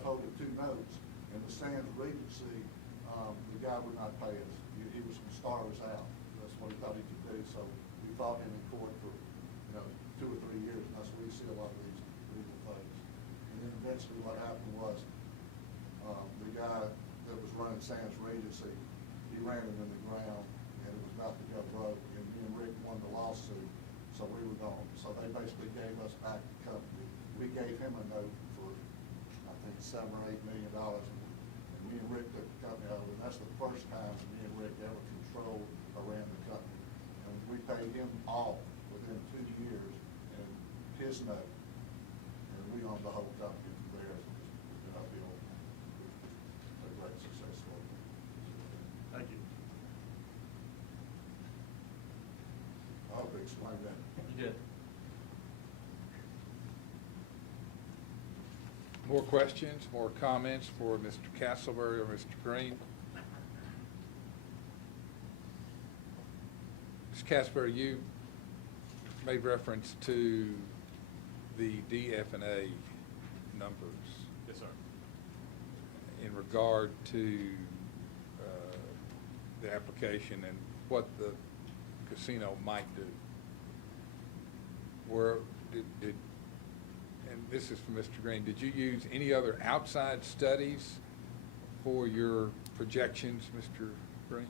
holding 2 notes, and the Sands Regency, the guy would not pay us. He was going to starve us out. That's what he thought he could do. So we fought him in court for, you know, 2 or 3 years, and that's where you see a lot of these legal fights. And then eventually what happened was, the guy that was running Sands Regency, he ran it in the ground, and it was about to go broke, and me and Rick won the lawsuit, so we were gone. So they basically gave us back the company. We gave him a note for, I think, $7 or $8 million, and me and Rick took the company over, and that's the first time me and Rick ever controlled or ran the company. And we paid him off within 2 years, and his note, and we owned the whole company from there. It's been uphill. A great success story. Thank you. I hope I explained that. You did. More questions, more comments for Mr. Castleberry or Mr. Green? Mr. Castleberry, you made reference to the DF&A numbers. Yes, sir. In regard to the application and what the casino might do. Where did and this is for Mr. Green, did you use any other outside studies for your projections, Mr. Green?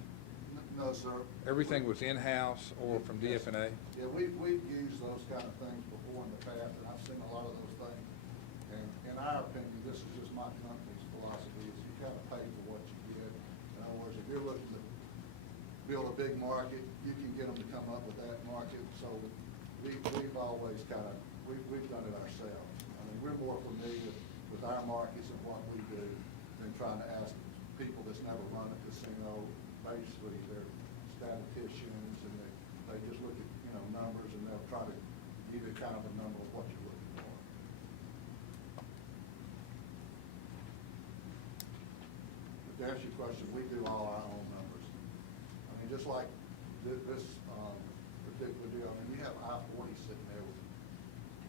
No, sir. Everything was in-house or from DF&A? Yeah, we've used those kind of things before in the past, and I've seen a lot of those things. And in our opinion, this is just my company's philosophy, is you gotta pay for what you get. In other words, if you're looking to build a big market, you can get them to come up with that market. So we've always kind of, we've done it ourselves. I mean, we're more familiar with our markets and what we do than trying to ask people that's never run a casino. Basically, they're statisticians, and they just look at, you know, numbers, and they'll try to give you kind of a number of what you're looking for. But to answer your question, we do all our own numbers. I mean, just like this particular deal, I mean, you have I-40 sitting there with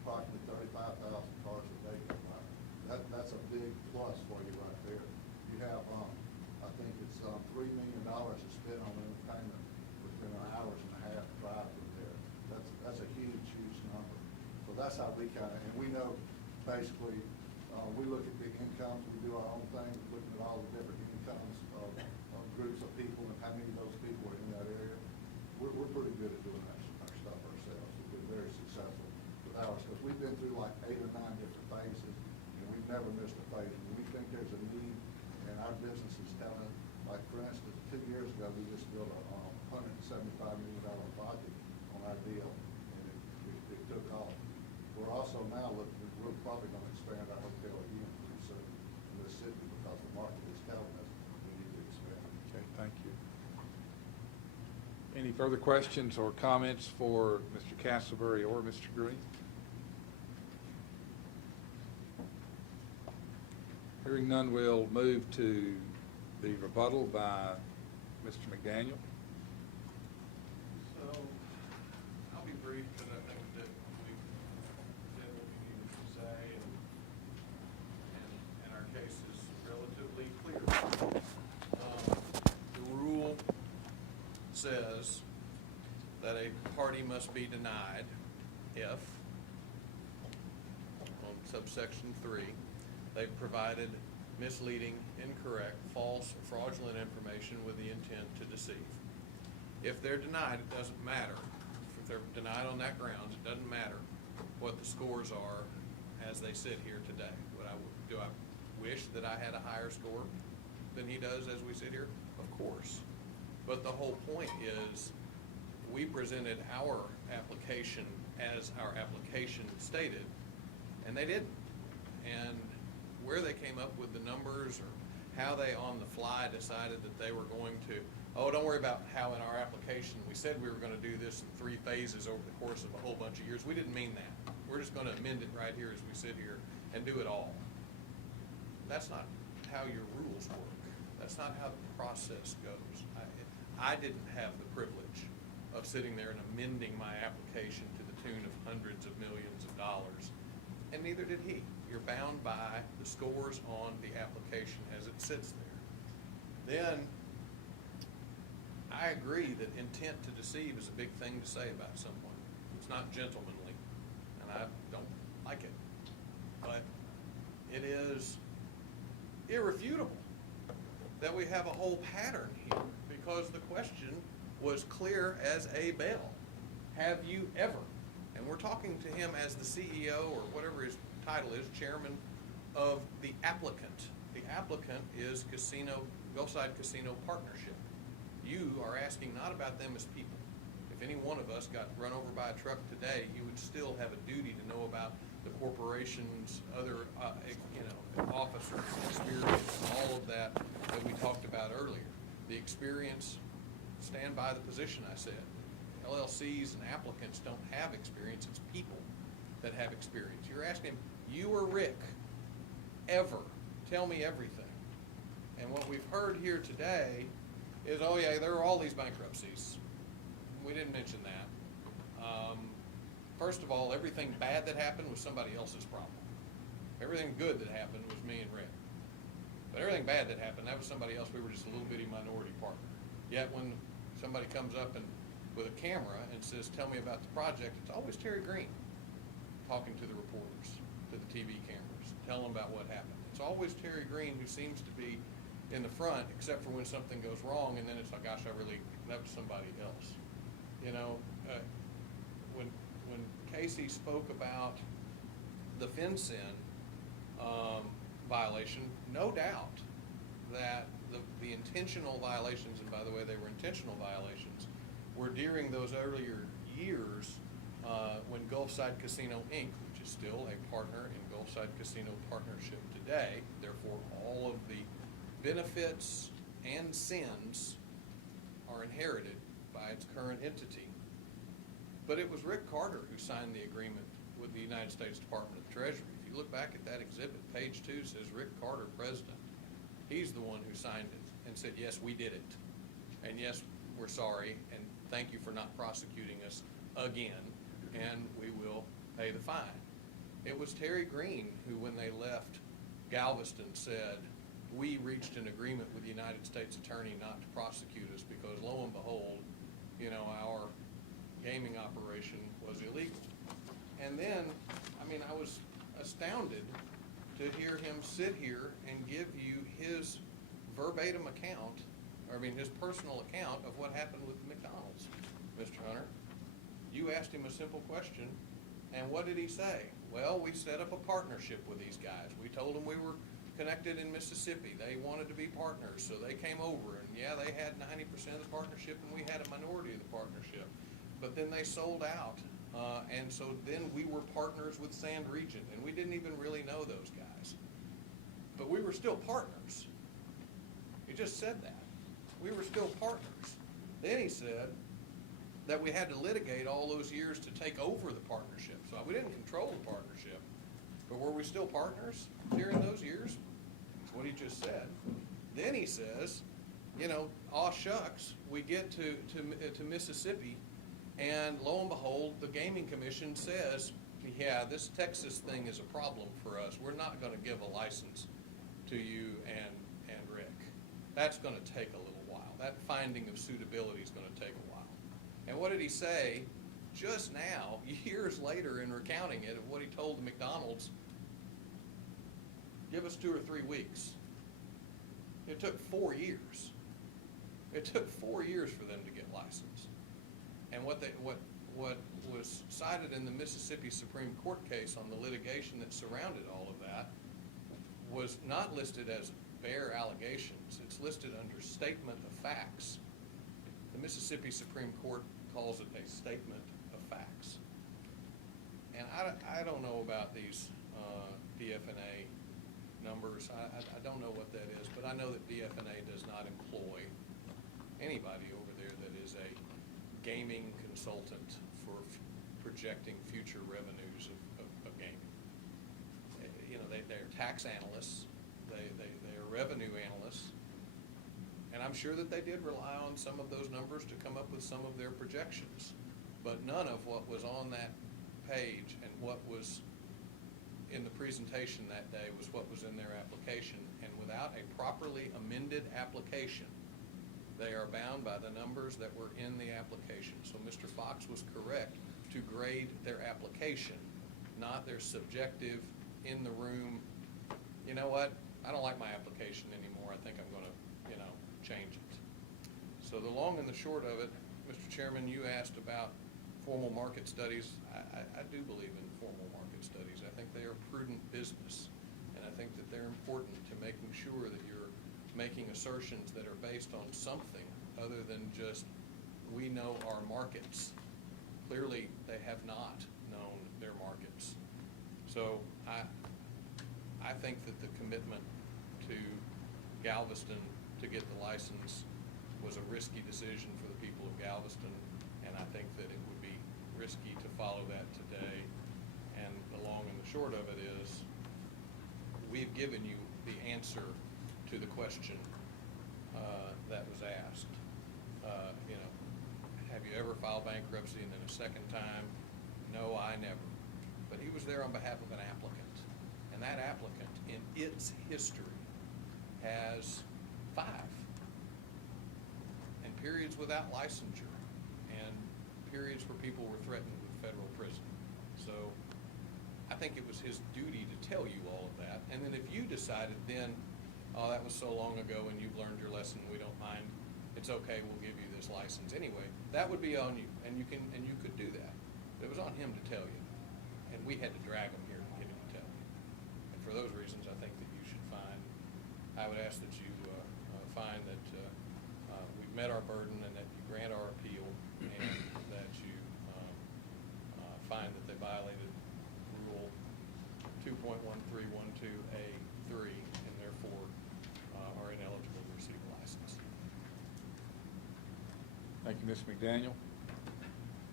approximately 35,000 cars a day. That's a big plus for you right there. You have, I think it's $3 million to spend on entertainment within an hours and a half drive from there. That's a huge number. So that's how we kind of, and we know basically, we look at the incomes, we do our own thing, looking at all the different incomes of groups of people and how many of those people are in that area. We're pretty good at doing our stuff ourselves. We've been very successful with ours because we've been through like 8 or 9 different phases, and we've never missed a phase. When we think there's a need, and our business is telling, like for instance, 2 years ago, we just built a $175 million project on our deal, and it took off. We're also now looking, we're probably going to expand our hotel again pretty soon in this city because the market is telling us we need to expand. Okay, thank you. Any further questions or comments for Mr. Castleberry or Mr. Green? Hearing none, we'll move to the rebuttal by Mr. McDaniel. So, I'll be be brief, because I think that we said what we needed to say, and our case is relatively clear. The rule says that a party must be denied if, on subsection 3, they've provided misleading, incorrect, false, or fraudulent information with the intent to deceive. If they're denied, it doesn't matter. If they're denied on that grounds, it doesn't matter what the scores are as they sit here today. Do I wish that I had a higher score than he does as we sit here? Of course. But the whole point is, we presented our application as our application stated, and they didn't. And where they came up with the numbers, or how they on the fly decided that they were going to, oh, don't worry about how in our application we said we were going to do this in 3 phases over the course of a whole bunch of years. We didn't mean that. We're just going to amend it right here as we sit here and do it all. That's not how your rules work. That's not how the process goes. I didn't have the privilege of sitting there and amending my application to the tune of hundreds of millions of dollars, and neither did he. You're bound by the scores on the application as it sits there. Then, I agree that intent to deceive is a big thing to say about someone. It's not gentlemanly, and I don't like it. But it is irrefutable that we have a whole pattern here, because the question was clear as a bell. Have you ever? And we're talking to him as the CEO, or whatever his title is, chairman of the applicant. The applicant is Gulfside Casino Partnership. You are asking not about them as people. If any one of us got run over by a truck today, you would still have a duty to know about the corporation's other, officers, experience, all of that we talked about earlier. The experience, stand by the position I said. LLCs and applicants don't have experience, it's people that have experience. You're asking him, you or Rick, ever tell me everything. And what we've heard here today is, oh yeah, there are all these bankruptcies. We didn't mention that. First of all, everything bad that happened was somebody else's problem. Everything good that happened was me and Rick. But everything bad that happened, that was somebody else. We were just a little bitty minority partner. Yet when somebody comes up and with a camera and says, tell me about the project, it's always Terry Green talking to the reporters, to the TV cameras, telling them about what happened. It's always Terry Green who seems to be in the front, except for when something goes wrong, and then it's like, gosh, that was somebody else. When Casey spoke about the FinCEN violation, no doubt that the intentional violations, and by the way, they were intentional violations, were during those earlier years when Gulfside Casino Inc., which is still a partner in Gulfside Casino Partnership today, therefore all of the benefits and sins are inherited by its current entity. But it was Rick Carter who signed the agreement with the United States Department of Treasury. If you look back at that exhibit, page 2 says Rick Carter, President. He's the one who signed it and said, yes, we did it. And yes, we're sorry, and thank you for not prosecuting us again, and we will pay the fine. It was Terry Green who, when they left Galveston, said, we reached an agreement with the United States Attorney not to prosecute us because, lo and behold, our gaming operation was illegal. And then, I was astounded to hear him sit here and give you his verbatim account, his personal account of what happened with McDonald's, Mr. Hunter. You asked him a simple question, and what did he say? Well, we set up a partnership with these guys. We told them we were connected in Mississippi. They wanted to be partners, so they came over, and yeah, they had 90% of the partnership, and we had a minority of the partnership. But then they sold out, and so then we were partners with Sand Regent, and we didn't even really know those guys. But we were still partners. He just said that. We were still partners. Then he said that we had to litigate all those years to take over the partnership. So we didn't control the partnership, but were we still partners during those years? That's what he just said. Then he says, aw shucks, we get to Mississippi, And lo and behold, the Gaming Commission says, yeah, this Texas thing is a problem for us. We're not gonna give a license to you and Rick. That's gonna take a little while. That finding of suitability is gonna take a while. And what did he say just now, years later in recounting it, of what he told the McDonald's? Give us 2 or 3 weeks. It took 4 years. It took 4 years for them to get licensed. And what was cited in the Mississippi Supreme Court case on the litigation that surrounded all of that was not listed as bare allegations. It's listed under statement of facts. The Mississippi Supreme Court calls it a statement of facts. And I don't know about these DFNA numbers. I don't know what that is, but I know that DFNA does not employ anybody over there that is a gaming consultant for projecting future revenues of gaming. You know, they're tax analysts, they're revenue analysts, and I'm sure that they did rely on some of those numbers to come up with some of their projections. But none of what was on that page and what was in the presentation that day was what was in their application. And without a properly amended application, they are bound by the numbers that were in the application. So Mr. Fox was correct to grade their application, not their subjective, in the room, you know what, I don't like my application anymore, I think I'm gonna, change it. So the long and the short of it, Mr. Chairman, you asked about formal market studies. I do believe in formal market studies. I think they are prudent business, and I think that they're important to making sure that you're making assertions that are based on something other than just, we know our markets. Clearly, they have not known their markets. So I think that the commitment to Galveston to get the license was a risky decision for the people of Galveston, and I think that it would be risky to follow that today. And the long and the short of it is, we've given you the answer to the question that was asked. Have you ever filed bankruptcy? And then a second time, no, I never. But he was there on behalf of an applicant, and that applicant, in its history, has 5, and periods without licensure, and periods where people were threatened with federal prison. So I think it was his duty to tell you all of that. And then if you decided then, oh, that was so long ago and you've learned your lesson, we don't mind, it's okay, we'll give you this license anyway, that would be on you, and you could do that. It was on him to tell you, and we had to drag him here to get him to tell you. And for those reasons, I think that you should find, I would ask that you find that we've met our burden, and that you grant our appeal, and that you find that they violated Rule 2.1312A3, and therefore are ineligible to receive a license. Thank you, Ms. McDaniel.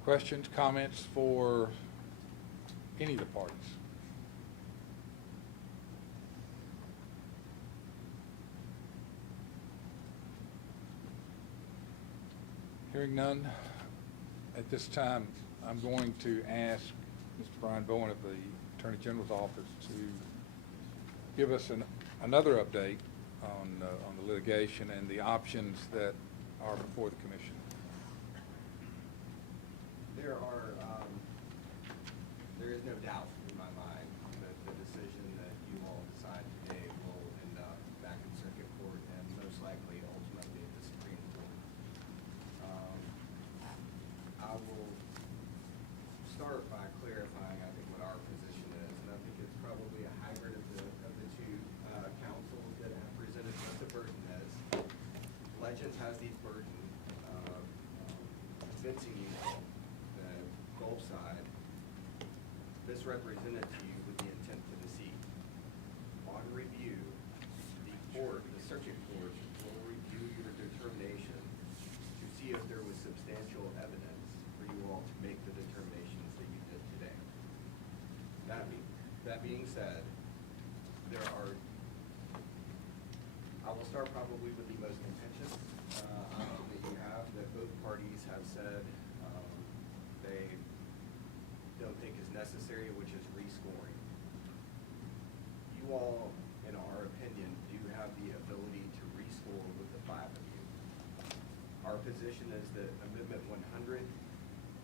Questions, comments for any of the parties? Hearing none, at this time, I'm going to ask Mr. Brian Bowen of the Attorney General's office to give us another update on the litigation and the options that are before the commission. There is no doubt in my mind that the decision that you all decide today will end up back in circuit court and most likely ultimately at the Supreme Court. I will start by clarifying, I think, what our position is, and I think it's probably a hybrid of the two councils that have presented what the burden is. Legends has the burden of convincing you all that both sides misrepresented to you with the intent to deceive. On review, the circuit court will review your determination to see if there was substantial evidence for you all to make the determinations that you did today. That being said, I will start probably with the most contentious item that you have, that both parties have said area, which is rescoring. You all, in our opinion, do have the ability to rescore with the 5 of you. Our position is that Amendment 100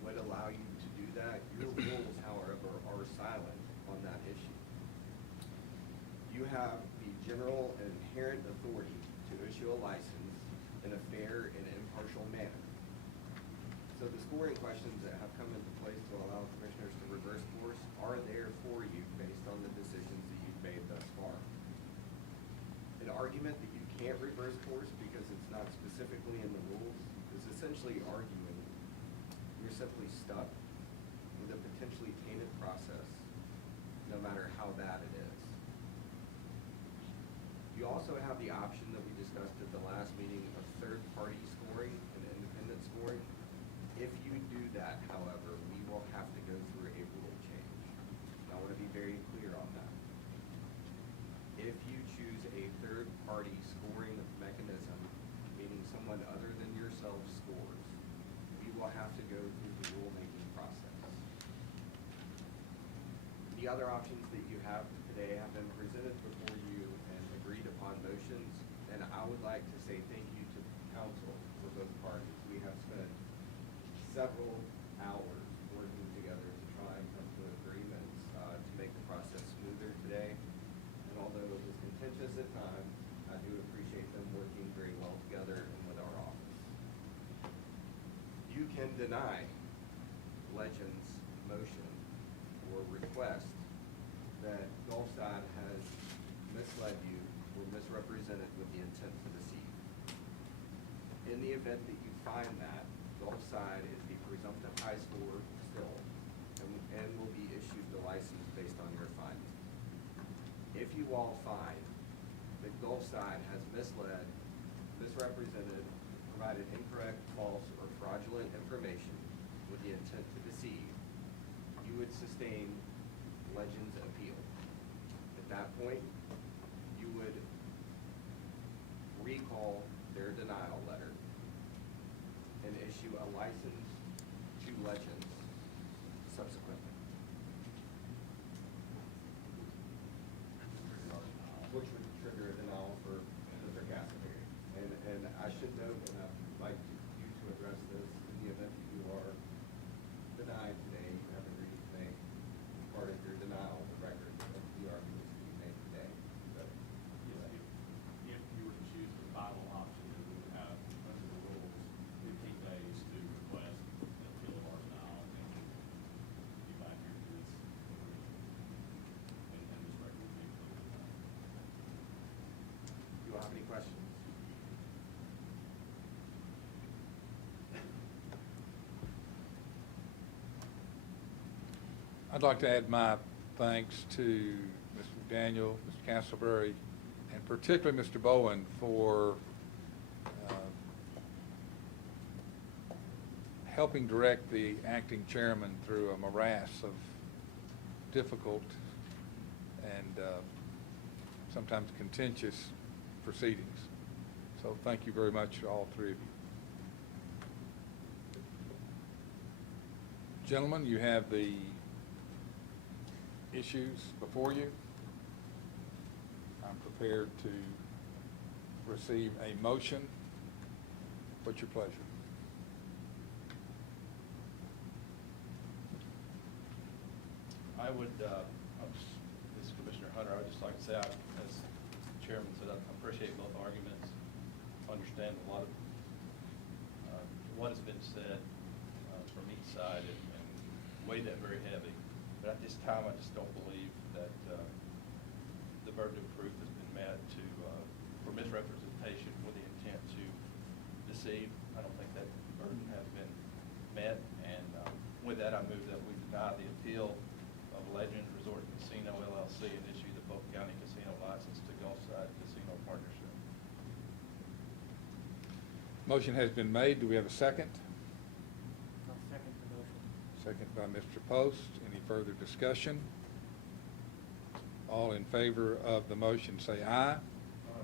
would allow you to do that. Your rules, however, are silent on that issue. You have the general and inherent authority to issue a license in a fair and impartial manner. So the scoring questions that have come into place to allow commissioners to reverse course are there for you based on the decisions that you've made thus far. An argument that you can't reverse course because it's not specifically in the rules is essentially arguing you're simply stuck with a potentially tainted process, no matter how bad it is. You also have the option that we discussed at the last meeting of third-party scoring and independent scoring. If you do that, however, we will have to go through a rule change. And I want to be very clear on that. If you choose a third-party scoring mechanism, meaning someone other than yourself scores, we will have to go through the rulemaking process. The other options that you have today have been presented before you and agreed upon motions, and I would like to say thank you to council for both parties. We have spent several hours working together to try and come to agreements to make the process smoother today. And although it was contentious at times, I do appreciate them working very well together and with our office. You can deny Legend's motion or request that Gulfside has misled you or misrepresented with the intent to deceive. In the event that you find that, Gulfside is the presumptive high scorer still and will be issued the license based on your findings. If you all find that Gulfside has misled, misrepresented, provided incorrect, false, or fraudulent information with the intent to deceive, you would sustain Legend's appeal. At that point, you would recall their denial letter and issue a license to Legends subsequently. Which would trigger a denial for the Gaspari. And I should note, and I'd like you to address this in the event that you are denied today, you have agreed to make part of your denial the record of the arguments that you made today. So, If you were to choose the final option, then we would have, under the rules, 15 days to request an appeal of our denial and be back here to this, and this record would be approved. do you have any questions? I'd like to add my thanks to Mr. McDaniel, Mr. Castleberry, and particularly Mr. Bowen for helping direct the acting chairman through a morass of difficult and sometimes contentious proceedings. So thank you very much to all three of you. Gentlemen, you have the issues before you. I'm prepared to receive a motion. What's your pleasure? I would, this is Commissioner Hunter, I would just like to say, as the chairman said, I appreciate both arguments, understand a lot of what has been said from each side and weigh that very heavy. But at this time, I just don't believe that the burden of proof has been met for misrepresentation with the intent to deceive. I don't think that burden has been met. And with that, I move that we deny the appeal of Legends Resort Casino LLC and issue the Polk County Casino license to Gulfside Casino Partnership. Motion has been made. Do we have a second? I'll second the motion. Second by Mr. Post. Any further discussion? All in favor of the motion say aye.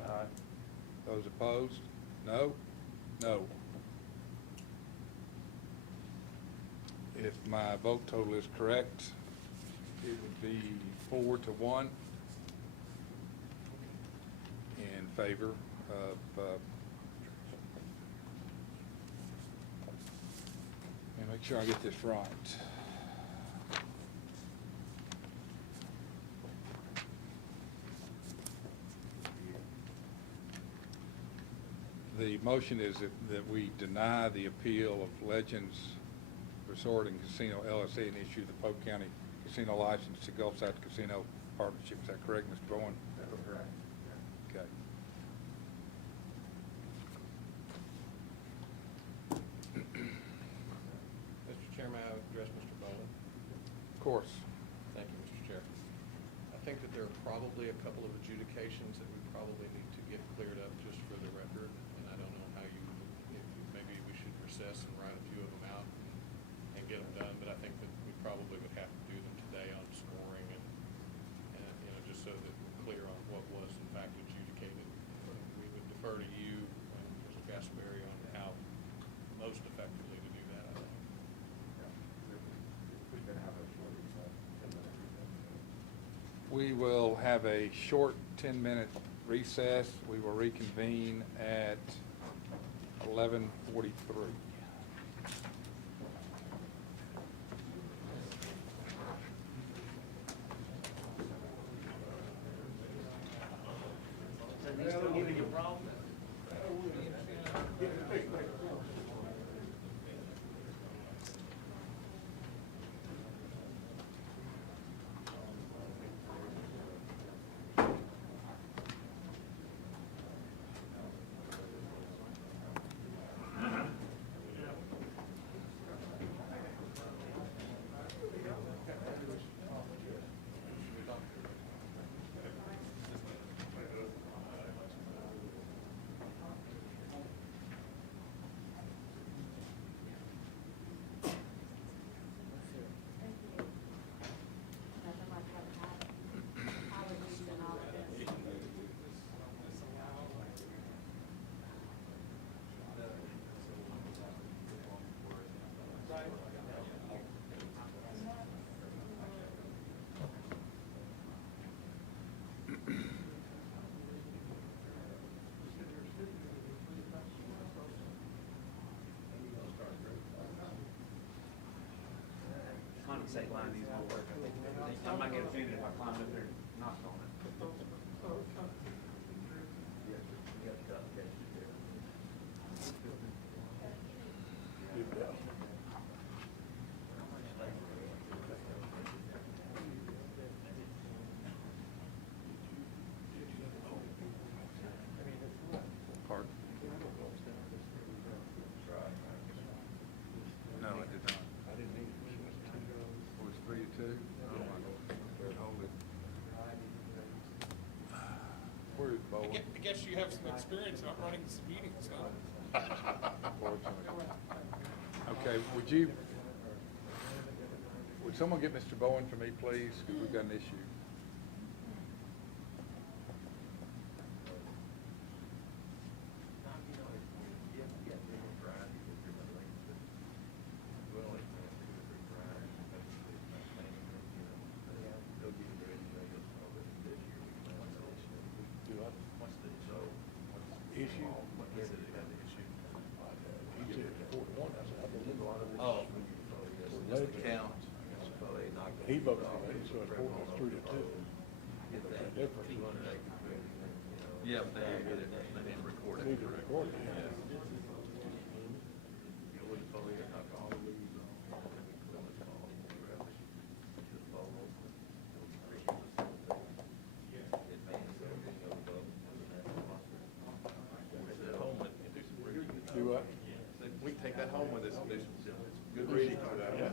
Aye. Those opposed? No? No. If my vote total is correct, it would be 4-1 in favor of, and make sure I get this right. The motion is that we deny the appeal of Legends Resort and Casino LLC and issue the Polk County Casino license to Gulfside Casino Partnership. Is that correct, Mr. Bowen? That's correct. Okay. Mr. Chairman, I address Mr. Bowen. Of course. Thank you, Mr. Chair. I think that there are probably a couple of adjudications that we probably need to get cleared up just for the record. And I don't know how you, if maybe we should recess and write a few of them out and get them done. But I think that we probably would have to do them today on scoring and just so that we're clear on what was in fact adjudicated. We would defer to you and Mr. Gasparri on how most effectively to do that, I think. We could have a short recess, 10-minute recess. We will have a short 10-minute recess. We will reconvene at 11:43. Nothing like having allergies and all of this. Condensate line needs more work, I think. I might get offended if I climbed up there and knocked on it. Pardon? No, I did not. I didn't need it. It was 3-2? Oh, my Lord. Hold it. Where is Bowen? I guess you have some experience about running these meetings, huh? Unfortunately. Okay, would someone get Mr. Bowen for me, please? Because we've got an issue. Issue? He said 4-1, I said, I believe a lot of this. Oh, For just the Legends. count. He voted for it, so it's 3-2. That's the difference. Yeah, but they didn't record it. Need to record it. Do what? We can take that home with us and do some good reading. Yeah.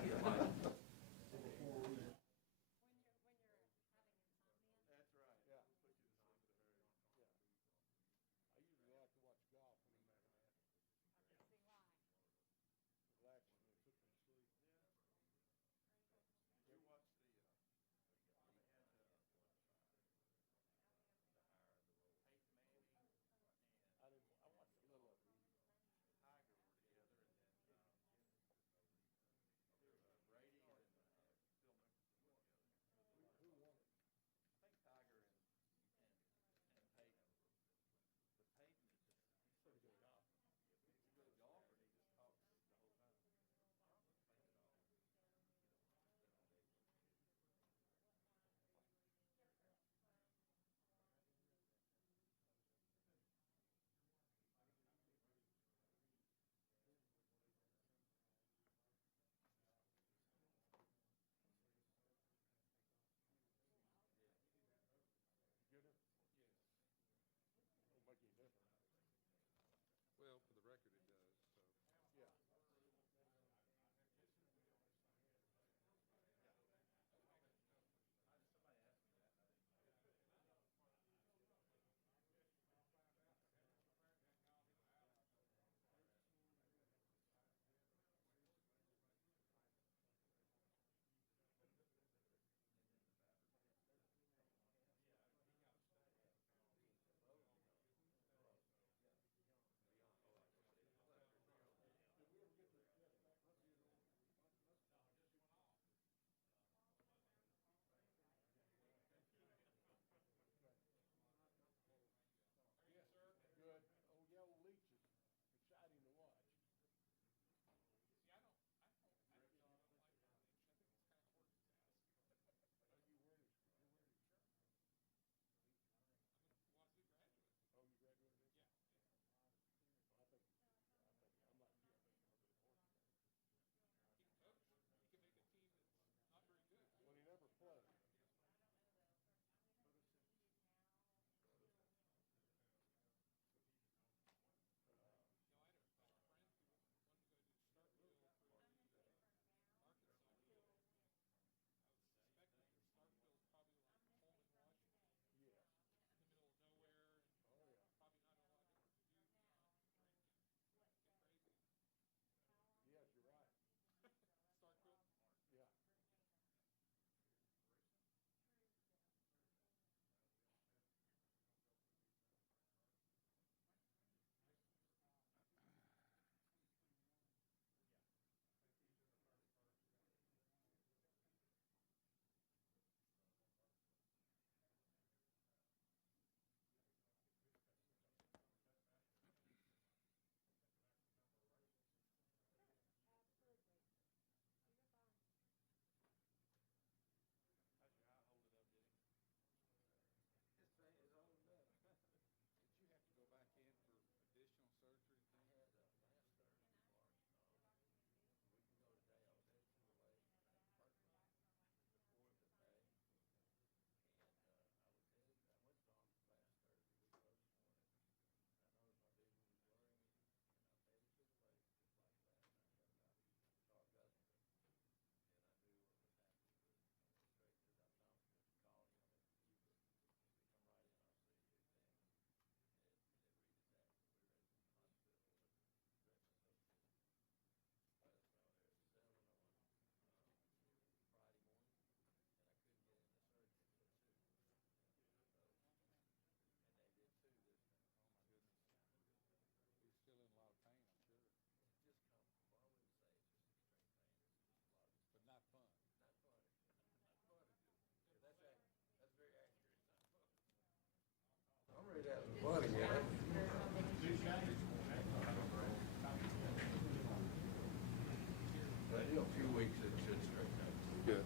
weeks, it should straighten out. Good.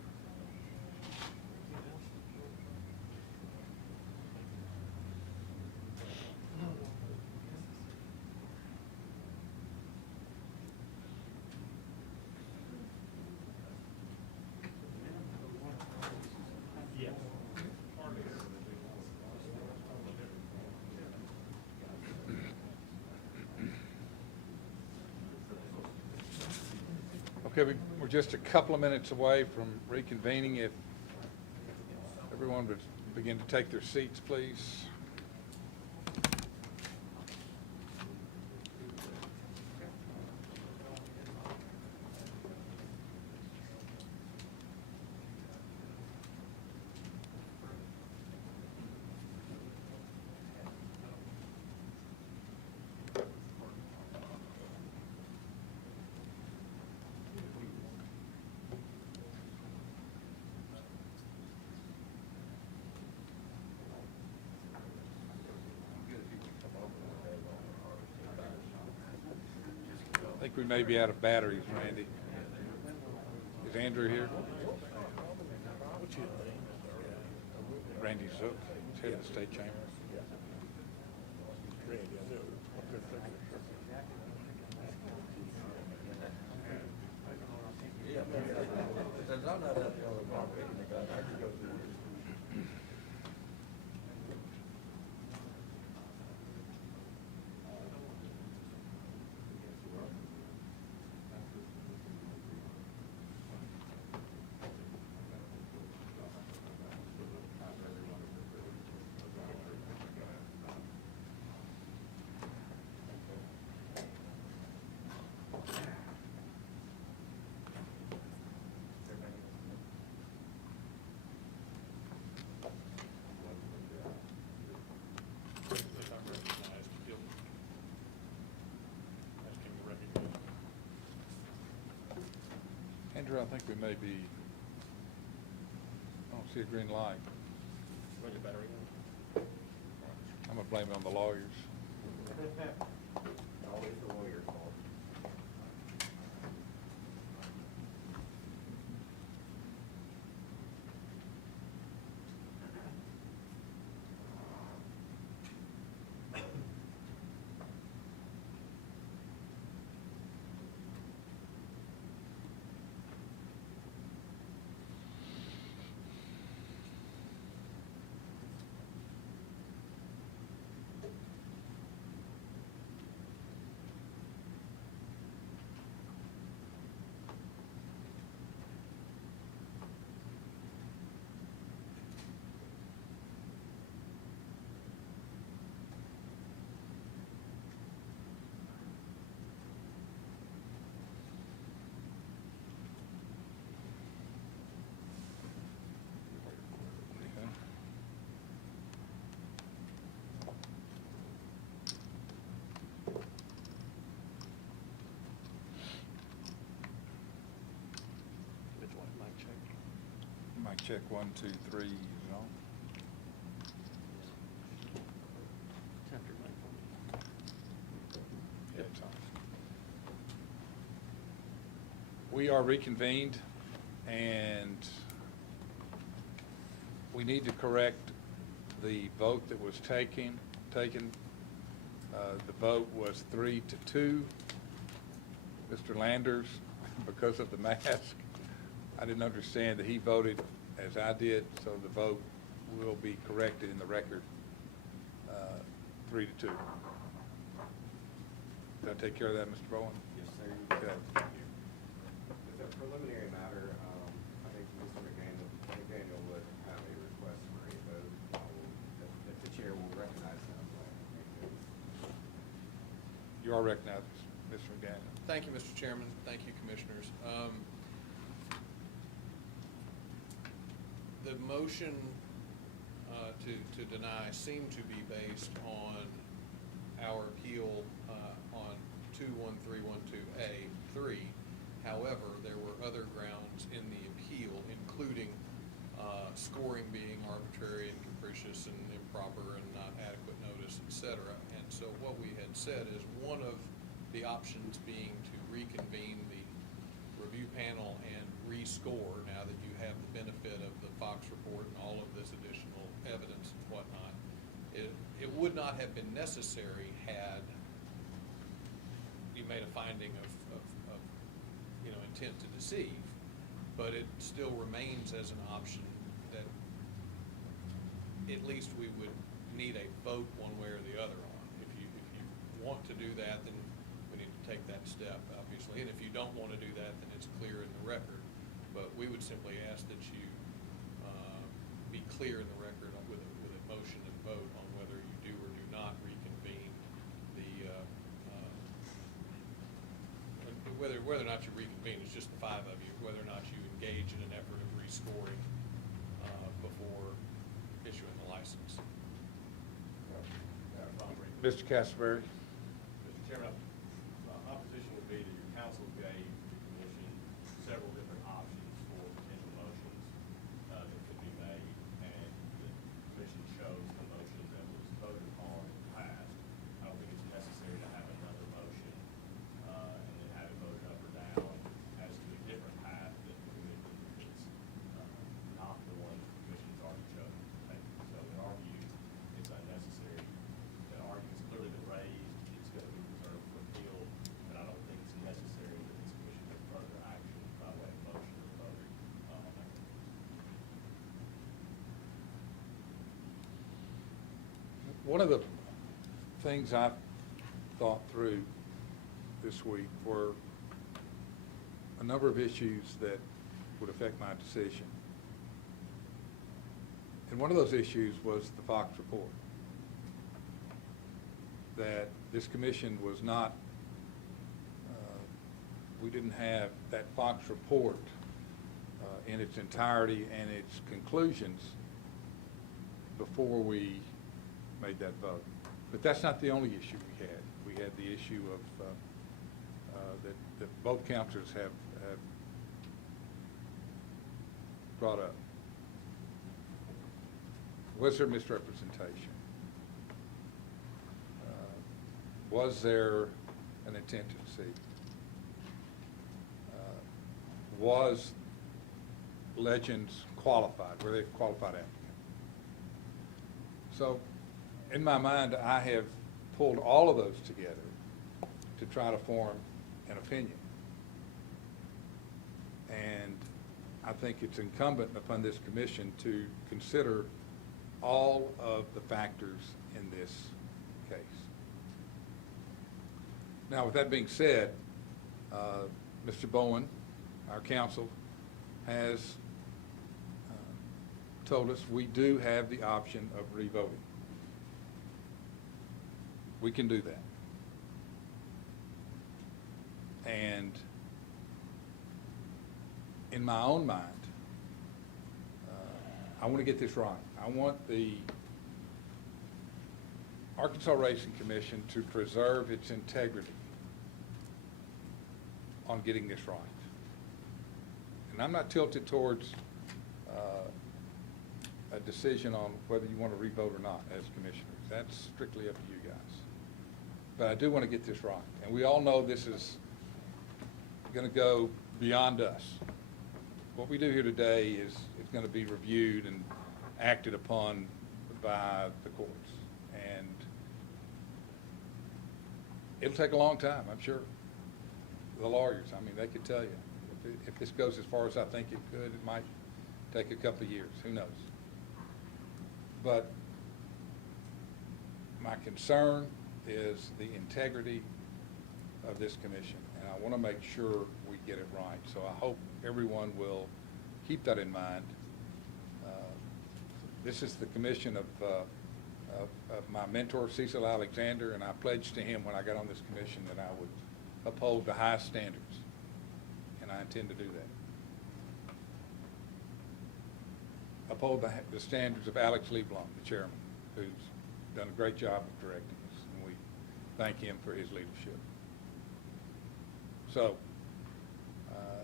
Okay, we're just a couple of minutes away from reconvening. If everyone would begin to take their seats, please. I think we may be out of batteries, Randy. Is Andrew here? Randy Zook, head of the state chamber. Randy, I know. I couldn't think of it. Andrew, I think we may be, I don't see a green light. Where's the battery I'm gonna blame it on the lawyers. Always the lawyer's fault. Mic check 1, 2, 3, you know. Yeah, it's on. We are reconvened, and we need to correct the vote that was taken. The vote was 3-2. Mr. Landers, because of the mask, I didn't understand that he voted as I did, so the vote will be corrected in the record, 3-2. Did I take care of that, Mr. Bowen? Yes, sir. Okay. As a preliminary matter, I think Mr. McDaniel would have a request for a vote. If the chair will recognize him. You are recognized, Mr. McDaniel. Thank you, Mr. Chairman. Thank you, Commissioners. The motion to deny seemed to be based on our appeal on 21312A3. However, there were other grounds in the appeal, including scoring being arbitrary and capricious and improper and not adequate notice, et cetera. And so what we had said is one of the options being to reconvene the review panel and rescore now that you have the benefit of the Fox report and all of this additional evidence and whatnot. It would not have been necessary had you made a finding of intent to deceive, but it still remains as an option that at least we would need a vote one way or the other on. If you want to do that, then we need to take that step, obviously, and if you don't want to do that, then it's clear in the record. But we would simply ask that you be clear in the record with a motion and vote on whether you do or do not reconvene the whether or not you reconvene. It's just the five of you. Whether or not you engage in an effort of rescoring before issuing the license. Mr. Castleberry? Mr. Chairman, opposition would be that your council gave the commission several different options for potential motions that could be made, and the commission chose the motion that was voted on and passed. I don't think it's necessary to have another motion and then have it voted up or down as to a different path that it's not the one the commission's already chosen to take. So in our view, it's unnecessary. The argument's clearly been raised, it's going to be reserved for appeal, and I don't think it's necessary that this commission take further action by way of motion or vote on that. One of the things I thought through this week were a number of issues that would affect my decision. And one of those issues was the Fox report. That this commission was not, we didn't have that Fox report in its entirety and its conclusions before we made that vote. But that's not the only issue we had. We had the issue of that both counselors have brought up. Was there misrepresentation? Was there an intent to deceive? Was Legends qualified? Were they a qualified applicant? So, in my mind, I have pulled all of those together to try to form an opinion. And I think it's incumbent upon this commission to consider all of the factors in this case. Now, with that being said, Mr. Bowen, our counsel, has told us we do have the option of revoting. We can do that. And in my own mind, I want to get this right. I want the Arkansas Racing Commission to preserve its integrity on getting this right. And I'm not tilted towards a decision on whether you want to revote or not as commissioners. That's strictly up to you guys. But I do want to get this right. And we all know this is going to go beyond us. What we do here today is going to be reviewed and acted upon by the courts. And it'll take a long time, I'm sure. The lawyers, I mean, they could tell you. If this goes as far as I think it could, it might take a couple of years. Who knows? But my concern is the integrity of this commission, and I want to make sure we get it right. So I hope everyone will keep that in mind. This is the commission of my mentor, Cecil Alexander, and I pledged to him when I got on this commission that I would uphold the highest standards, and I intend to do that. Uphold the standards of Alex Lieblom, the chairman, who's done a great job of directing us, and we thank him for his leadership. So,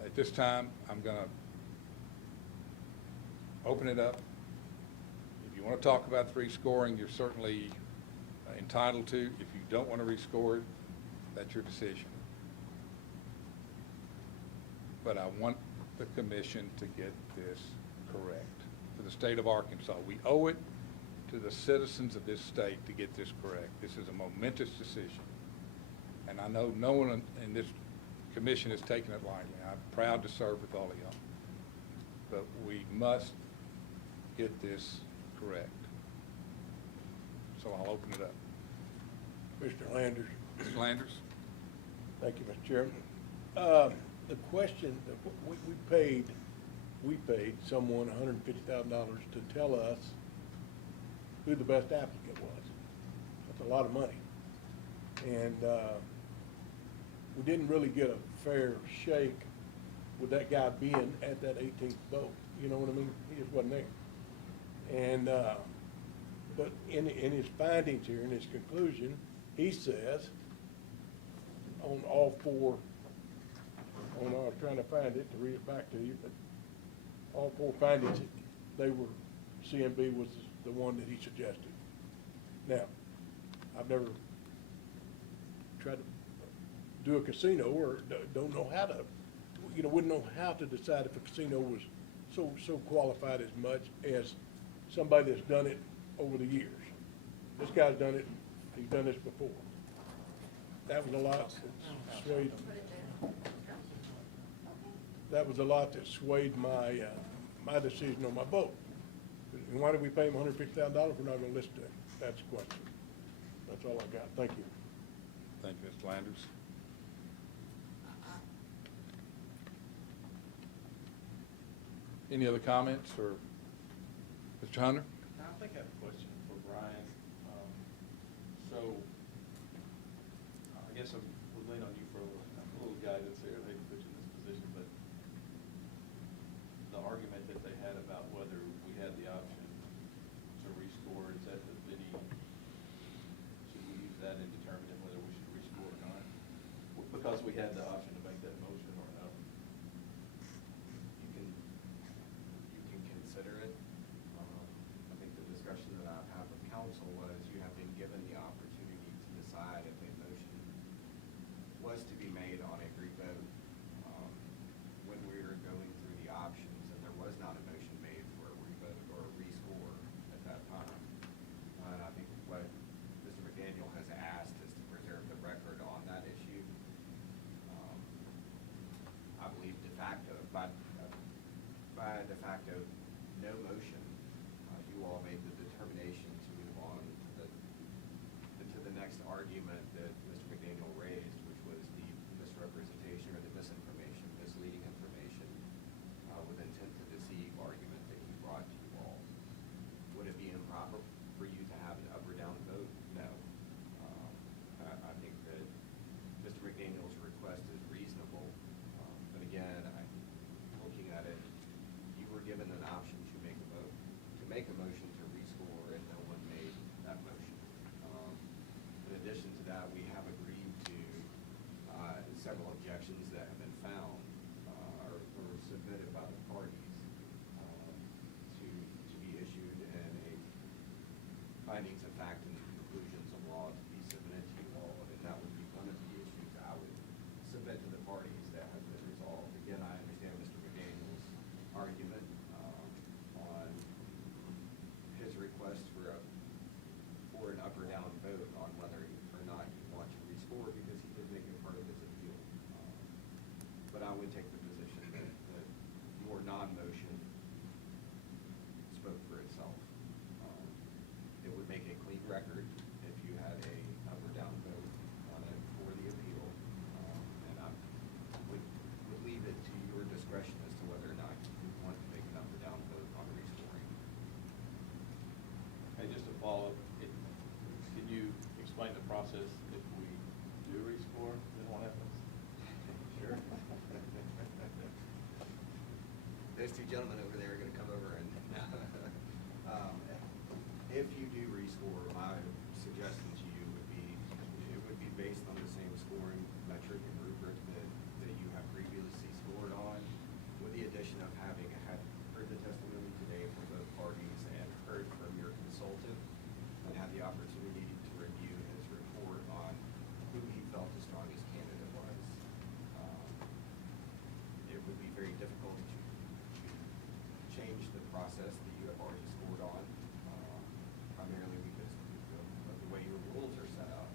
at this time, I'm going to open it up. If you want to talk about the rescoring, you're certainly entitled to. If you don't want to rescore it, that's your decision. But I want the commission to get this correct for the state of Arkansas. We owe it to the citizens of this state to get this correct. This is a momentous decision. And I know no one in this commission has taken it lightly. I'm proud to serve with all of y'all. But we must get this correct. So I'll open it up. Mr. Landers. Mr. Landers? Thank you, Mr. Chairman. The question, we paid someone $150,000 to tell us who the best applicant was. That's a lot of money. And we didn't really get a fair shake with that guy being at that 18th vote. You know what I mean? He just wasn't there. And, but in his findings here, in his conclusion, he says on all four, I was trying to find it to read it back to you, but all four findings, CMB was the one that he suggested. Now, I've never tried to do a casino or don't know how to, wouldn't know how to decide if a casino was so qualified as much as somebody that's done it over the years. This guy's done it, he's done this before. That was a lot that swayed, my, my decision on my vote. And why did we pay him $150,000 if we're not gonna listen to him? That's the question. That's all I got. Thank you. Thank you, Mr. Landers. Any other comments, or Mr. Hunter? I think I have a question for Brian. So, I guess I would lean on you for a little guidance here. I hate to put you in this position, but the argument that they had about whether we had the option to rescore, is that any, should we use that in determining whether we should rescore or not? Because we had the option to make that motion or no? You can consider it. I think the discussion that I've had with council was you have been given the opportunity to decide if a motion was to be made on a revote. When we were going through the options, and there was not a motion made for a revote or a rescore at that time. And I think what Mr. McDaniel has asked is to preserve the record on that issue. I believe de facto, by de facto, no motion, you all made the determination to move on to the next argument that Mr. McDaniel raised, which was the misrepresentation or the misinformation, misleading information with intent to deceive argument that he brought to you all. Would it be improper for you to have an up or down vote? No. I think that Mr. McDaniel's request is reasonable. But again, looking at it, you were given an option to make a vote, to make a motion to rescore, and no one made that motion. In addition to that, we have agreed to several objections that have been found or submitted by the parties to be issued, and a findings of fact and conclusions of law to be submitted to you all, and that would be one of the issues I would submit to the parties that have been resolved. Again, I understand Mr. McDaniel's argument on his request for an up or down vote on whether or not you want to rescore, because he did make it part of his appeal. But I would take the position that your non-motion spoke for itself. It would make a clean record if you had a up or down vote on it for the appeal. And I would leave it to your discretion as to whether or not you want to make an up or down vote on restoring. Hey, just to follow up, can you explain the process if we do rescore, then what happens? Sure. Those two gentlemen over there are gonna come over and, if you do rescore, my suggestion to you would be, it would be based on the same scoring metric and rubric that you have previously scored on, with the addition of having heard the testimony today from both parties and heard from your consultant, and had the opportunity to review his report on who he felt the strongest candidate was. It would be very difficult to process that you have already scored on, primarily because of the way your rules are set up.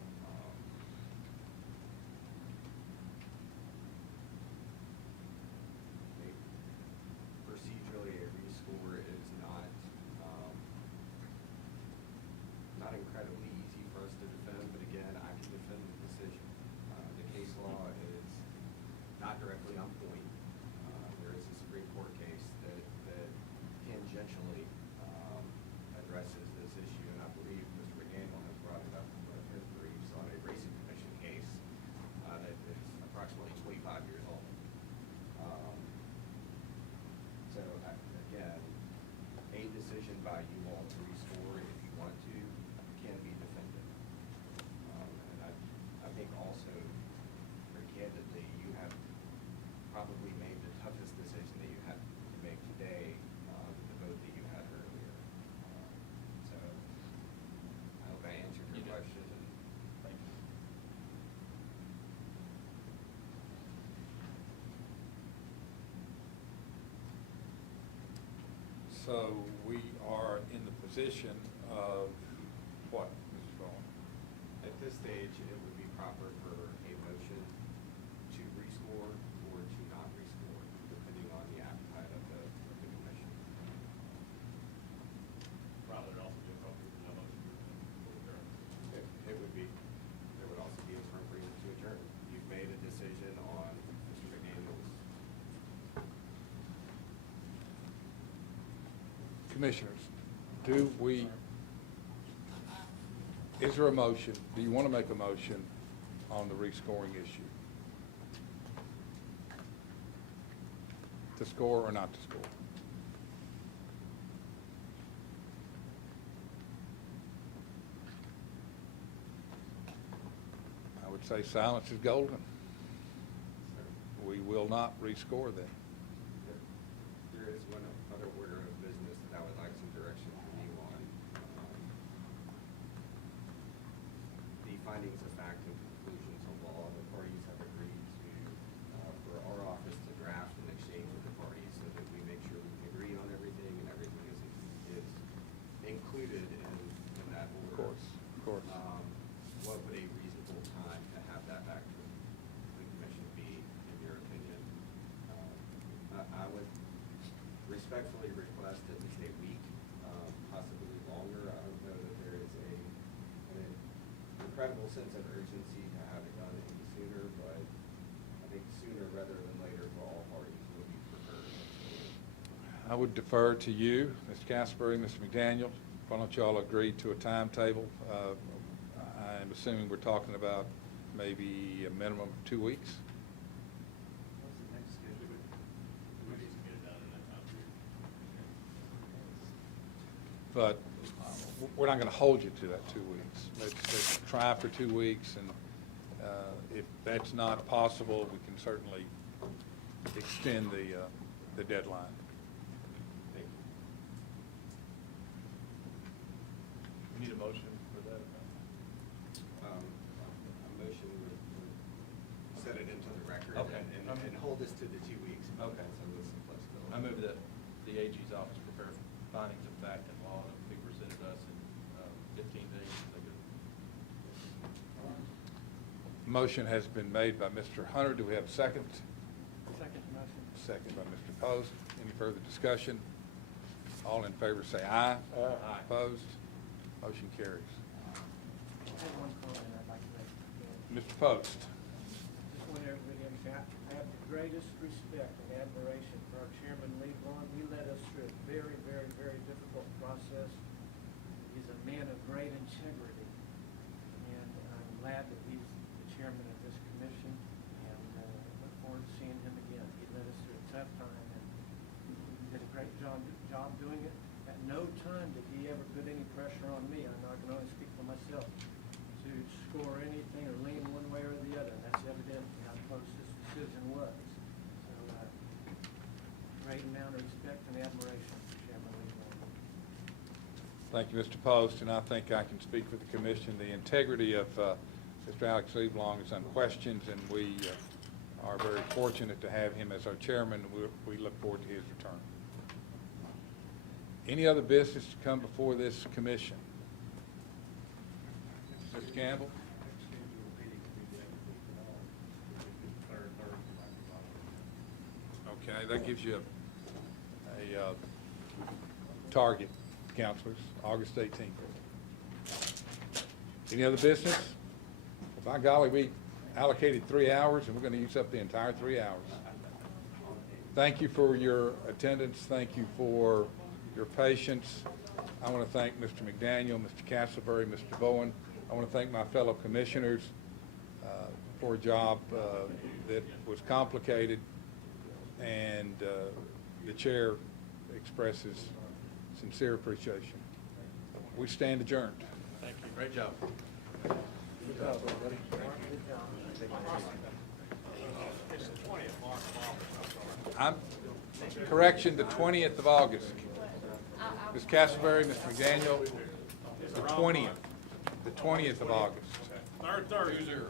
Procedurally, a rescore is not incredibly easy for us to defend, but again, I can defend the decision. The case law is not directly on point. There is a Supreme Court case that tangentially addresses this issue, and I believe Mr. McDaniel has brought it up in one of his briefs on a racing commission case that is approximately 25 years old. So again, a decision by you all to rescore, if you want to, can be defended. And I think also, very candidly, you have probably made the toughest decision that you had to make today, the vote that you had earlier. So I hope I answered your question. Thank you. So we are in the position of what, Mr. Vaughn? At this stage, it would be proper for a motion to rescore or to not rescore, depending on the appetite of the commission. Probably would also be appropriate for that motion to adjourn. It would also be appropriate to adjourn. You've made a decision on Mr. McDaniel's. Commissioners, is there a motion, do you want to make a motion on the rescoring issue? To score or not to score? I would say silence is golden. We will not rescore then. There is one other order of business that I would like some direction from you on. The findings of fact and conclusions of law, the parties have agreed to, for our office to draft an exchange with the parties so that we make sure we can agree on everything and everything is included in that order. Of course. What would a reasonable time to have that back to the commission be, in your opinion? I would respectfully request at least a week, possibly longer. I don't know that there is an incredible sense of urgency to have it done any sooner, but I think sooner rather than later for all parties will be preferred. I would defer to you, Mr. Casper, Mr. McDaniel. Why don't you all agree to a timetable? I'm assuming we're talking about maybe a minimum of 2 weeks. What's the next schedule? We need to get it done in that time period. But we're not going to hold you to that 2 weeks. Let's try for 2 weeks, and if that's not possible, we can certainly extend the deadline. Thank you. We need a motion for that. A motion would set it into the record Okay. and hold us to the 2 weeks. Okay. So with some flexibility. I move that the AG's office prepare findings of fact and law that will be presented to us in 15 days. Is that good? Motion has been made by Mr. Hunter. Do we have a second? Second motion. Second by Mr. Post. Any further discussion? All in favor say aye. Aye. Opposed? Motion carries. I have one comment I'd like to make. Mr. Post. Just want everybody to understand, I have the greatest respect and admiration for our chairman, Lee Vaughn. He led us through a very, very, very difficult process. He's a man of great integrity, and I'm glad that he's the chairman of this commission, and look forward to seeing him again. He led us through a tough time, and he did a great job doing it. At no time did he ever put any pressure on me. I know I can only speak for myself, to score anything or lean one way or the other. That's evidently how close this decision was. So, great amount of respect and admiration for Chairman Lee Vaughn. Thank you, Mr. Post, and I think I can speak for the commission. The integrity of Mr. Alex Leblong is unquestioned, and we are very fortunate to have him as our chairman. We look forward to his return. Any other business to come before this commission? Mr. Campbell? Okay, that gives you a target, counselors, August 18th. Any other business? Well, by golly, we allocated 3 hours, and we're going to use up the entire 3 hours. Thank you for your attendance. Thank you for your patience. I want to thank Mr. McDaniel, Mr. Castleberry, Mr. Bowen. I want to thank my fellow commissioners for a job that was complicated, and the chair expresses sincere appreciation. We stand adjourned. Thank you. Great job. Good job, everybody. Good job. It's the 20th, Mark, Correction, the 20th of August. Ms. Castleberry, Mr. McDaniel, the 20th of August. Third Thursday. 2-0.